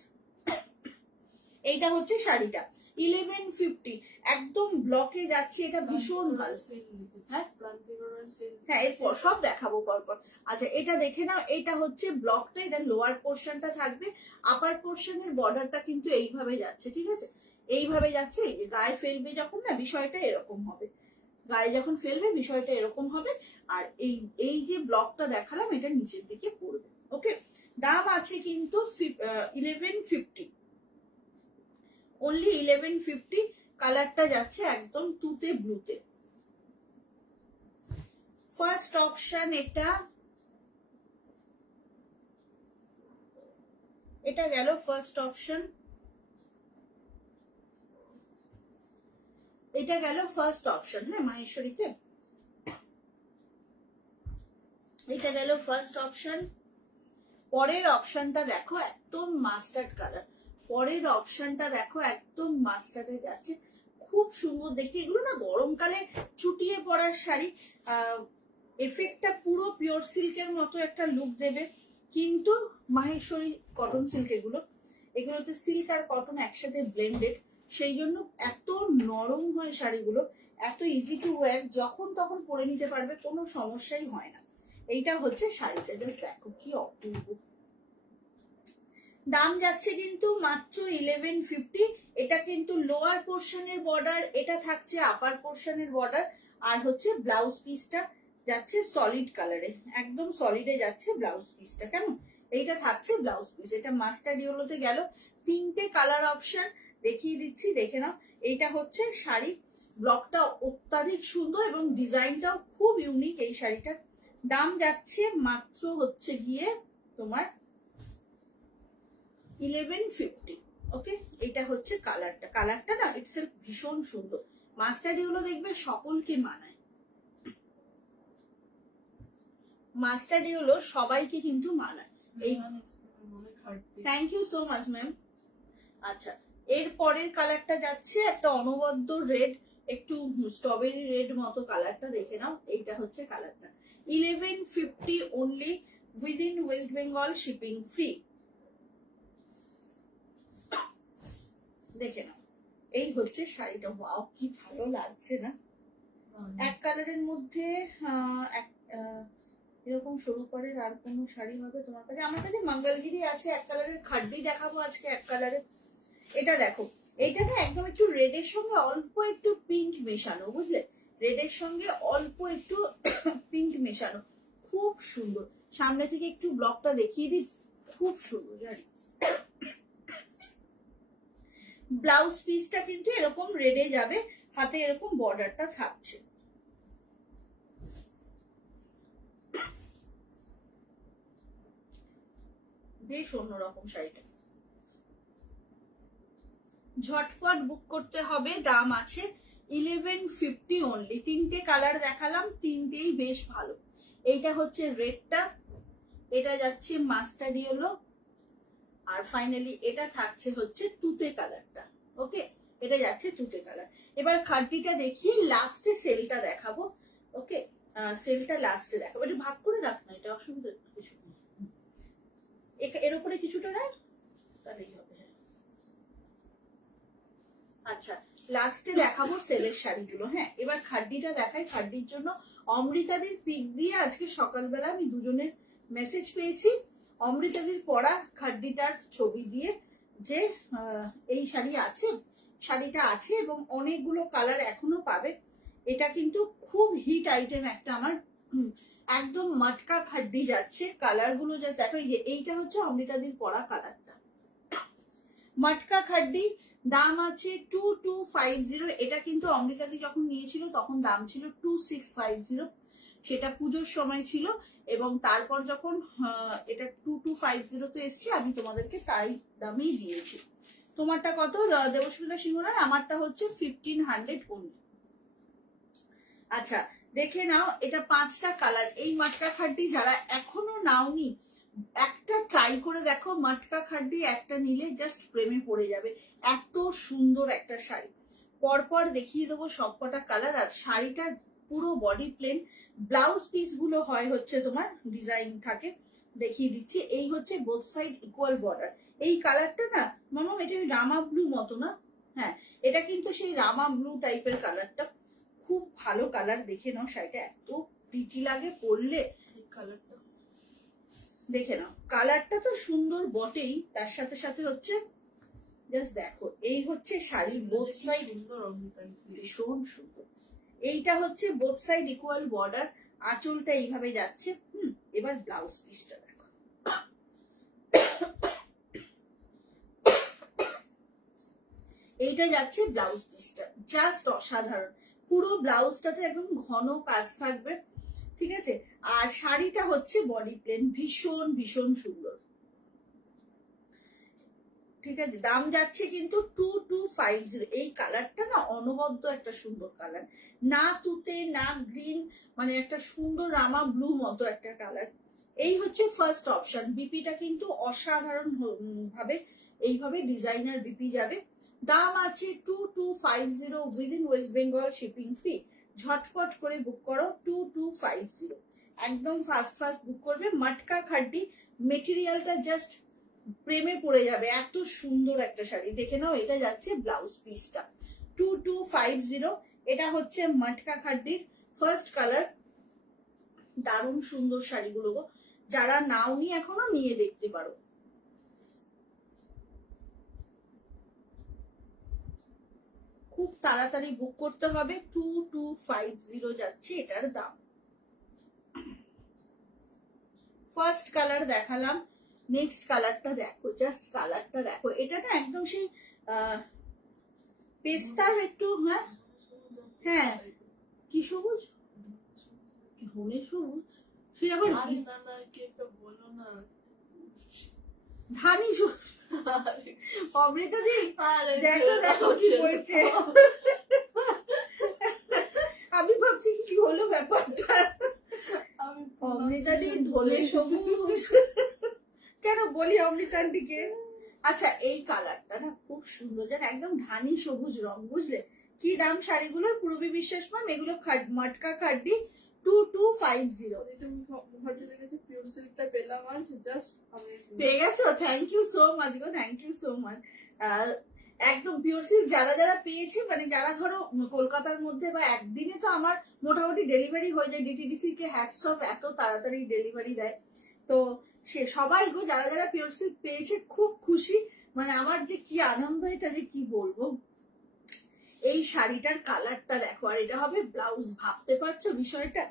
এইটা হচ্ছে শাড়িটা 1150 একদম ব্লকে যাচ্ছে, এটা ভীষণ ভালো। হ্যাঁ এরপর সব দেখাবো পরপর। আচ্ছা এটা দেখে নাও, এটা হচ্ছে ব্লকটা, এটা লোয়ার পোর্শনটা থাকবে, আপার পোর্শনের বর্ডারটা কিন্তু এইভাবে যাচ্ছে, ঠিক আছে, এইভাবে যাচ্ছে। এই যে গায়ে ফেলবে যখন না, বিষয়টা এরকম হবে, গায়ে যখন ফেলবে বিষয়টা এরকম হবে। আর এই যে ব্লকটা দেখালাম এটা নিচের দিকে পড়বে। ওকে, দাম আছে কিন্তু 1150, অনলি 1150। কালারটা যাচ্ছে একদম তুতে ব্লুতে। ফার্স্ট অপশন এটা গেল ফার্স্ট অপশন, এটা গেল ফার্স্ট অপশন। হ্যাঁ মাহেশ্বরীতে এটা গেল ফার্স্ট অপশন। পরের অপশনটা দেখো একদম মাস্টার্ড কালার, পরের অপশনটা দেখো একদম মাস্টার্ডে যাচ্ছে, খুব সুন্দর দেখতে। এগুলো না গরমকালে চুটিয়ে পড়ার শাড়ি, এফেক্টটা পুরো পিওর সিল্কের মতো একটা লুক দেবে, কিন্তু মাহেশ্বরী কটন সিল্ক, এগুলোতে সিল্ক আর কটন একসাথে ব্লেন্ডেড, সেই জন্য এত নরম হয় শাড়িগুলো, এত ইজি টু ওয়্যার, যখন তখন পরে নিতে পারবে, কোনো সমস্যাই হয় না। এইটা হচ্ছে শাড়িটা, জাস্ট দেখো কি অপূর্ব। দাম যাচ্ছে কিন্তু মাত্র 1150। এটা কিন্তু লোয়ার পোর্শনের বর্ডার, এটা থাকছে আপার পোর্শনের বর্ডার, আর হচ্ছে ব্লাউজ পিসটা যাচ্ছে সলিড কালারে, একদম সলিডে যাচ্ছে ব্লাউজ পিসটা। কেন এইটা থাকছে ব্লাউজ পিস, এটা মাস্টার্ড ইয়েলোতে গেল। তিনটে কালার অপশন দেখিয়ে দিচ্ছি, দেখে নাও। এইটা হচ্ছে শাড়ি, ব্লকটা অত্যাধিক সুন্দর এবং ডিজাইনটাও খুব ইউনিক এই শাড়িটার। দাম যাচ্ছে মাত্র হচ্ছে গিয়ে তোমার 1150। ওকে, এটা হচ্ছে কালারটা না ইটসেলফ ভীষণ সুন্দর, মাস্টার্ড ইয়েলো দেখবে সকলকে মানায়, মাস্টার্ড ইয়েলো সবাইকে কিন্তু মানায়। এই thank you so much ma'am. আচ্ছা এর পরের কালারটা যাচ্ছে একটা অনবদ্য রেড, একটু স্ট্রবেরি রেড মতো কালারটা, দেখে নাও। এইটা হচ্ছে কালারটা 1150 only, within West Bengal, shipping free. দেখে নাও, এই হচ্ছে শাড়িটা, ওয়াও কি ভালো লাগছে না। এক কালারের মধ্যে এরকম সরু পাড়ের আর কোনো শাড়ি হবে তোমার কাছে? আমার কাছে মঙ্গলগিরি আছে এক কালারের, খাড্ডি দেখাবো আজকে এক কালারের। এটা দেখো, এইটা না একদম একটু রেডের সঙ্গে অল্প একটু পিঙ্ক মেশানো, বুঝলে, রেডের সঙ্গে অল্প একটু পিঙ্ক মেশানো, খুব সুন্দর। সামনে থেকে একটু ব্লকটা দেখিয়ে দিই, খুব সুন্দর জানি। ব্লাউজ পিসটা কিন্তু এরকম রেডে যাবে, হাতে এরকম বর্ডারটা থাকছে। বেশ অন্যরকম শাড়িটা, ঝটপট বুক করতে হবে। দাম আছে 1150 অনলি। তিনটে কালার দেখালাম, তিনটেই বেশ ভালো। এইটা হচ্ছে রেডটা, এটা যাচ্ছে মাস্টার্ড ইয়েলো, আর ফাইনালি এটা থাকছে হচ্ছে তুতে কালারটা। ওকে, এটা যাচ্ছে তুতে কালার। এবার খাড্ডিটা দেখি, লাস্টে সেলটা দেখাবো। ওকে, সেলটা লাস্টে দেখাবো। এটা ভাগ করে রাখ না, এটা অসুবিধা কিছু নেই, এর উপরে কিছুটা রাখ তাহলেই হবে। আচ্ছা লাস্টে দেখাবো সেলের শাড়িগুলো। হ্যাঁ এবার খাড্ডিটা দেখাই। খাড্ডির জন্য অমৃতাদির পিক দিয়ে আজকে সকালবেলা আমি দুজনের মেসেজ পেয়েছি, অমৃতাদির পরা খাড্ডিটার ছবি দিয়ে, যে এই শাড়ি আছে, শাড়িটা আছে এবং অনেকগুলো কালার এখনো পাবে। এটা কিন্তু খুব হিট আইটেম একটা আমার, একদম মটকা খাড্ডি যাচ্ছে। কালার গুলো জাস্ট দেখো, এই যে এইটা হচ্ছে অমৃতাদির পরা কালারটা, মটকা খাড্ডি। দাম আছে 2250। এটা কিন্তু অমৃতাদি যখন নিয়েছিল তখন দাম ছিল 2650, সেটা পুজোর সময় ছিল। এবং তারপর যখন এটা 2250 এসছে, আমি তোমাদেরকে তাই দামেই দিয়েছি। তোমারটা কত দেবস্মিতা সিংহ রায়? আমারটা হচ্ছে 1500 অনলি। আচ্ছা দেখে নাও, এটা 5টা কালার। এই মটকা খাড্ডি যারা এখনো নাওনি, একটা ট্রাই করে দেখো। মটকা খাড্ডি একটা নিলে জাস্ট প্রেমে পড়ে যাবে। এত সুন্দর একটা শাড়ি, পরপর দেখিয়ে দেবো সবকটা কালার। আর শাড়িটা পুরো বডি প্লেন, ব্লাউজ পিস গুলো হয় হচ্ছে তোমার ডিজাইন থাকে, দেখিয়ে দিচ্ছি। এই হচ্ছে বোথ সাইড ইকুয়াল বর্ডার। এই কালারটা না মামা, এটা রামা ব্লু মতো না? হ্যাঁ, এটা কিন্তু সেই রামা ব্লু টাইপের কালারটা, খুব ভালো কালার। দেখে নাও শাড়িটা এত প্রিটি লাগে পরলে। কালারটা দেখে নাও, কালারটা তো সুন্দর বটেই, তার সাথে সাথে হচ্ছে জাস্ট দেখো, এই হচ্ছে শাড়ির বোথ সাইড, সুন্দর ভীষণ সুন্দর। এইটা হচ্ছে বোথ সাইড ইকুয়াল বর্ডার, আঁচলটা এইভাবে যাচ্ছে। এবার ব্লাউজ পিসটা দেখো, এইটা যাচ্ছে ব্লাউজ পিসটা, জাস্ট অসাধারণ। পুরো ব্লাউজটাতে একদম ঘন কাজ থাকবে, ঠিক আছে। আর শাড়িটা হচ্ছে বডি প্লেন, ভীষণ ভীষণ সুন্দর, ঠিক আছে। দাম যাচ্ছে কিন্তু 2250। এই কালারটা না অনবদ্য একটা সুন্দর কালার, না তুতে না গ্রিন, মানে একটা সুন্দর রামা ব্লু মতো একটা কালার। এই হচ্ছে ফার্স্ট অপশন। বিপিটা কিন্তু অসাধারণ ভাবে এইভাবে ডিজাইনার বিপি যাবে। দাম আছে 2250 within West Bengal shipping free. ঝটপট করে বুক করো 2250, একদম ফাস্ট ফাস্ট বুক করবে। মটকা খাড্ডি মেটেরিয়ালটা জাস্ট প্রেমে পড়ে যাবে, এত সুন্দর একটা শাড়ি। দেখে নাও, এটা যাচ্ছে ব্লাউজ পিসটা 2250। এটা হচ্ছে মটকা খাড্ডির ফার্স্ট কালার। দারুণ সুন্দর শাড়িগুলো গো, যারা নাওনি এখনো নিয়ে দেখতে পারো। খুব তাড়াতাড়ি বুক করতে হবে, 2250 যাচ্ছে এটার দাম। ফার্স্ট কালার দেখালাম, নেক্সট কালারটা দেখো, জাস্ট কালারটা দেখো। এটা না একদম সেই পেস্তার একটু, হ্যাঁ কি সবুজ, ধনে সবুজ, সে আবার ধানি সবুজ। অমৃতা দি দেখো দেখো কি বলছে, আমি ভাবছি কি হলো ব্যাপারটা। অমৃতা দি ধনে সবুজ কেন বলি অমৃতার দিকে। আচ্ছা এই কালারটা না খুব সুন্দর, যেন একদম ধানি সবুজ রং, বুঝলে। কি দাম শাড়িগুলোর পূরবী বিশ্বাস ম্যাম? এগুলো মটকা খাড্ডি 2250। পেয়ে গেছো? থ্যাংক ইউ সো মাচ গো, থ্যাংক ইউ সো মাচ। একদম পিওর সিল্ক যারা যারা পেয়েছে, মানে যারা ধরো কলকাতার মধ্যে বা একদিনে তো আমার মোটামুটি ডেলিভারি হয়ে যায়, ডিটিডিসি কে হ্যাটস অফ, এত তাড়াতাড়ি ডেলিভারি দেয়। তো সে সবাই গো যারা যারা পিওর সিল্ক পেয়েছে খুব খুশি, মানে আমার যে কি আনন্দ, এটা যে কি বলবো। এই শাড়িটার কালারটা দেখো, আর এটা হবে ব্লাউজ, ভাবতে পারছো বিষয়টা?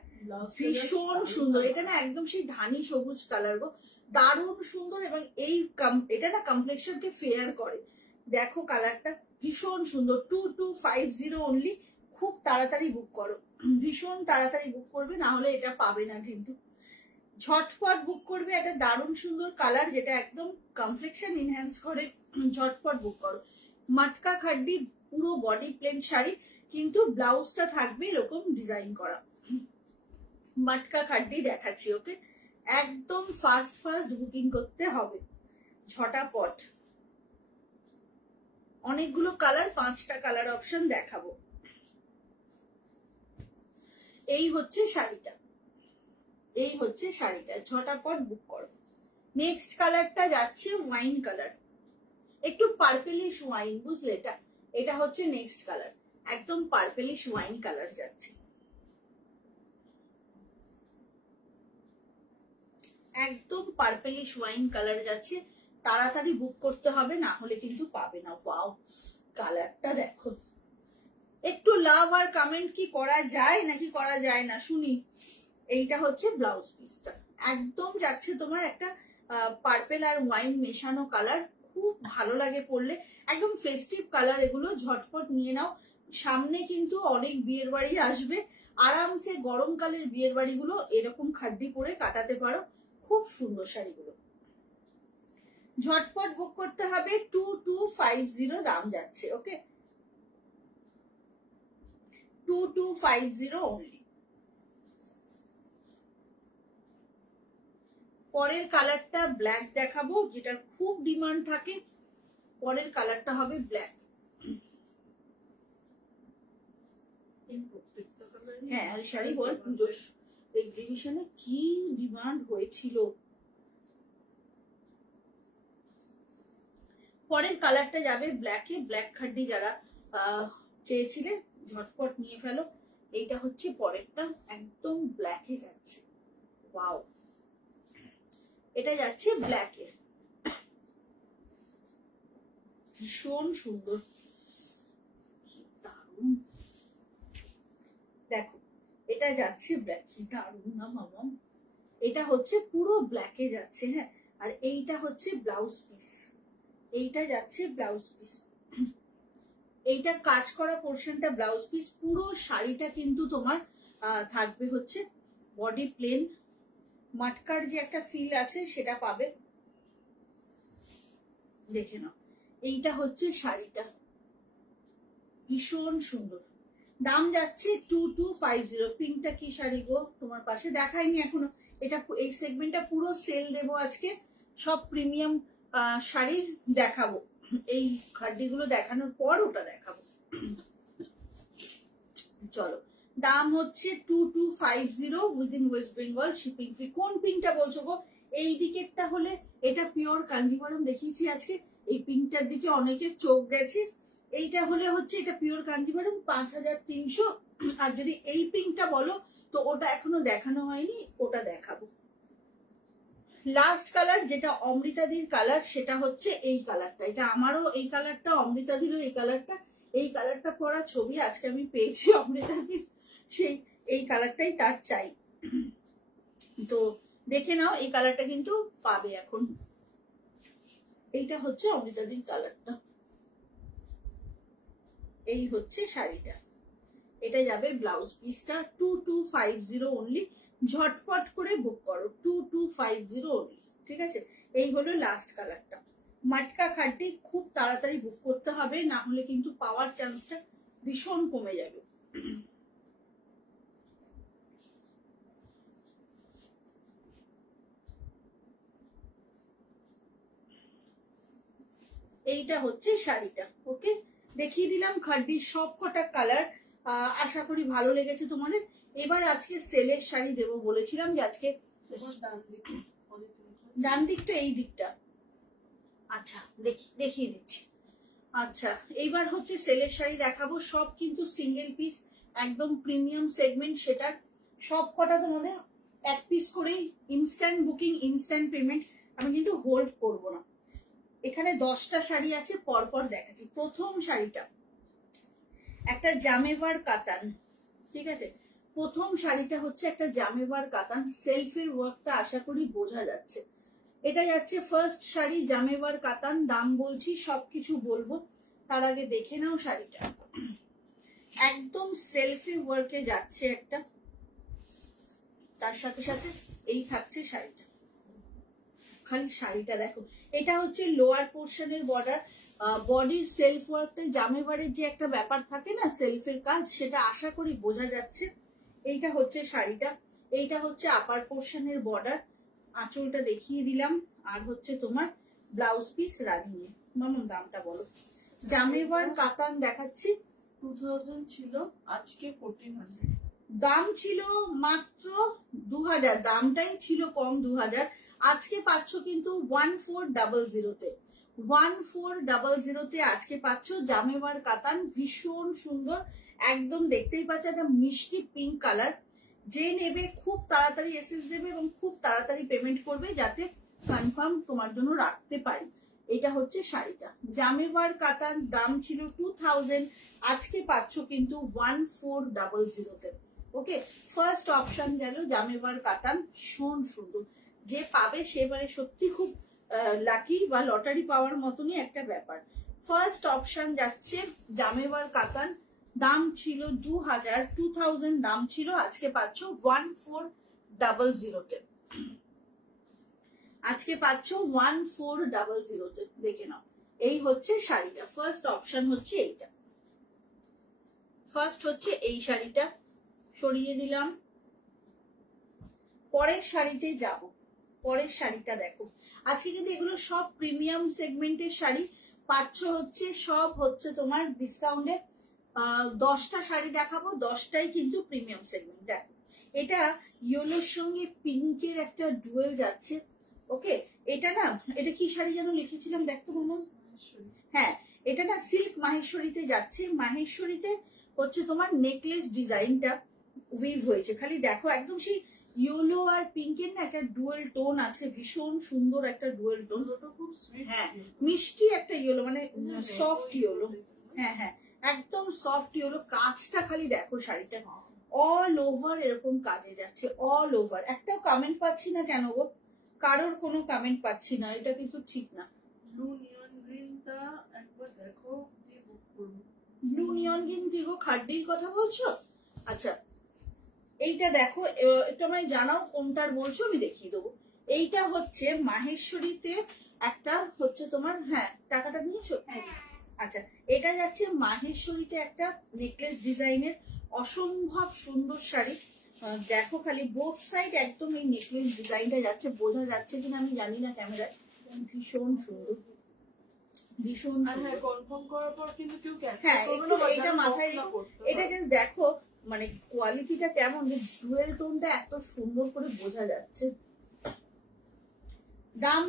ভীষণ সুন্দর। এটা না একদম সেই ধানি সবুজ কালার গো, দারুণ সুন্দর। এবং এই এটা না কমপ্লেক্সন কে ফেয়ার করে। দেখো কালারটা ভীষণ সুন্দর, 2250 অনলি। খুব তাড়াতাড়ি বুক করো, ভীষণ তাড়াতাড়ি বুক করবে, না হলে এটা পাবে না কিন্তু। ঝটপট বুক করবে, একটা দারুণ সুন্দর কালার যেটা একদম কমপ্লেক্সন ইনহ্যান্স করে। ঝটপট বুক করো। মটকা খাড্ডি পুরো বডি প্লেন শাড়ি, কিন্তু ব্লাউজটা থাকবে এরকম ডিজাইন করা। মটকা খাড্ডি দেখাচ্ছি, ওকে। একদম ফাস্ট ফাস্ট বুকিং করতে হবে, ঝটাপট। অনেকগুলো কালার, 5টা কালার অপশন দেখাবো। এই হচ্ছে শাড়িটা, এই হচ্ছে শাড়িটা, ঝটাপট বুক করো। নেক্সট কালারটা যাচ্ছে ওয়াইন কালার, একটু পার্পেলিশ ওয়াইন, বুঝলে। এটা এটা হচ্ছে নেক্সট কালার, একদম পার্পেলিশ ওয়াইন কালার যাচ্ছে, একদম পার্পেলিশ ওয়াইন কালার যাচ্ছে। তাড়াতাড়ি বুক করতে হবে, না হলে কিন্তু পাবে না। ওয়াও, কালারটা দেখো। একটু লাভ আর কমেন্ট কি করা যায় নাকি করা যায় না শুনি। এইটা হচ্ছে ব্লাউজ পিসটা, একদম যাচ্ছে তোমার একটা পার্পেল আর ওয়াইন মেশানো কালার, খুব ভালো লাগে পরলে, একদম ফেস্টিভ কালার এগুলো। ঝটপট নিয়ে নাও, সামনে কিন্তু অনেক বিয়ের বাড়ি আসবে, আরামসে গরমকালের বিয়ের বাড়িগুলো এরকম খাড্ডি পরে কাটাতে পারো। খুব সুন্দর শাড়িগুলো, ঝটপট বুক করতে হবে। 2250 দাম যাচ্ছে। ওকে, 2250 অনলি। পরের কালারটা ব্ল্যাক দেখাবো, যেটার খুব ডিমান্ড থাকে। পরের কালারটা হবে ব্ল্যাক। হ্যাঁ, শাড়ি বল, পুজোর এক্সিবিশনে কি ডিমান্ড হয়েছিল। পরের কালারটা যাবে ব্ল্যাকে। ব্ল্যাক খাড্ডি যারা চেয়েছিলে ঝটপট নিয়ে ফেলো। এইটা হচ্ছে পরেরটা, একদম ব্ল্যাকে যাচ্ছে। ওয়াও, এটা যাচ্ছে ব্ল্যাকে, ভীষণ সুন্দর, কি দারুণ। দেখো, এটা যাচ্ছে ব্ল্যাক, কি দারুণ না মামা। এটা হচ্ছে পুরো ব্ল্যাকে যাচ্ছে। হ্যাঁ, আর এইটা হচ্ছে ব্লাউজ পিস, এইটা যাচ্ছে ব্লাউজ পিস। এইটা কাজ করা পোর্শনটা ব্লাউজ পিস। পুরো শাড়িটা কিন্তু তোমার থাকবে হচ্ছে বডি প্লেন, মাটকার যে একটা ফিল আছে সেটা পাবে। দেখে নাও, এইটা হচ্ছে শাড়িটা, ভীষণ সুন্দর। দাম যাচ্ছে 2250। পিঙ্কটা কি শাড়ি গো তোমার পাশে? দেখাইনি এখনো। এটা এই সেগমেন্টটা পুরো সেল দেবো আজকে, সব প্রিমিয়াম শাড়ি দেখাবো। এই খাড্ডিগুলো দেখানোর পর ওটা দেখাবো। চলো, দাম হচ্ছে 2250 within West Bengal, shipping free. কোন পিঙ্কটা বলছো গো? এই দিকেরটা হলে এটা পিওর কাঞ্জিভারম দেখিয়েছি আজকে, এই পিঙ্কটার দিকে অনেকের চোখ গেছে। এইটা হলে হচ্ছে এটা পিওর কাঞ্জিভারম 5300। আর যদি এই পিঙ্কটা বলো তো ওটা এখনো দেখানো হয়নি, ওটা দেখাবো। লাস্ট কালার যেটা অমৃতাদির কালার, সেটা হচ্ছে এই কালারটা। এটা আমারও এই কালারটা, অমৃতাদিরও এই কালারটা। এই কালারটা পরা ছবি আজকে আমি পেয়েছি অমৃতাদির, সেই এই কালারটাই তার চাই। তো দেখে নাও, এই কালারটা কিন্তু পাবে এখন। এইটা হচ্ছে অমৃতাদির কালারটা, এই হচ্ছে শাড়িটা। এটা যাবে ব্লাউজ পিসটা। 2250 অনলি, ঝটপট করে বুক করো। 2250 অনলি, ঠিক আছে? এই হলো লাস্ট কালারটা। মাটকা খাড্ডি খুব তাড়াতাড়ি বুক করতে হবে, না হলে কিন্তু পাওয়ার চান্সটা ভীষণ কমে যাবে। এইটা হচ্ছে শাড়িটা। ওকে, দেখিয়ে দিলাম খাড্ডির সব কটা কালার। আশা করি ভালো লেগেছে তোমাদের। এবার আজকে সেলের শাড়ি দেবো বলেছিলাম, যে আজকে ডান দিকটা, এই দিকটা। আচ্ছা, দেখিয়ে দিচ্ছি। আচ্ছা, এইবার হচ্ছে সেলের শাড়ি দেখাবো। সব কিন্তু সিঙ্গেল পিস, একদম প্রিমিয়াম সেগমেন্ট। সেটার সব কটা তোমাদের এক পিস করেই, ইনস্ট্যান্ট বুকিং, ইনস্ট্যান্ট পেমেন্ট। আমি কিন্তু হোল্ড করব না। এখানে 10টা শাড়ি আছে, পরপর দেখাচ্ছি। প্রথম শাড়িটা একটা জামেবার কাতান, ঠিক আছে? প্রথম শাড়িটা হচ্ছে একটা জামেবার কাতান, সেলফের ওয়ার্কটা আশা করি বোঝা যাচ্ছে। এটা যাচ্ছে ফার্স্ট শাড়ি, জামেবার কাতান। দাম বলছি, সবকিছু বলবো, তার আগে দেখে নাও শাড়িটা। একদম সেলফি ওয়ার্কে যাচ্ছে একটা, তার সাথে সাথে এই থাকছে শাড়িটা। খালি শাড়িটা দেখো, এটা হচ্ছে লোয়ার পোর্শনের বর্ডার। বডির সেলফ ওয়ার্কটা, জামেবারের যে একটা ব্যাপার থাকে না সেলফের কাজ, সেটা আশা করি বোঝা যাচ্ছে। এইটা হচ্ছে শাড়িটা, এইটা হচ্ছে আপার পোর্শনের বর্ডার। আঁচলটা দেখিয়ে দিলাম, আর হচ্ছে তোমার ব্লাউজ পিস রানিং এ। মামা দামটা বলো। জামেবার কাতান দেখাচ্ছি, 2000 ছিল, আজকে 1400। দাম ছিল মাত্র 2000, দামটাই ছিল কম 2000। আজকে পাচ্ছ কিন্তু 1400-তে, 1400-তে আজকে পাচ্ছ জামেবার কাতান। ভীষণ সুন্দর, একদম দেখতেই পাচ্ছ একটা মিষ্টি পিঙ্ক কালার। যে নেবে খুব তাড়াতাড়ি এসএস দেবে এবং খুব তাড়াতাড়ি পেমেন্ট করবে, যাতে কনফার্ম তোমার জন্য রাখতে পারি। এটা হচ্ছে শাড়িটা, জামেবার কাতান। দাম ছিল 2000, আজকে পাচ্ছ কিন্তু 1400-তে। ওকে, ফার্স্ট অপশন গেল জামেবার কাতান, ভীষণ সুন্দর। যে পাবে সে মানে সত্যি খুব লাকি বা লটারি পাওয়ার মতনই একটা ব্যাপার। ফার্স্ট অপশন যাচ্ছে জামেওয়ার কাতান, দাম ছিল 2000 দাম ছিল, আজকে পাচ্ছ 1400 আজকে পাচ্ছ 1400 দেখে নাও। এই হচ্ছে শাড়িটা, ফার্স্ট অপশন হচ্ছে এইটা, ফার্স্ট হচ্ছে এই শাড়িটা, সরিয়ে দিলাম। পরের শাড়িতে যাব, পরের শাড়িটা দেখো। আজকে কিন্তু এগুলো সব প্রিমিয়াম সেগমেন্টের শাড়ি পাচ্ছ, হচ্ছে সব হচ্ছে তোমার ডিসকাউন্টে। 10টা শাড়ি দেখাবো, 10টাই কিন্তু প্রিমিয়াম সেগমেন্ট। দেখো এটা ইয়েলোর সঙ্গে পিঙ্কের একটা ডুয়েল যাচ্ছে। ওকে, এটা না, এটা কি শাড়ি যেন লিখেছিলাম দেখতো মামা? হ্যাঁ, এটা না সিল্ক মাহেশ্বরীতে যাচ্ছে। মাহেশ্বরীতে হচ্ছে তোমার নেকলেস ডিজাইনটা উইভ হয়েছে, খালি দেখো একদম সেই ইয়েলো আর পিঙ্কের না একটা ডুয়েল টোন আছে, ভীষণ সুন্দর একটা ডুয়েল টোন। হ্যাঁ, মিষ্টি একটা ইয়েলো, মানে সফট ইয়েলো। হ্যাঁ হ্যাঁ, একদম সফট ইয়েলো। কাজটা খালি দেখো, শাড়িটা অল ওভার এরকম কাজে যাচ্ছে, অল ওভার। একটাও কমেন্ট পাচ্ছি না কেন গো, কারোর কোনো কমেন্ট পাচ্ছি না, এটা কিন্তু ঠিক না। ব্লু নিয়ন গ্রিনটা একবার দেখো, যে বুক করব। ব্লু নিয়ন গ্রিন কি গো, খাড্ডির কথা বলছো? আচ্ছা এইটা দেখো, এটা আমায় জানাও কোনটার বলছো, আমি দেখিয়ে দেবো। এইটা হচ্ছে মাহেশ্বরীতে একটা হচ্ছে তোমার, হ্যাঁ টাকাটা নিয়েছো? আচ্ছা, এটা যাচ্ছে মাহেশ্বরীতে একটা নেকলেস ডিজাইনের অসম্ভব সুন্দর শাড়ি। দেখো খালি বোথ সাইড একদম এই নেকলেস ডিজাইনটা যাচ্ছে, বোঝা যাচ্ছে কিনা আমি জানি না ক্যামেরায়। ভীষণ সুন্দর, ভীষণ সুন্দর। কনফার্ম করার পর কিন্তু কেউ হ্যাঁ, একটু এটা মাথায় রেখো। এটা জাস্ট দেখো মানে কোয়ালিটিটা কেমন, যে ডুয়েল টোনটা এত সুন্দর করে বোঝা যাচ্ছে। দাম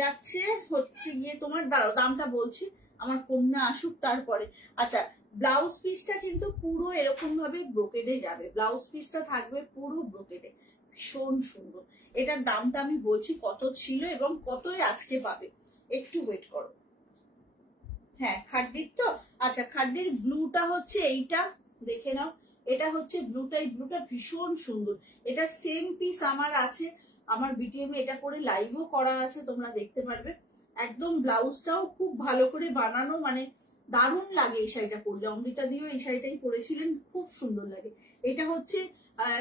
যাচ্ছে হচ্ছে গিয়ে তোমার, দাঁড়াও দামটা বলছি, আমার কন্যা আসুক তারপরে। আচ্ছা, ব্লাউজ পিসটা কিন্তু পুরো এরকম ভাবে ব্রোকেডে যাবে, ব্লাউজ পিসটা থাকবে পুরো ব্রোকেডে, ভীষণ সুন্দর। এটার দামটা আমি বলছি কত ছিল এবং কতই আজকে পাবে, একটু ওয়েট করো। হ্যাঁ খাড্ডির তো, আচ্ছা খাড্ডির ব্লুটা হচ্ছে এইটা, দেখে নাও। এটা হচ্ছে ব্লুটা, এই ব্লুটা ভীষণ সুন্দর। এটা সেম পিস আমার আছে, আমার বিটিএম এটা পরে লাইভও করা আছে, তোমরা দেখতে পারবে। একদম ব্লাউজটাও খুব ভালো করে বানানো, মানে দারুণ লাগে এই শাড়িটা পরলে। অমৃতা দিও এই শাড়িটাই পরেছিলেন, খুব সুন্দর লাগে। এটা হচ্ছে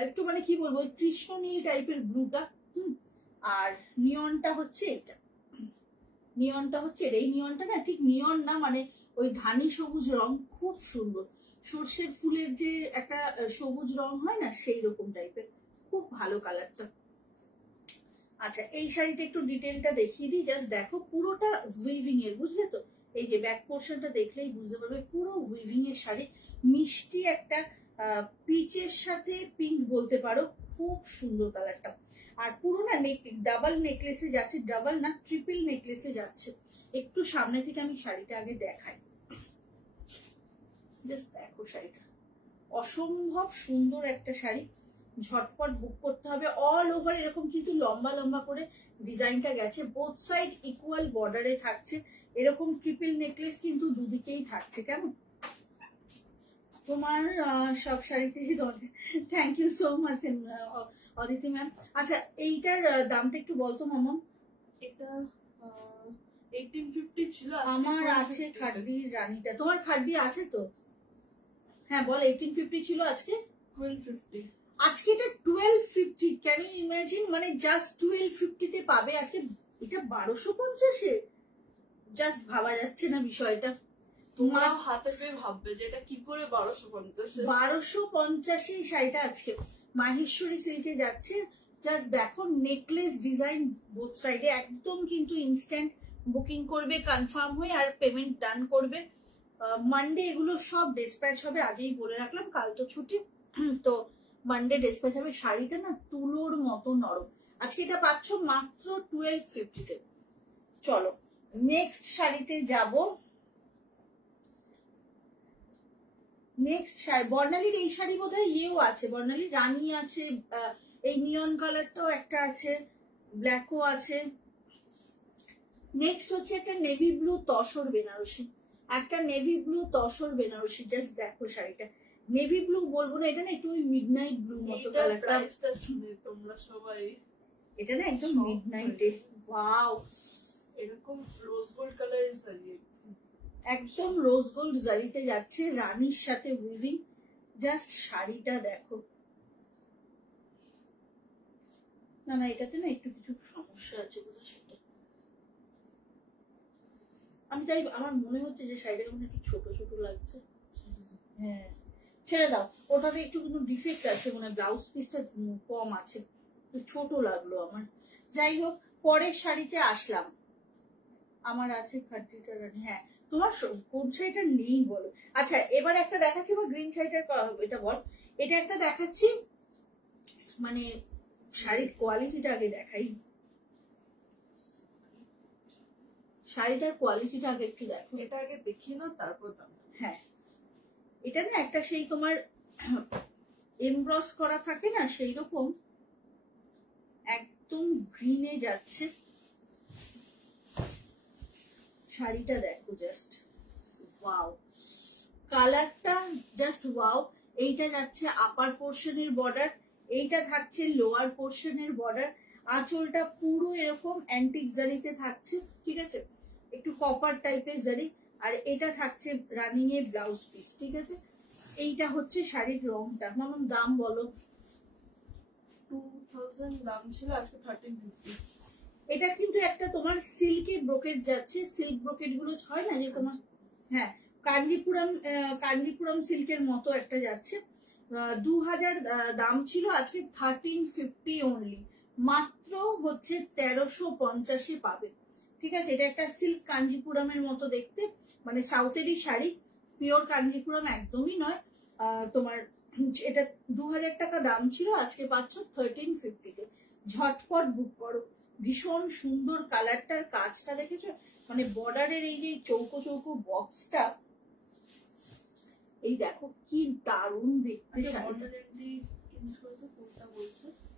একটু মানে কি বলবো, কৃষ্ণ নীল টাইপের ব্লুটা। আর নিয়নটা হচ্ছে এটা, নিয়নটা হচ্ছে এই নিয়নটা না ঠিক নিয়ন না, মানে ওই ধানি সবুজ রং, খুব সুন্দর। সর্ষের ফুলের যে একটা সবুজ রং হয় না, সেই রকম টাইপের, খুব ভালো কালারটা। আচ্ছা, এই শাড়িটা একটু ডিটেলটা দেখিয়ে দিই, জাস্ট দেখো পুরোটা উইভিং এর, বুঝলে তো? এই যে ব্যাক পোর্শনটা দেখলেই বুঝতে পারবে, পুরো উইভিং এর শাড়ি। মিষ্টি একটা পিচের সাথে পিঙ্ক বলতে পারো, খুব সুন্দর কালারটা। আর পুরো না ডাবল নেকলেসে যাচ্ছে, ডাবল না ট্রিপল নেকলেসে যাচ্ছে। একটু সামনে থেকে আমি শাড়িটা আগে দেখাই, জাস্ট দেখো শাড়িটা, অসম্ভব সুন্দর একটা শাড়ি। ঝটপট বুক করতে হবে। অল ওভার এরকম কিন্তু লম্বা লম্বা করে ডিজাইনটা গেছে, বোথ সাইড ইকুয়াল বর্ডারে থাকছে। এরকম ট্রিপল নেকলেস কিন্তু দুদিকেই থাকছে। কেমন তোমার সব শাড়িতে? Thank you so much Aditi ma'am. আচ্ছা, এইটার দামটা একটু বলতো মামা। এটা 1850 ছিল, আমার আছে খাড্ডির রানীটা। তোমার খাড্ডি আছে তো? হ্যাঁ বল, 1850 ছিল, আজকে 1250। আজকে এটা 1250। ক্যান ইউ ইমাজিন, মানে জাস্ট 1250 তে পাবে আজকে এটা 1250-এ। জাস্ট ভাবা যাচ্ছে না বিষয়টা। তোমরা হাতে পেয়ে ভাববে যে এটা কি করে 1250-এ। 1250 এই শাড়িটা আজকে মাহেশ্বরী সিল্কে যাচ্ছে। জাস্ট দেখো নেকলেস ডিজাইন বোথ সাইডে, একদম কিন্তু ইনস্ট্যান্ট বুকিং করবে কনফার্ম হয়ে, আর পেমেন্ট ডান করবে। মানডে এগুলো সব ডিসপ্যাচ হবে, আগেই বলে রাখলাম, কাল তো ছুটি, তো মানডে ডিসপ্যাচ হবে। শাড়িটা না তুলোর মতো নরম। আজকে এটা পাচ্ছ মাত্র 1250-তে। চলো নেক্সট শাড়িতে যাব। নেক্সট শাড়ি বর্ণালীর এই শাড়ি বোধহয় ইয়েও আছে, বর্ণালী রানী আছে, এই নিয়ন কালারটাও একটা আছে, ব্ল্যাকও আছে। নেক্সট হচ্ছে একটা নেভি ব্লু তসর বেনারসি, একটা navy blue tussar Banarasi. Just দেখো শাড়িটা, নেভি ব্লু বলবো না, এটা না একটু ওই মিডনাইট ব্লু মতো কালারটা। শুনে তোমরা সবাই, এটা না একদম মিডনাইটে, ওয়াও এরকম রোজ গোল্ড কালারের শাড়ি, একদম রোজ গোল্ড জারিতে যাচ্ছে, রানীর সাথে উইভিং। জাস্ট শাড়িটা দেখো। না না, এটাতে না একটু কিছু সমস্যা আছে বোধহয় সেটা। আমি তাই আমার মনে হচ্ছে যে শাড়িটা কেমন একটু ছোট ছোট লাগছে। হ্যাঁ ছেড়ে দাও, ওটাতে একটু কোনো ডিফেক্ট আছে, মানে ব্লাউজ পিসটা কম আছে, ছোট লাগলো আমার। যাই হোক, পরের শাড়িতে আসলাম। আমার আছে খাট্টিটা রানী। হ্যাঁ, তোমার কোন শাড়িটা নেই বলো? আচ্ছা, এবার একটা দেখাচ্ছি, আমার গ্রিন শাড়িটার এটা বল। এটা একটা দেখাচ্ছি, মানে শাড়ির কোয়ালিটিটা আগে দেখাই। শাড়িটার কোয়ালিটিটা আগে একটু দেখো। এটা আগে দেখি না, তারপর দাম। হ্যাঁ, এটা না একটা সেই তোমার এমব্রস করা থাকে না, সেই রকম একদম গ্রিনে যাচ্ছে। শাড়িটা দেখো, জাস্ট ওয়াও, কালারটা জাস্ট ওয়াও। এইটা যাচ্ছে আপার পোর্শনের বর্ডার, এইটা থাকছে লোয়ার পোর্শনের বর্ডার। আঁচলটা পুরো এরকম অ্যান্টিক জারিতে থাকছে, ঠিক আছে, একটু কপার টাইপের জারি। আর এটা থাকছে রানিং এ ব্লাউজ পিস, ঠিক আছে। এইটা হচ্ছে শাড়ির রংটা। মামন দাম বলো। 2000 দাম ছিল, আজকে 1350। এটা কিন্তু একটা তোমার সিল্কে ব্রোকেট যাচ্ছে, সিল্ক ব্রোকেট গুলো হয় না যে তোমার, হ্যাঁ, কাঞ্জিপুরম সিল্কের মতো একটা যাচ্ছে। 2000 দাম ছিল, আজকে 1350 অনলি, মাত্র হচ্ছে 1350 পাবে, ঠিক আছে। এটা একটা সিল্ক কাঞ্জিপুরমের মতো দেখতে, মানে সাউথেরই শাড়ি, পিওর কাঞ্জিপুরম একদমই নয়। তোমার এটা 2000 টাকা দাম ছিল, আজকে পাচ্ছ 1350-তে। ঝটপট বুক করো। ভীষণ সুন্দর কালারটার, কাজটা দেখেছো, মানে বর্ডারের এই যে চৌকো চৌকো বক্সটা, এই দেখো কি দারুণ দেখতে শাড়িটা।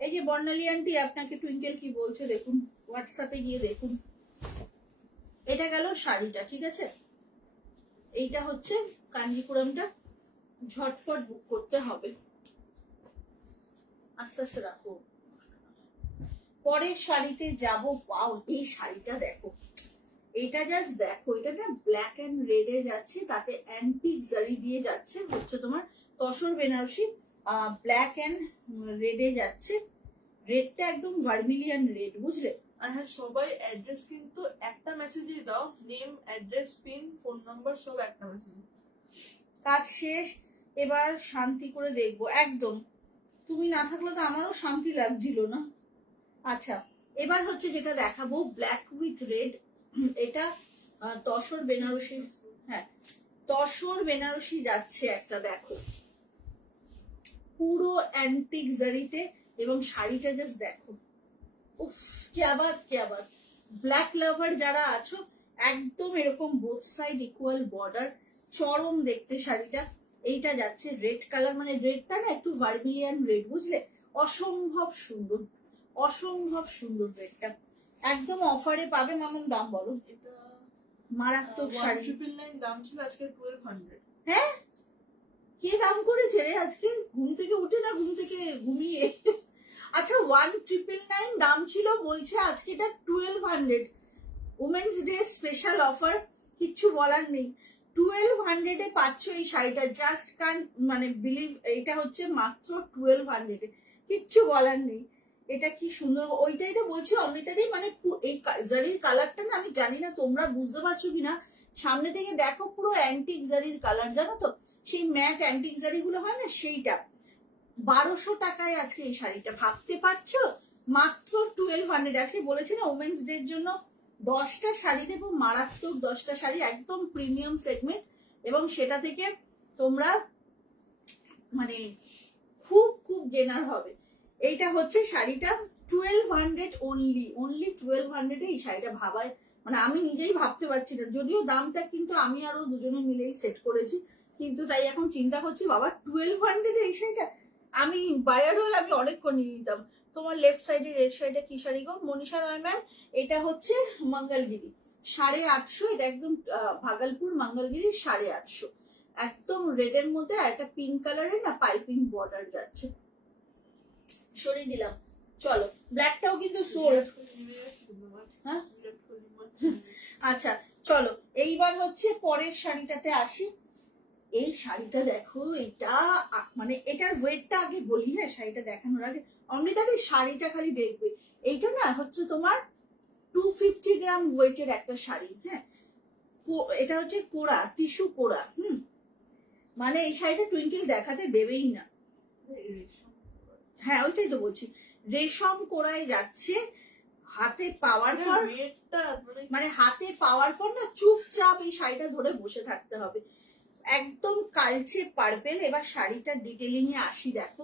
এই যে বর্ণালী আন্টি আপনাকে টুইঙ্কেল কি বলছে দেখুন, হোয়াটসঅ্যাপে গিয়ে দেখুন। এটা গেল শাড়িটা, ঠিক আছে। এইটা হচ্ছে কাঞ্জিপুরমটা, ঝটপট বুক করতে হবে। আস্তে আস্তে রাখো। পরের শাড়িতে যাব। ওয়াও, এই শাড়িটা দেখো, এটা জাস্ট দেখো, এটা না ব্ল্যাক এন্ড রেডে যাচ্ছে, তাতে অ্যান্টিক জারি দিয়ে যাচ্ছে, হচ্ছে তোমার তসর বেনারসি, ব্ল্যাক এন্ড রেডে যাচ্ছে। রেডটা একদম ভার্মিলিয়ান রেড, বুঝলে। আর হ্যাঁ, সবাই অ্যাড্রেস কিন্তু একটা মেসেজই দাও, name, address, pin, phone number সব একটা মেসেজ। কাজ শেষ, এবার শান্তি করে দেখবো। একদম, তুমি না থাকলে তো আমারও শান্তি লাগছিল না। আচ্ছা, এবার হচ্ছে যেটা দেখাবো, ব্ল্যাক উইথ রেড। এটা তসর বেনারসি, হ্যাঁ তসর বেনারসি যাচ্ছে একটা, দেখো পুরো অ্যান্টিক জারিতে, এবং শাড়িটা জাস্ট দেখো, উফ ক্যা বাত ক্যা বাত। ব্ল্যাক লাভার যারা আছো, একদম এরকম বোথ সাইড ইকুয়াল বর্ডার, চরম দেখতে শাড়িটা। এইটা যাচ্ছে রেড কালার, মানে রেডটা না একটু ভার্মিলিয়ান রেড, বুঝলে, অসম্ভব সুন্দর, অসম্ভব সুন্দর রেডটা। একদম অফারে পাবে। মামন দাম বলো। এটা মারাত্মক শাড়ি, 1999 দাম ছিল, আজকে 1200। হ্যাঁ, কে দাম করেছে রে আজকে? ঘুম থেকে উঠে না ঘুম থেকে ঘুমিয়ে? আচ্ছা, 1999 দাম ছিল, বলছে আজকে এটা 1200। উমেন্স ডে স্পেশাল অফার, কিচ্ছু বলার নেই। 1200-এ পাচ্ছ এই শাড়িটা, জাস্ট কান মানে বিলিভ, এইটা হচ্ছে মাত্র 1200-এ, কিচ্ছু বলার নেই। এটা কি সুন্দর, ওইটাই তো বলছি অমৃতাদি, মানে এই জারির কালারটা না, আমি জানি না তোমরা বুঝতে পারছো কিনা, সামনে থেকে দেখো পুরো অ্যান্টিক জারির কালার, জানো তো, সেই ম্যাট অ্যান্টিক জারি গুলো হয় না, সেইটা। 1200 টাকায় আজকে এই শাড়িটা, ভাবতে পারছো, মাত্র 1200। আজকে বলেছি না ওমেন্স ডে এর জন্য 10টা শাড়ি দেবো, মারাত্মক 10টা শাড়ি, একদম প্রিমিয়াম সেগমেন্ট, এবং সেটা থেকে তোমরা মানে খুব খুব গেনার হবে। এইটা হচ্ছে শাড়িটা 1200 অনলি, অনলি 1200-এ এই শাড়িটা। ভাবায়, মানে আমি নিজেই ভাবতে পারছি না, যদিও দামটা কিন্তু আমি আরো দুজনে মিলেই সেট করেছি, কিন্তু তাই এখন চিন্তা করছি, বাবা 1200-এ এই শাড়িটা, আমি বায়ার হলে আমি অনেকক্ষণ নিয়ে নিতাম। তোমার লেফট সাইডে রেড শাড়িটা কি শাড়ি গো মনীষা রয় ম্যাম? এটা হচ্ছে মঙ্গলগিরি, 850। এটা একদম ভাগলপুর মঙ্গলগিরি, 850, একদম রেডের মধ্যে। আর একটা পিঙ্ক কালারের না পাইপিং বর্ডার যাচ্ছে। সরিয়ে দিলাম, চলো। ব্ল্যাকটাও কিন্তু সোল্ড। হ্যাঁ, আচ্ছা চলো এইবার হচ্ছে পরের শাড়িটাতে আসি। এই শাড়িটা দেখো, এটা মানে এটার ওয়েটটা আগে বলি, হ্যাঁ শাড়িটা দেখানোর আগে। অমৃতাদি শাড়িটা খালি দেখবে, এইটা না হচ্ছে তোমার 250 গ্রাম ওয়েটের একটা শাড়ি, হ্যাঁ এটা হচ্ছে কোড়া, টিস্যু কোড়া। মানে এই শাড়িটা টুইঙ্কেল দেখাতে দেবেই না। হ্যাঁ ওইটাই তো বলছি, রেশম কোড়ায় যাচ্ছে। হাতে পাওয়ার পর মানে হাতে পাওয়ার পর না চুপচাপ এই শাড়িটা ধরে বসে থাকতে হবে। একদম কালচে পার্পেল। এবার শাড়িটার ডিটেলিং এ আসি, দেখো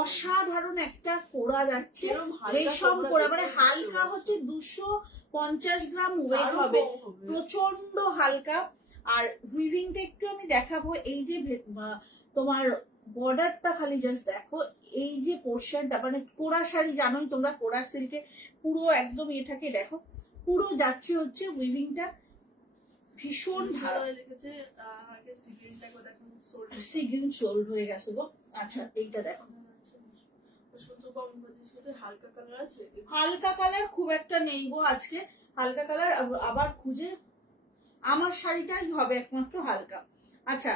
অসাধারণ একটা কোড়া যাচ্ছে, রেশম কোড়া, মানে হালকা হচ্ছে 250 গ্রাম ওয়েট হবে, প্রচন্ড হালকা। আর উইভিংটা একটু আমি দেখাবো, এই যে তোমার বর্ডারটা খালি জাস্ট দেখো, এই যে পোর্শনটা, মানে কোড়া শাড়ি জানোই তোমরা, কোড়া সিল্কে পুরো একদম ইয়ে থাকে, দেখো পুরো যাচ্ছে হচ্ছে উইভিংটা ভীষণ ভালো। সিগ্রিন সোল্ড হয়ে গেছে গো। আচ্ছা এইটা দেখো, হালকা কালার খুব একটা নেই গো আজকে, হালকা কালার আবার খুঁজে, আমার শাড়িটাই হবে একমাত্র হালকা। আচ্ছা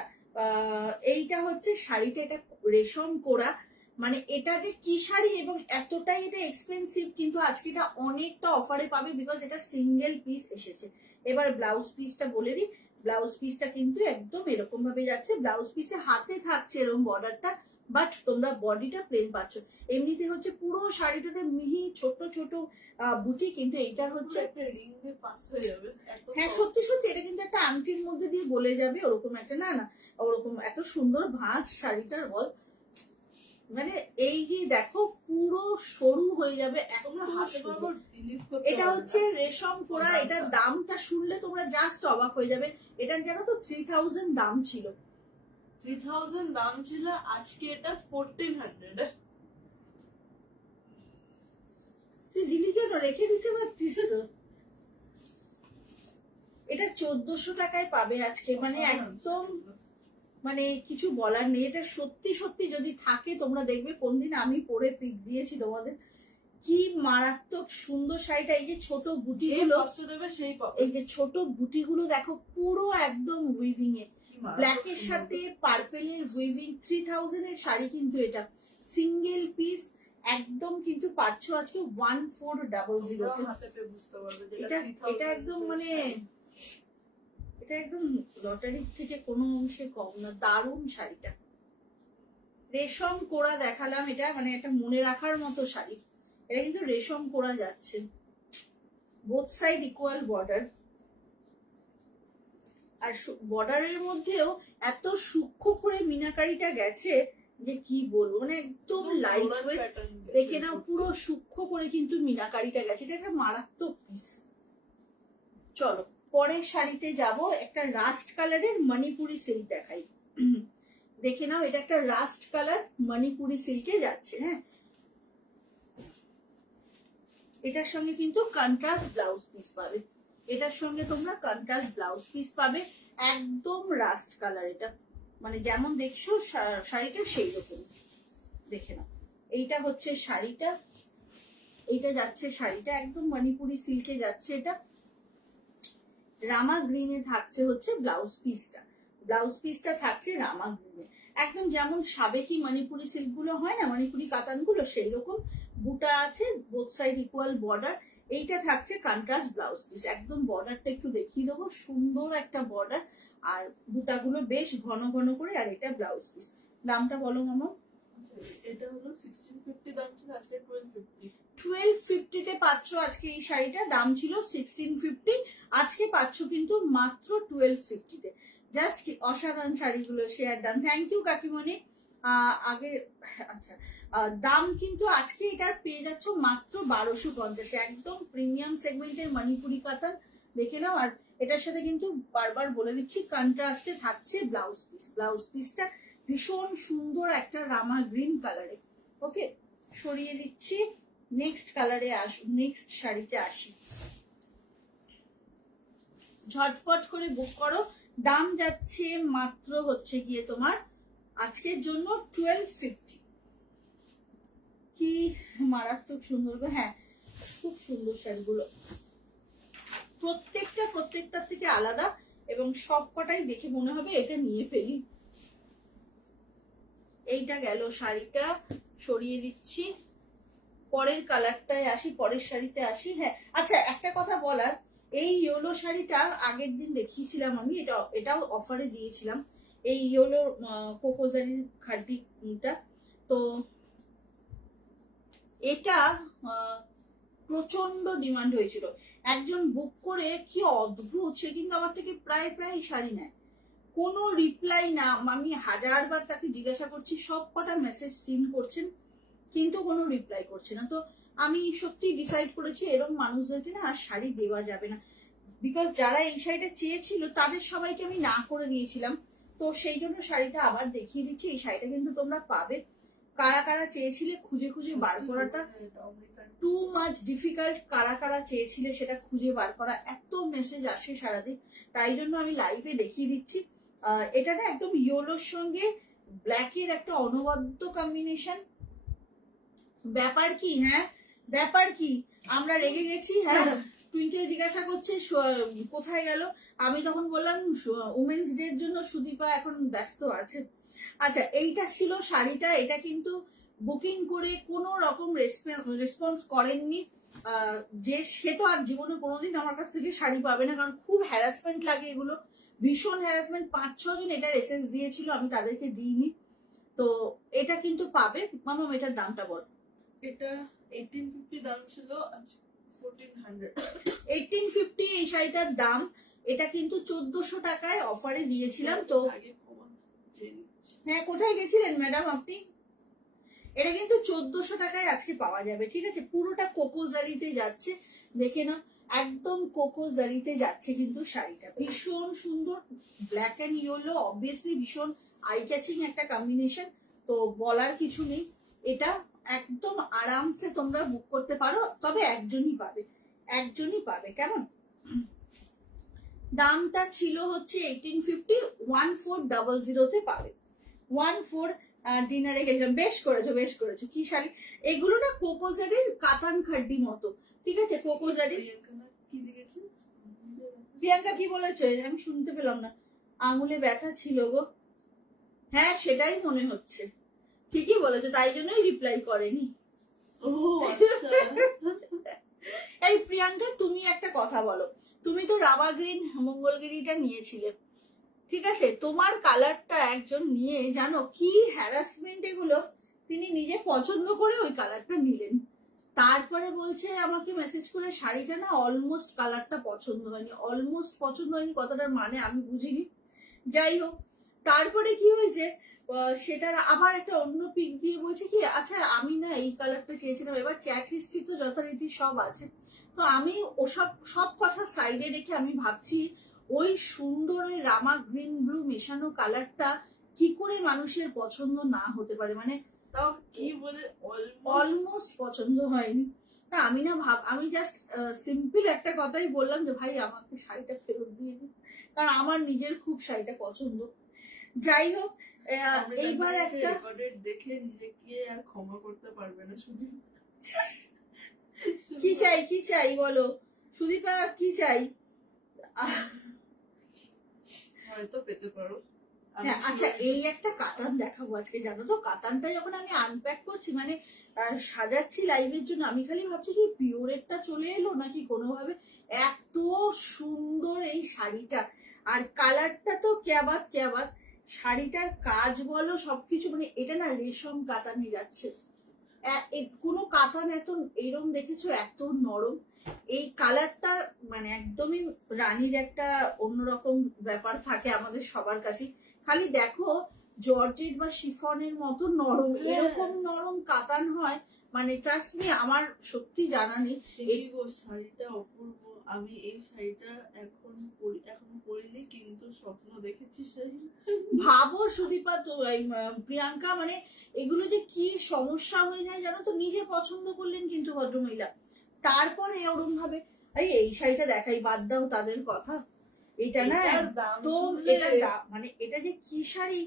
এইটা হচ্ছে শাড়িটা, এটা রেশম কোড়া, মানে এটা যে কি শাড়ি এবং এতটাই এটা এক্সপেন্সিভ, কিন্তু আজকে এটা অনেকটা অফারে পাবে বিকজ এটা সিঙ্গেল পিস এসেছে। এবার ব্লাউজ পিসটা বলে দিই, ব্লাউজ পিসটা কিন্তু একদম এরকম ভাবে যাচ্ছে, ব্লাউজ পিসে হাতে থাকছে এরকম বর্ডারটা, বাট তোমরা বডিটা প্লেন পাচ্ছ। এমনিতে হচ্ছে পুরো শাড়িটাতে মিহি ছোট ছোট বুটি, কিন্তু এইটার হচ্ছে হ্যাঁ সত্যি সত্যি এটা কিন্তু একটা আংটির মধ্যে দিয়ে গলে যাবে ওরকম একটা, না না ওরকম এত সুন্দর ভাঁজ শাড়িটার বল, মানে এই যে দেখো পুরো সরু হয়ে যাবে। এটা হচ্ছে রেশম কোড়া, এটার দামটা শুনলে তোমরা জাস্ট অবাক হয়ে যাবে। এটার জানো তো 3000 দাম ছিল, 3000 দাম ছিল, আজকে এটা 1400। তুই দিলি কেন, রেখে দিতে পারতিস তো। এটা 1400 টাকায় পাবে আজকে, মানে একদম মানে কিছু বলার নেই। এটা সত্যি সত্যি যদি থাকে তোমরা দেখবে, কোনদিন আমি পরে পিক দিয়েছি তোমাদের, কি মারাত্মক সুন্দর শাড়িটা। এই যে ছোট বুটিগুলো, এই যে ছোট বুটিগুলো দেখো পুরো একদম উইভিং এ, ব্ল্যাকের সাথে পার্পেলের উইভিং। 3000 এর শাড়ি কিন্তু এটা সিঙ্গেল পিস একদম, কিন্তু পাচ্ছ আজকে 1400। এটা একদম মানে এটা একদম লটারির থেকে কোনো অংশে কম না। দারুণ শাড়িটা, রেশম কোড়া দেখালাম, এটা মানে একটা মনে রাখার মতো শাড়ি। এটা কিন্তু রেশম কোড়া যাচ্ছে, বোথ সাইড ইকুয়াল বর্ডার, আর বর্ডারের মধ্যেও এত সূক্ষ্ম করে মিনাকারিটা গেছে যে কি বলবো, মানে একদম লাইট ওয়েট। দেখে নাও পুরো সূক্ষ্ম করে কিন্তু মিনাকারিটা গেছে, এটা একটা মারাত্মক পিস। চলো পরের শাড়িতে যাব, একটা রাস্ট কালারের মণিপুরি সিল্ক দেখাই। দেখে নাও এটা একটা রাস্ট কালার মণিপুরি সিল্কে যাচ্ছে। হ্যাঁ এটার সঙ্গে কিন্তু কন্ট্রাস্ট ব্লাউজ পিস পাবে, এটার সঙ্গে তোমরা কন্ট্রাস্ট ব্লাউজ পিস পাবে, একদম রাস্ট কালার। এটা মানে যেমন দেখছো শাড়িটা সেই রকম। দেখে নাও এইটা হচ্ছে শাড়িটা, এইটা যাচ্ছে শাড়িটা একদম মণিপুরি সিল্কে যাচ্ছে। এটা রামা গ্রিনে থাকছে হচ্ছে ব্লাউজ পিসটা, ব্লাউজ পিসটা থাকছে রামা গ্রিনে, একদম যেমন সাবেকি মণিপুরি সিল্ক গুলো হয় না, মণিপুরি কাতান গুলো সেই রকম বুটা আছে, বোথ সাইড ইকুয়াল বর্ডার। এইটা থাকছে কন্ট্রাস্ট ব্লাউজ পিস, একদম বর্ডারটা একটু দেখিয়ে দেবো, সুন্দর একটা বর্ডার, আর বুটাগুলো বেশ ঘন ঘন করে, আর এটা ব্লাউজ পিস। দামটা বলো মামা। এটা হলো 1650, দাম ছিল আজকে 1250। 1250 তে পাচ্ছ আজকে এই শাড়িটা, দাম ছিল 1650, আজকে পাচ্ছ কিন্তু মাত্র 1250 তে। জাস্ট অসাধারণ শাড়িগুলো শেয়ার ডান, থ্যাংক ইউ কাকিমণি। আগে আচ্ছা দাম কিন্তু আজকে এটার পেয়ে যাচ্ছ মাত্র 1250, একদম প্রিমিয়াম সেগমেন্টের মণিপুরি কাতান। দেখে নাও, আর এটার সাথে কিন্তু বারবার বলে দিচ্ছি কন্ট্রাস্টে থাকছে ব্লাউজ পিস, ব্লাউজ পিসটা ভীষণ সুন্দর একটা রামা গ্রিন কালারে। ওকে সরিয়ে দিচ্ছি, নেক্সট কালারে নেক্সট শাড়িতে আসি। ঝটপট করে বুক করো, দাম যাচ্ছে মাত্র হচ্ছে গিয়ে তোমার আজকের জন্য 1250। কি মারাত্মক সুন্দর গো, হ্যাঁ খুব সুন্দর শাড়িগুলো। প্রত্যেকটার থেকে আলাদা, এবং সব কটাই দেখে মনে হবে এটা নিয়ে ফেলি। এইটা গেল শাড়িটা, সরিয়ে দিচ্ছি। পরের কালারটায় আসি, পরের শাড়িতে আসি। হ্যাঁ আচ্ছা, একটা কথা বলার, এই ইয়েলো শাড়িটা আগের দিন দেখিয়েছিলাম আমি, এটাও অফারে দিয়েছিলাম, এই ইয়েলো কোকোজারির খাড্ডিটা। তো এটা প্রচন্ড ডিমান্ড হয়েছিল, একজন বুক করে, কি অদ্ভুত, সে কিন্তু আমার থেকে প্রায় শাড়ি নেয়, কোনো রিপ্লাই না। আমি হাজারবার তাকে জিজ্ঞাসা করছি, সব কটা মেসেজ সিন করছেন কিন্তু কোনো রিপ্লাই করছে না। তো আমি সত্যি ডিসাইড করেছি এরকম মানুষদেরকে না আর শাড়ি দেওয়া যাবে না, বিকজ যারা এই শাড়িটা চেয়েছিল তাদের সবাইকে আমি না করে দিয়েছিলাম। তো সেই জন্য শাড়িটা আবার দেখিয়ে দিচ্ছি। এই শাড়িটা কিন্তু তোমরা পাবে, কারা কারা চেয়েছিলে খুঁজে বার করাটা টু মাচ ডিফিকাল্ট, কারা চেয়েছিলে সেটা খুঁজে বার করা, এত মেসেজ আসে সারাদিন, তাই জন্য আমি লাইভে দেখিয়ে দিচ্ছি। এটা না একদম ইয়েলোর সঙ্গে ব্ল্যাকের একটা অনবদ্য কম্বিনেশন। ব্যাপার কি? হ্যাঁ ব্যাপার কি? আমরা রেগে গেছি। হ্যাঁ টুইঙ্কেল জিজ্ঞাসা করছে কোথায় গেল, আমি তখন বললাম উমেন্স ডে এর জন্য সুদীপা এখন ব্যস্ত আছে। আচ্ছা, এইটা ছিল শাড়িটা, এটা কিন্তু বুকিং করে কোনো রকম রেসপন্স করেননি, যে সে তো আর জীবনে কোনোদিন আমার কাছ থেকে শাড়ি পাবে না, কারণ খুব হ্যারাসমেন্ট লাগে এগুলো, ভীষণ হ্যারাসমেন্ট। 5-6 জন এটার এসএস দিয়েছিল, আমি তাদেরকে দিইনি। তো এটা কিন্তু পাবে। মামাম এটার দামটা বল। এটা 1850 দাম ছিল, আচ্ছা 1400। 1850 এই শাড়িটার দাম। এটা কিন্তু 1400 টাকায় অফারে দিয়েছিলাম। তো হ্যাঁ, কোথায় গেছিলেন ম্যাডাম আপনি? এটা কিন্তু 1400 টাকায় আজকে পাওয়া যাবে, ঠিক আছে? পুরোটা কোকো জারিতে যাচ্ছে, দেখে না, একদম কোকো জারিতে যাচ্ছে কিন্তু শাড়িটা, ভীষণ সুন্দর, ব্ল্যাক অ্যান্ড ইয়েলো, অবভিয়াসলি ভীষণ আই ক্যাচিং একটা কম্বিনেশন, তো বলার কিছু নেই। এটা একদম আরামসে তোমরা বুক করতে পারো, তবে একজনই পাবে, কেমন? দামটা ছিল হচ্ছে 1850, 1400 পাবে। 14 ডিনারে গেছিলাম। বেশ করেছো। কি শাড়ি এগুলো না, কোকোজারির কাতান খাড্ডি মতো, ঠিক আছে? কোকোজারির। প্রিয়াঙ্কা কি বলেছো? আমি শুনতে পেলাম না। আঙুলে ব্যথা ছিল গো। হ্যাঁ সেটাই মনে হচ্ছে, ঠিকই বলেছো, তাই জন্যই রিপ্লাই করেনি। এই প্রিয়াঙ্কা, তুমি একটা কথা বলো, তুমি তো রাবা গ্রিন মঙ্গলগিরিটা নিয়েছিলে, ঠিক আছে? তোমার কালারটা একজন নিয়ে জানো কি হ্যারাসমেন্ট এগুলো, তিনি নিজে পছন্দ করে ওই কালারটা নিলেন, তারপরে বলছে আমাকে মেসেজ করে শাড়িটা না অলমোস্ট কালারটা পছন্দ হয়নি। অলমোস্ট পছন্দ হয়নি কথাটার মানে আমি বুঝিনি, যাই হোক। তারপরে কি হয়েছে, সেটার আবার একটা অন্য পিক দিয়ে বলছে কি, আচ্ছা আমি না এই কালারটা চেয়েছিলাম। এবার চ্যাট হিস্ট্রি তো যথারীতি সব আছে, তো আমি ওসব সব কথা সাইডে রেখে আমি ভাবছি ওই সুন্দর রামা গ্রিন ব্লু মেশানো কালারটা কি করে মানুষের পছন্দ না হতে পারে, মানে তাও কি বলে অলমোস্ট পছন্দ হয়নি। আমি না আমি জাস্ট সিম্পল একটা কথাই বললাম যে ভাই আমাকে শাড়িটা ফেরত দিয়ে দিন, কারণ আমার নিজের খুব শাড়িটা পছন্দ। যাই হোক, এইবার একটা দেখে নিজেকে আর ক্ষমা করতে পারবে না শুধু। কি চাই বলো সুদীপা, কি চাই? হয়তো পেতে পারো। হ্যাঁ আচ্ছা, এই একটা কাতান দেখাবো আজকে, জানো তো? কাতানটা যখন আমি আনপ্যাক করছি, মানে সাজাচ্ছি লাইভের জন্য, আমি খালি ভাবছি কি পিওরেরটা চলে এলো নাকি কোনোভাবে। এত সুন্দর এই শাড়িটা, আর কালারটা তো ক্যাবাত। শাড়িটার কাজ বলো সবকিছু, মানে এটা না রেশম কাতানে যাচ্ছে। কোনো কাতান এত এরম দেখেছো এত নরম? এই কালারটা মানে একদমই রানীর একটা অন্যরকম ব্যাপার থাকে আমাদের সবার কাছে। খালি দেখো জর্জেট বা শিফনের মতো নরম, এরকম নরম কাতান হয়, মানে ট্রাস্ট মি, আমার সত্যি জানা নেই। এই শাড়িটা অপূর্ব। আমি এই শাড়িটা এখনো পরিনি, কিন্তু স্বপ্ন দেখেছি শাড়ি। ভাবো সুদীপা, তো প্রিয়াঙ্কা, মানে এগুলো যে কি সমস্যা হয়ে যায় জানো তো? নিজে পছন্দ করলেন কিন্তু ভদ্রমহিলা, তারপরে ওরম ভাবে এই শাড়িটা দেখাই, বাদ দাও তাদের কথা। এটা না তো মানে এটা যে কি শাড়ি,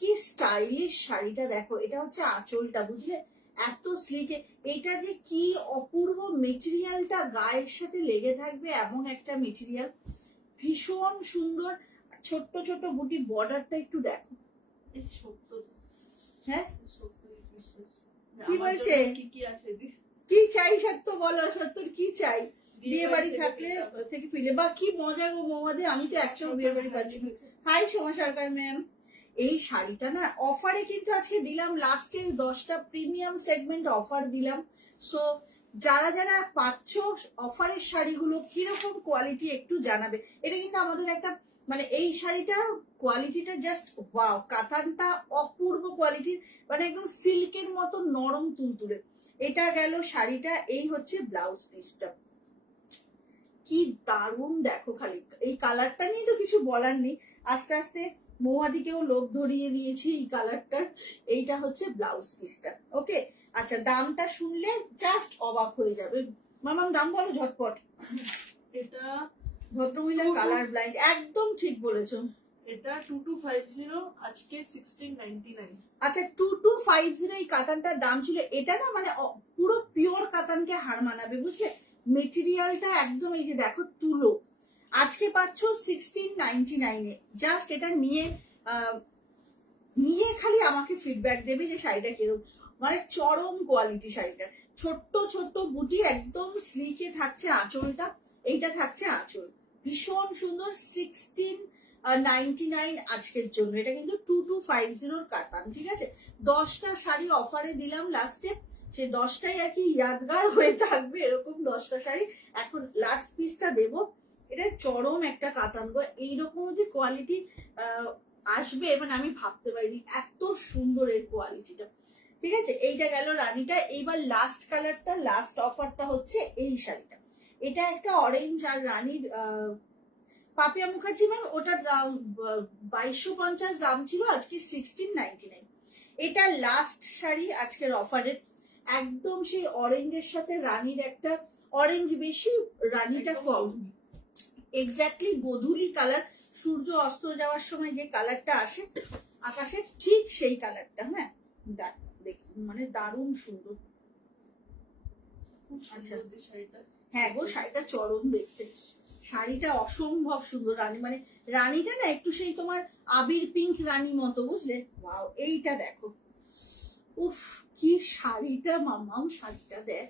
কি স্টাইলিশ শাড়িটা দেখো। এটা হচ্ছে আঁচলটা, বুঝলে? এত স্লিকে, এইটা যে কি অপূর্ব মেটেরিয়ালটা গায়ের সাথে লেগে থাকবে এমন একটা মেটেরিয়াল, ভীষণ সুন্দর। ছোট্ট ছোট্ট বুটি, বর্ডারটা একটু দেখো। হ্যাঁ কি বলছে, কি চাই সত্য বলো, সত্যর কি চাই? বিয়ে বাড়ি থাকলে থেকে ফিরে বা কি মজা গো মৌমাদি, আমি তো একসঙ্গে বিয়ে বাড়ি পাচ্ছি। হাই সোমা সরকার ম্যাম। এই শাড়িটা না অফারে কিন্তু আজকে দিলাম, লাস্টে 10টা প্রিমিয়াম সেগমেন্ট অফার দিলাম। সো যারা যারা পাচ্ছ অফারের শাড়িগুলো কিরকম কোয়ালিটি একটু জানাবে। এটা কিন্তু আমাদের একটা মানে এই শাড়িটা কোয়ালিটিটা জাস্ট ওয়াও, কাতানটা অপূর্ব কোয়ালিটির, মানে একদম সিল্কের মতো নরম তুলতুলে। এটা গেল শাড়িটা, এই হচ্ছে ব্লাউজ পিসটা, কি দারুণ দেখো। খালি এই কালারটা নিয়ে তো কিছু বলার নেই, আস্তে আস্তে মৌহাদিকেও লোভ ধরিয়ে দিয়েছি এই কালারটার। এইটা হচ্ছে ব্লাউজ পিসটা। ওকে, আচ্ছা দামটা শুনলে জাস্ট অবাক হয়ে যাবে। মামাম দাম বলো ঝটপট। এটা ভদ্রমহিলা কালার ব্লাইন্ড, একদম ঠিক বলেছো। এটা 2250, আজকে 1699। আচ্ছা 2250 এই কাতানটার দাম ছিল। এটা না মানে পুরো পিওর কাতানকে হার মানাবে, বুঝলে? মেটেরিয়ালটা একদম এই যে দেখো তুলো, আজকে পাচ্ছ 1699 এ। জাস্ট এটা নিয়ে খালি আমাকে ফিডব্যাক দেবে যে শাড়িটা কিরকম, মানে চরম কোয়ালিটি শাড়িটা। ছোট্ট ছোট্ট বুটি, একদম স্লিকে থাকছে আঁচলটা, এইটা থাকছে আঁচল, ভীষণ সুন্দর। 1699 আজকের জন্য। এটা কিন্তু 2250 কাতান, ঠিক আছে? 10টা শাড়ি অফারে দিলাম লাস্টে, সেই 10টাই আর কি ইয়াদগার হয়ে থাকবে, এরকম 10টা শাড়ি। এখন লাস্ট পিসটা দেবো, এটা চরম একটা কাতান গো। এইরকম যে কোয়ালিটি আসবে মানে আমি ভাবতে পারিনি, এত সুন্দর এর কোয়ালিটিটা, ঠিক আছে? এইটা গেল রানীটা। এইবার লাস্ট কালারটা, লাস্ট অফারটা হচ্ছে এই শাড়িটা। এটা একটা অরেঞ্জ আর রানীর পাপিয়া মুখার্জি ম্যাম, ওটার দাম 2250 দাম ছিল, আজকে 1699। এটা লাস্ট শাড়ি আজকের অফারের, একদম সেই অরেঞ্জের সাথে রানীর একটা, অরেঞ্জ বেশি রানীটা কম, এক্স্যাক্টলি গোধূলি কালার, সূর্য অস্ত যাওয়ার সময় যে কালারটা আসে আকাশে, ঠিক সেই কালারটা। হ্যাঁ মানে দারুণ সুন্দর। আচ্ছা হ্যাঁ গো, শাড়িটা চরম দেখতে, শাড়িটা অসম্ভব সুন্দর। রানী মানে রানীটা না একটু সেই তোমার আবির পিঙ্ক রানী মতো, বুঝলে? ওয়াও, এইটা দেখো, উফ কি শাড়িটা মামাম, শাড়িটা দেখ।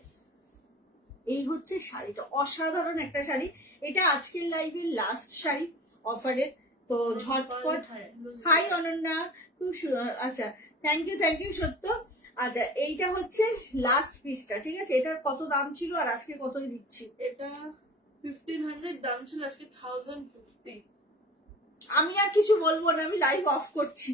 এই হচ্ছে শাড়িটা, অসাধারণ একটা শাড়ি। এটা আজকের লাইভের লাস্ট শাড়ি অফারের, তো ঝটপট। হাই অনন্যা, খুব আচ্ছা থ্যাংক ইউ সত্য। আচ্ছা এইটা হচ্ছে লাস্ট পিসটা, ঠিক আছে? এটার কত দাম ছিল আর আজকে কতই দিচ্ছি? এটা 1500 দাম ছিল, আজকে 1050। আমি আর কিছু বলবো না, আমি লাইভ অফ করছি।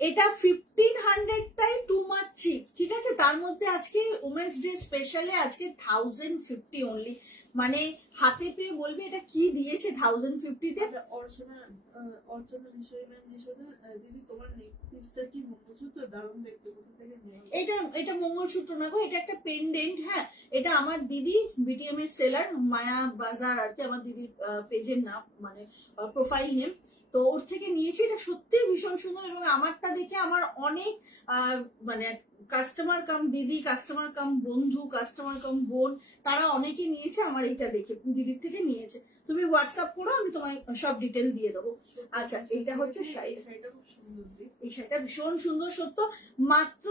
এটা 1500টাই টু মাচ চিপ, ঠিক আছে? তার মধ্যে আজকে উমেন্স ডে স্পেশালে আজকে 1050 অনলি, মানে হাতে পেয়ে বলবে এটা কি দিয়েছে 1050-তে। অর্চনা বিষয় ম্যাম দিদি তোমার নেক পিসটা কি মঙ্গলসূত্র? দারুণ দেখতে, কোথা থেকে নিয়ে? এটা মঙ্গলসূত্র না গো, এটা একটা পেন্ডেন্ট। হ্যাঁ, এটা আমার দিদি বিটিএম এর সেলার মায়া বাজার আর কি, আমার দিদির পেজের নাম, মানে প্রোফাইল নেম। তো ওর থেকে নিয়েছি, এটা সত্যি ভীষণ সুন্দর। এবং আমারটা দেখে আমার অনেক মানে কাস্টমার কাম দিদি, কাস্টমার কাম বন্ধু, কাস্টমার কাম বোন, তারা অনেকে নিয়েছে আমার এইটা দেখে, দিদির থেকে নিয়েছে। তুমি হোয়াটসঅ্যাপ করো, আমি তোমায় সব ডিটেল দিয়ে দেবো। আচ্ছা এইটা হচ্ছে শাড়িটা, খুব সুন্দর। এই শাড়িটা ভীষণ সুন্দর সত্য। মাত্র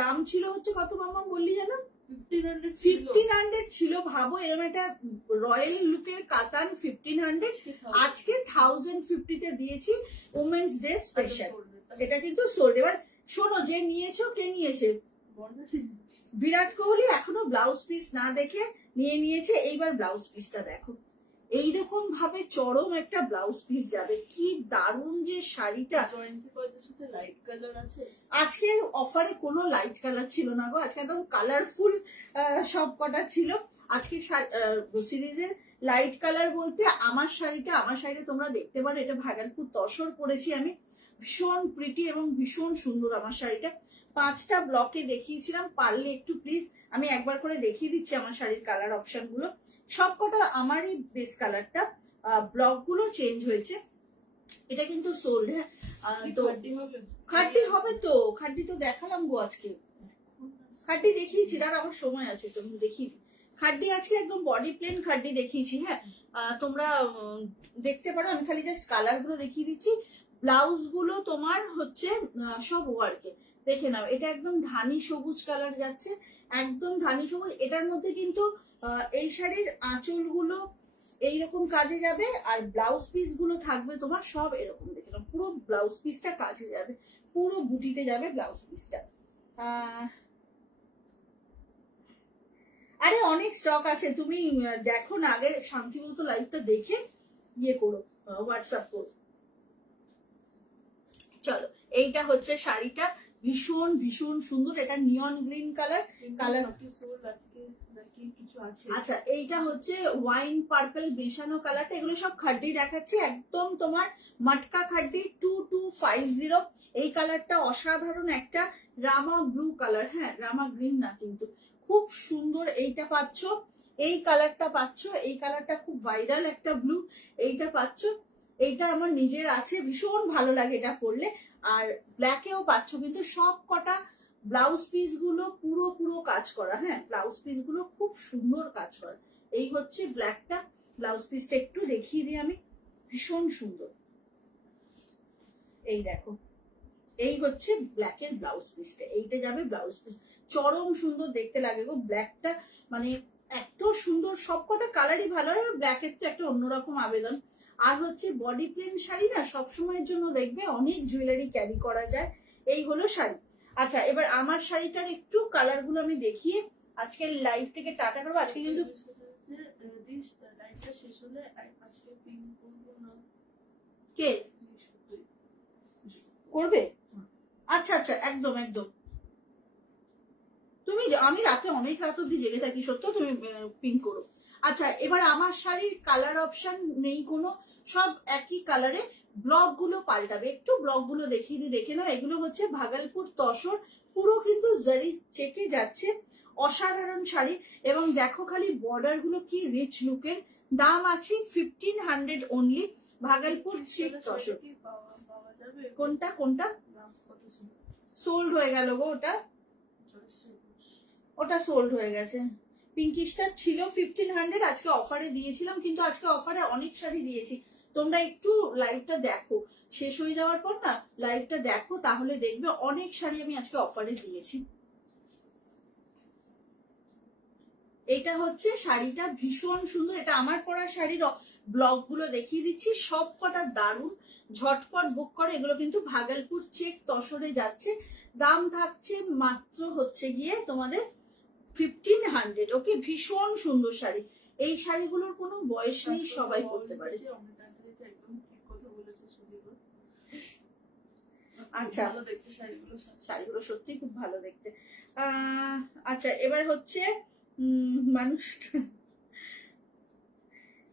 দাম ছিল হচ্ছে কত মামা বললি জানো? 1500 ছিল। ভাবো এরকম একটা রয়্যাল লুকের কাতান 1500, আজকে 1050-তে দিয়েছি উমেন্স ডে স্পেশাল। এটা কিন্তু সোল্ড। এবার শোনো, যে নিয়েছো, কে নিয়েছে? বিরাট কোহলি এখনো ব্লাউজ পিস না দেখে নিয়ে নিয়েছে। এইবার ব্লাউজ পিসটা দেখো, এইরকম ভাবে চরম একটা ব্লাউজ পিস যাবে, কি দারুণ যে শাড়িটা। লাইট কালার আছে আজকে অফারে, কোনো লাইট কালার ছিল না গো, আজকে একদম কালারফুল সব কটা ছিল। আজকে সিরিজের লাইট কালার বলতে আমার শাড়িটা তোমরা দেখতে পারো, এটা ভাগলপুর তসর পরেছি আমি, ভীষণ প্রিটি এবং ভীষণ সুন্দর আমার শাড়িটা। 5টা ব্লকে দেখিয়েছিলাম, পারলে একটু প্লিজ আমি একবার করে দেখিয়ে দিচ্ছি আমার শাড়ির কালার অপশন গুলো। সবকটা আমারই বেস কালারটা, ব্লক গুলো চেঞ্জ হয়েছে। এটা কিন্তু সোল্ড। হ্যাঁ, তো খাঁটি হবে তো, খাঁটি তো দেখালাম গো আজকে। খাড্ডি দেখিয়েছি, তার আমার সময় আছে, তুমি দেখিয়ে খাড্ডি আজকে একদম বডি প্লেন খাড্ডি দেখিয়েছি। হ্যাঁ, তোমরা দেখতে পারো, আমি খালি জাস্ট কালার গুলো দেখিয়ে দিচ্ছি। ব্লাউজ গুলো তোমার হচ্ছে সব ওয়ার্কে, দেখে নাও। এটা একদম ধানি সবুজ কালার যাচ্ছে, একদম ধানি সবুজ। এটার মধ্যে কিন্তু এই শাড়ির আঁচল গুলো এইরকম কাজে যাবে, আর ব্লাউজ পিস গুলো থাকবে তোমার সব এরকম, দেখে নাও। পুরো ব্লাউজ পিসটা কাজে যাবে, পুরো বুটিতে যাবে ব্লাউজ পিসটা। আরে অনেক স্টক আছে, তুমি দেখো না, আগে শান্তিমতো লাইভটা দেখে ইয়ে করো, হোয়াটসঅ্যাপ করো। চলো, এইটা হচ্ছে শাড়িটা, ভীষণ ভীষণ সুন্দর। এটা নিয়ন গ্রিন কালার। আচ্ছা, এইটা হচ্ছে ওয়াইন পার্পল মেশানো কালারটা। এগুলো সব খাড্ডি দেখাচ্ছে, একদম তোমার মটকা খাড্ডি 2250। এই কালারটা অসাধারণ একটা রামা ব্লু কালার। হ্যাঁ, রামা গ্রিন না কিন্তু, খুব সুন্দর। এইটা পাচ্ছ, এই কালারটা পাচ্ছ, এই কালারটা খুব ভাইরাল একটা ব্লু, এইটা পাচ্ছ। এইটা আমার নিজের আছে, ভীষণ ভালো লাগে এটা পরলে। আর ব্ল্যাকেও পাচ্ছ, কিন্তু সব কটা ব্লাউজ পিস গুলো পুরো পুরো কাজ করা। হ্যাঁ, ব্লাউজ পিস গুলো খুব সুন্দর কাজ করা। এই হচ্ছে ব্ল্যাকটা, ব্লাউজ পিসটা একটু দেখিয়ে দিই আমি, ভীষণ সুন্দর। এই দেখো, এই হচ্ছে ব্ল্যাকের ব্লাউজ পিসটা, এইটা যাবে ব্লাউজ পিস। চরম সুন্দর দেখতে লাগে গো ব্ল্যাকটা, মানে এত সুন্দর। সবকটা কালারই ভালো, আর ব্ল্যাকের তো একটা অন্যরকম আবেদন। আর হচ্ছে বডি প্লেন শাড়ি না, সবসময়ের জন্য দেখবে অনেক জুয়েলারি ক্যারি করা যায়। এই হলো শাড়ি। আচ্ছা, এবার আমার শাড়িটার একটু কালার গুলো আমি দেখিয়ে আজকে লাইভ থেকে টাটা করবো। আজকে কিন্তু কে করবে? আচ্ছা আচ্ছা, একদম একদম। তুমি, আমি রাতে অনেক রাত অব্দি জেগে থাকি সত্য, তুমি পিঙ্ক করো। আচ্ছা, এবার আমার শাড়ির কালার অপশন নেই কোনো, সব একই কালারে। ব্লক গুলো পাল্টাবে, একটু ব্লক গুলো দেখিয়ে দিই, দেখে নাও। এগুলো হচ্ছে ভাগলপুর তসর, পুরো কিন্তু জারি চেকে যাচ্ছে, অসাধারণ শাড়ি। এবং দেখো খালি বর্ডার গুলো কি রিচ লুকের। দাম আছে 1500 অনলি, ভাগলপুর চেক তসর। কোনটা কোনটা সোল্ড হয়ে গেল গো? ওটা ওটা সোল্ড হয়ে গেছে। পিঙ্কিশটা ছিল 1500, আজকে অফারে দিয়েছিলাম, কিন্তু আজকে অফারে অনেক শাড়ি দিয়েছি। তোমরা একটু লাইভটা দেখো, শেষ হয়ে যাওয়ার পর না লাইভটা দেখো, তাহলে দেখবে অনেক শাড়ি আমি আজকে অফারে দিয়েছি। এটা হচ্ছে শাড়িটা, ভীষণ সুন্দর। এটা আমার পরা শাড়ির ব্লগ গুলো দেখিয়ে দিচ্ছি, সব কটা দারুণ, ঝটপট বুক করো। এগুলো কিন্তু ভাগলপুর চেক তসরে যাচ্ছে, দাম থাকছে মাত্র হচ্ছে গিয়ে তোমাদের 1500। ওকে, ভীষণ সুন্দর শাড়ি। এই শাড়িগুলোর কোনো বয়স নেই, সবাই পরতে পারে। আচ্ছা, শাড়িগুলো সত্যি খুব ভালো দেখতে। আচ্ছা, এবার হচ্ছে মানুষ,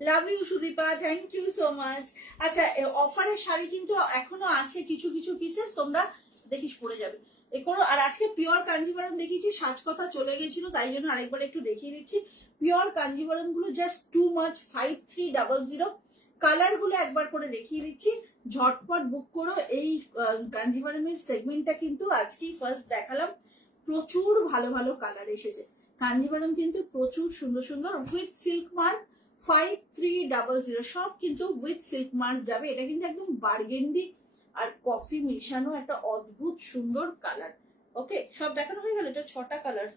love you Sudipa, thank you so much. আচ্ছা, অফারের শাড়ি কিন্তু এখনো আছে কিছু কিছু পিসেস, তোমরা দেখিস পড়ে যাবে এ করো। আর আজকে পিওর কাঞ্জিভারম দেখিয়েছি, সাজকথা চলে গেছিল, তাই জন্য আরেকবার একটু দেখিয়ে দিচ্ছি। পিওর কাঞ্জিভারম গুলো জাস্ট টু মাচ, 5300। কালার গুলো একবার করে দেখিয়ে দিচ্ছি, ঝটপট বুক করো। এই কাঞ্জিভারমের সেগমেন্টটা কিন্তু আজকেই ফার্স্ট দেখালাম, প্রচুর ভালো ভালো কালার এসেছে। কাঞ্জিভারম কিন্তু প্রচুর সুন্দর সুন্দর, উইথ সিল্ক মার্ক 5300, সব কিন্তু উইথ সিল্ক মার্ক যাবে। এটা কিন্তু একদম বার্গেন্ডি আর কফি মেশানো একটা অদ্ভুত সুন্দর কালার। ওকে, সব দেখানো হয়ে গেল। এটা 6টা কালার,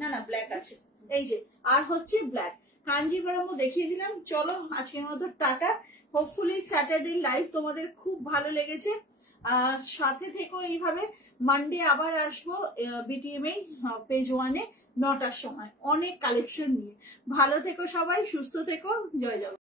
না না ব্ল্যাক আছে, এই যে। আর হচ্ছে ব্ল্যাক কাঞ্জিভারমও দেখিয়ে দিলাম। চলো, আজকের মতো টাটা। হোপফুলি স্যাটারডে লাইভ তোমাদের খুব ভালো লেগেছে, আর সাথে থেকো এইভাবে। মানডে আবার আসবো বিটিএম পেজ 1-এ 9টার সময়, অনেক কালেকশন নিয়ে। ভালো থেকো সবাই, সুস্থ থেকো, জয় জগন্নাথ।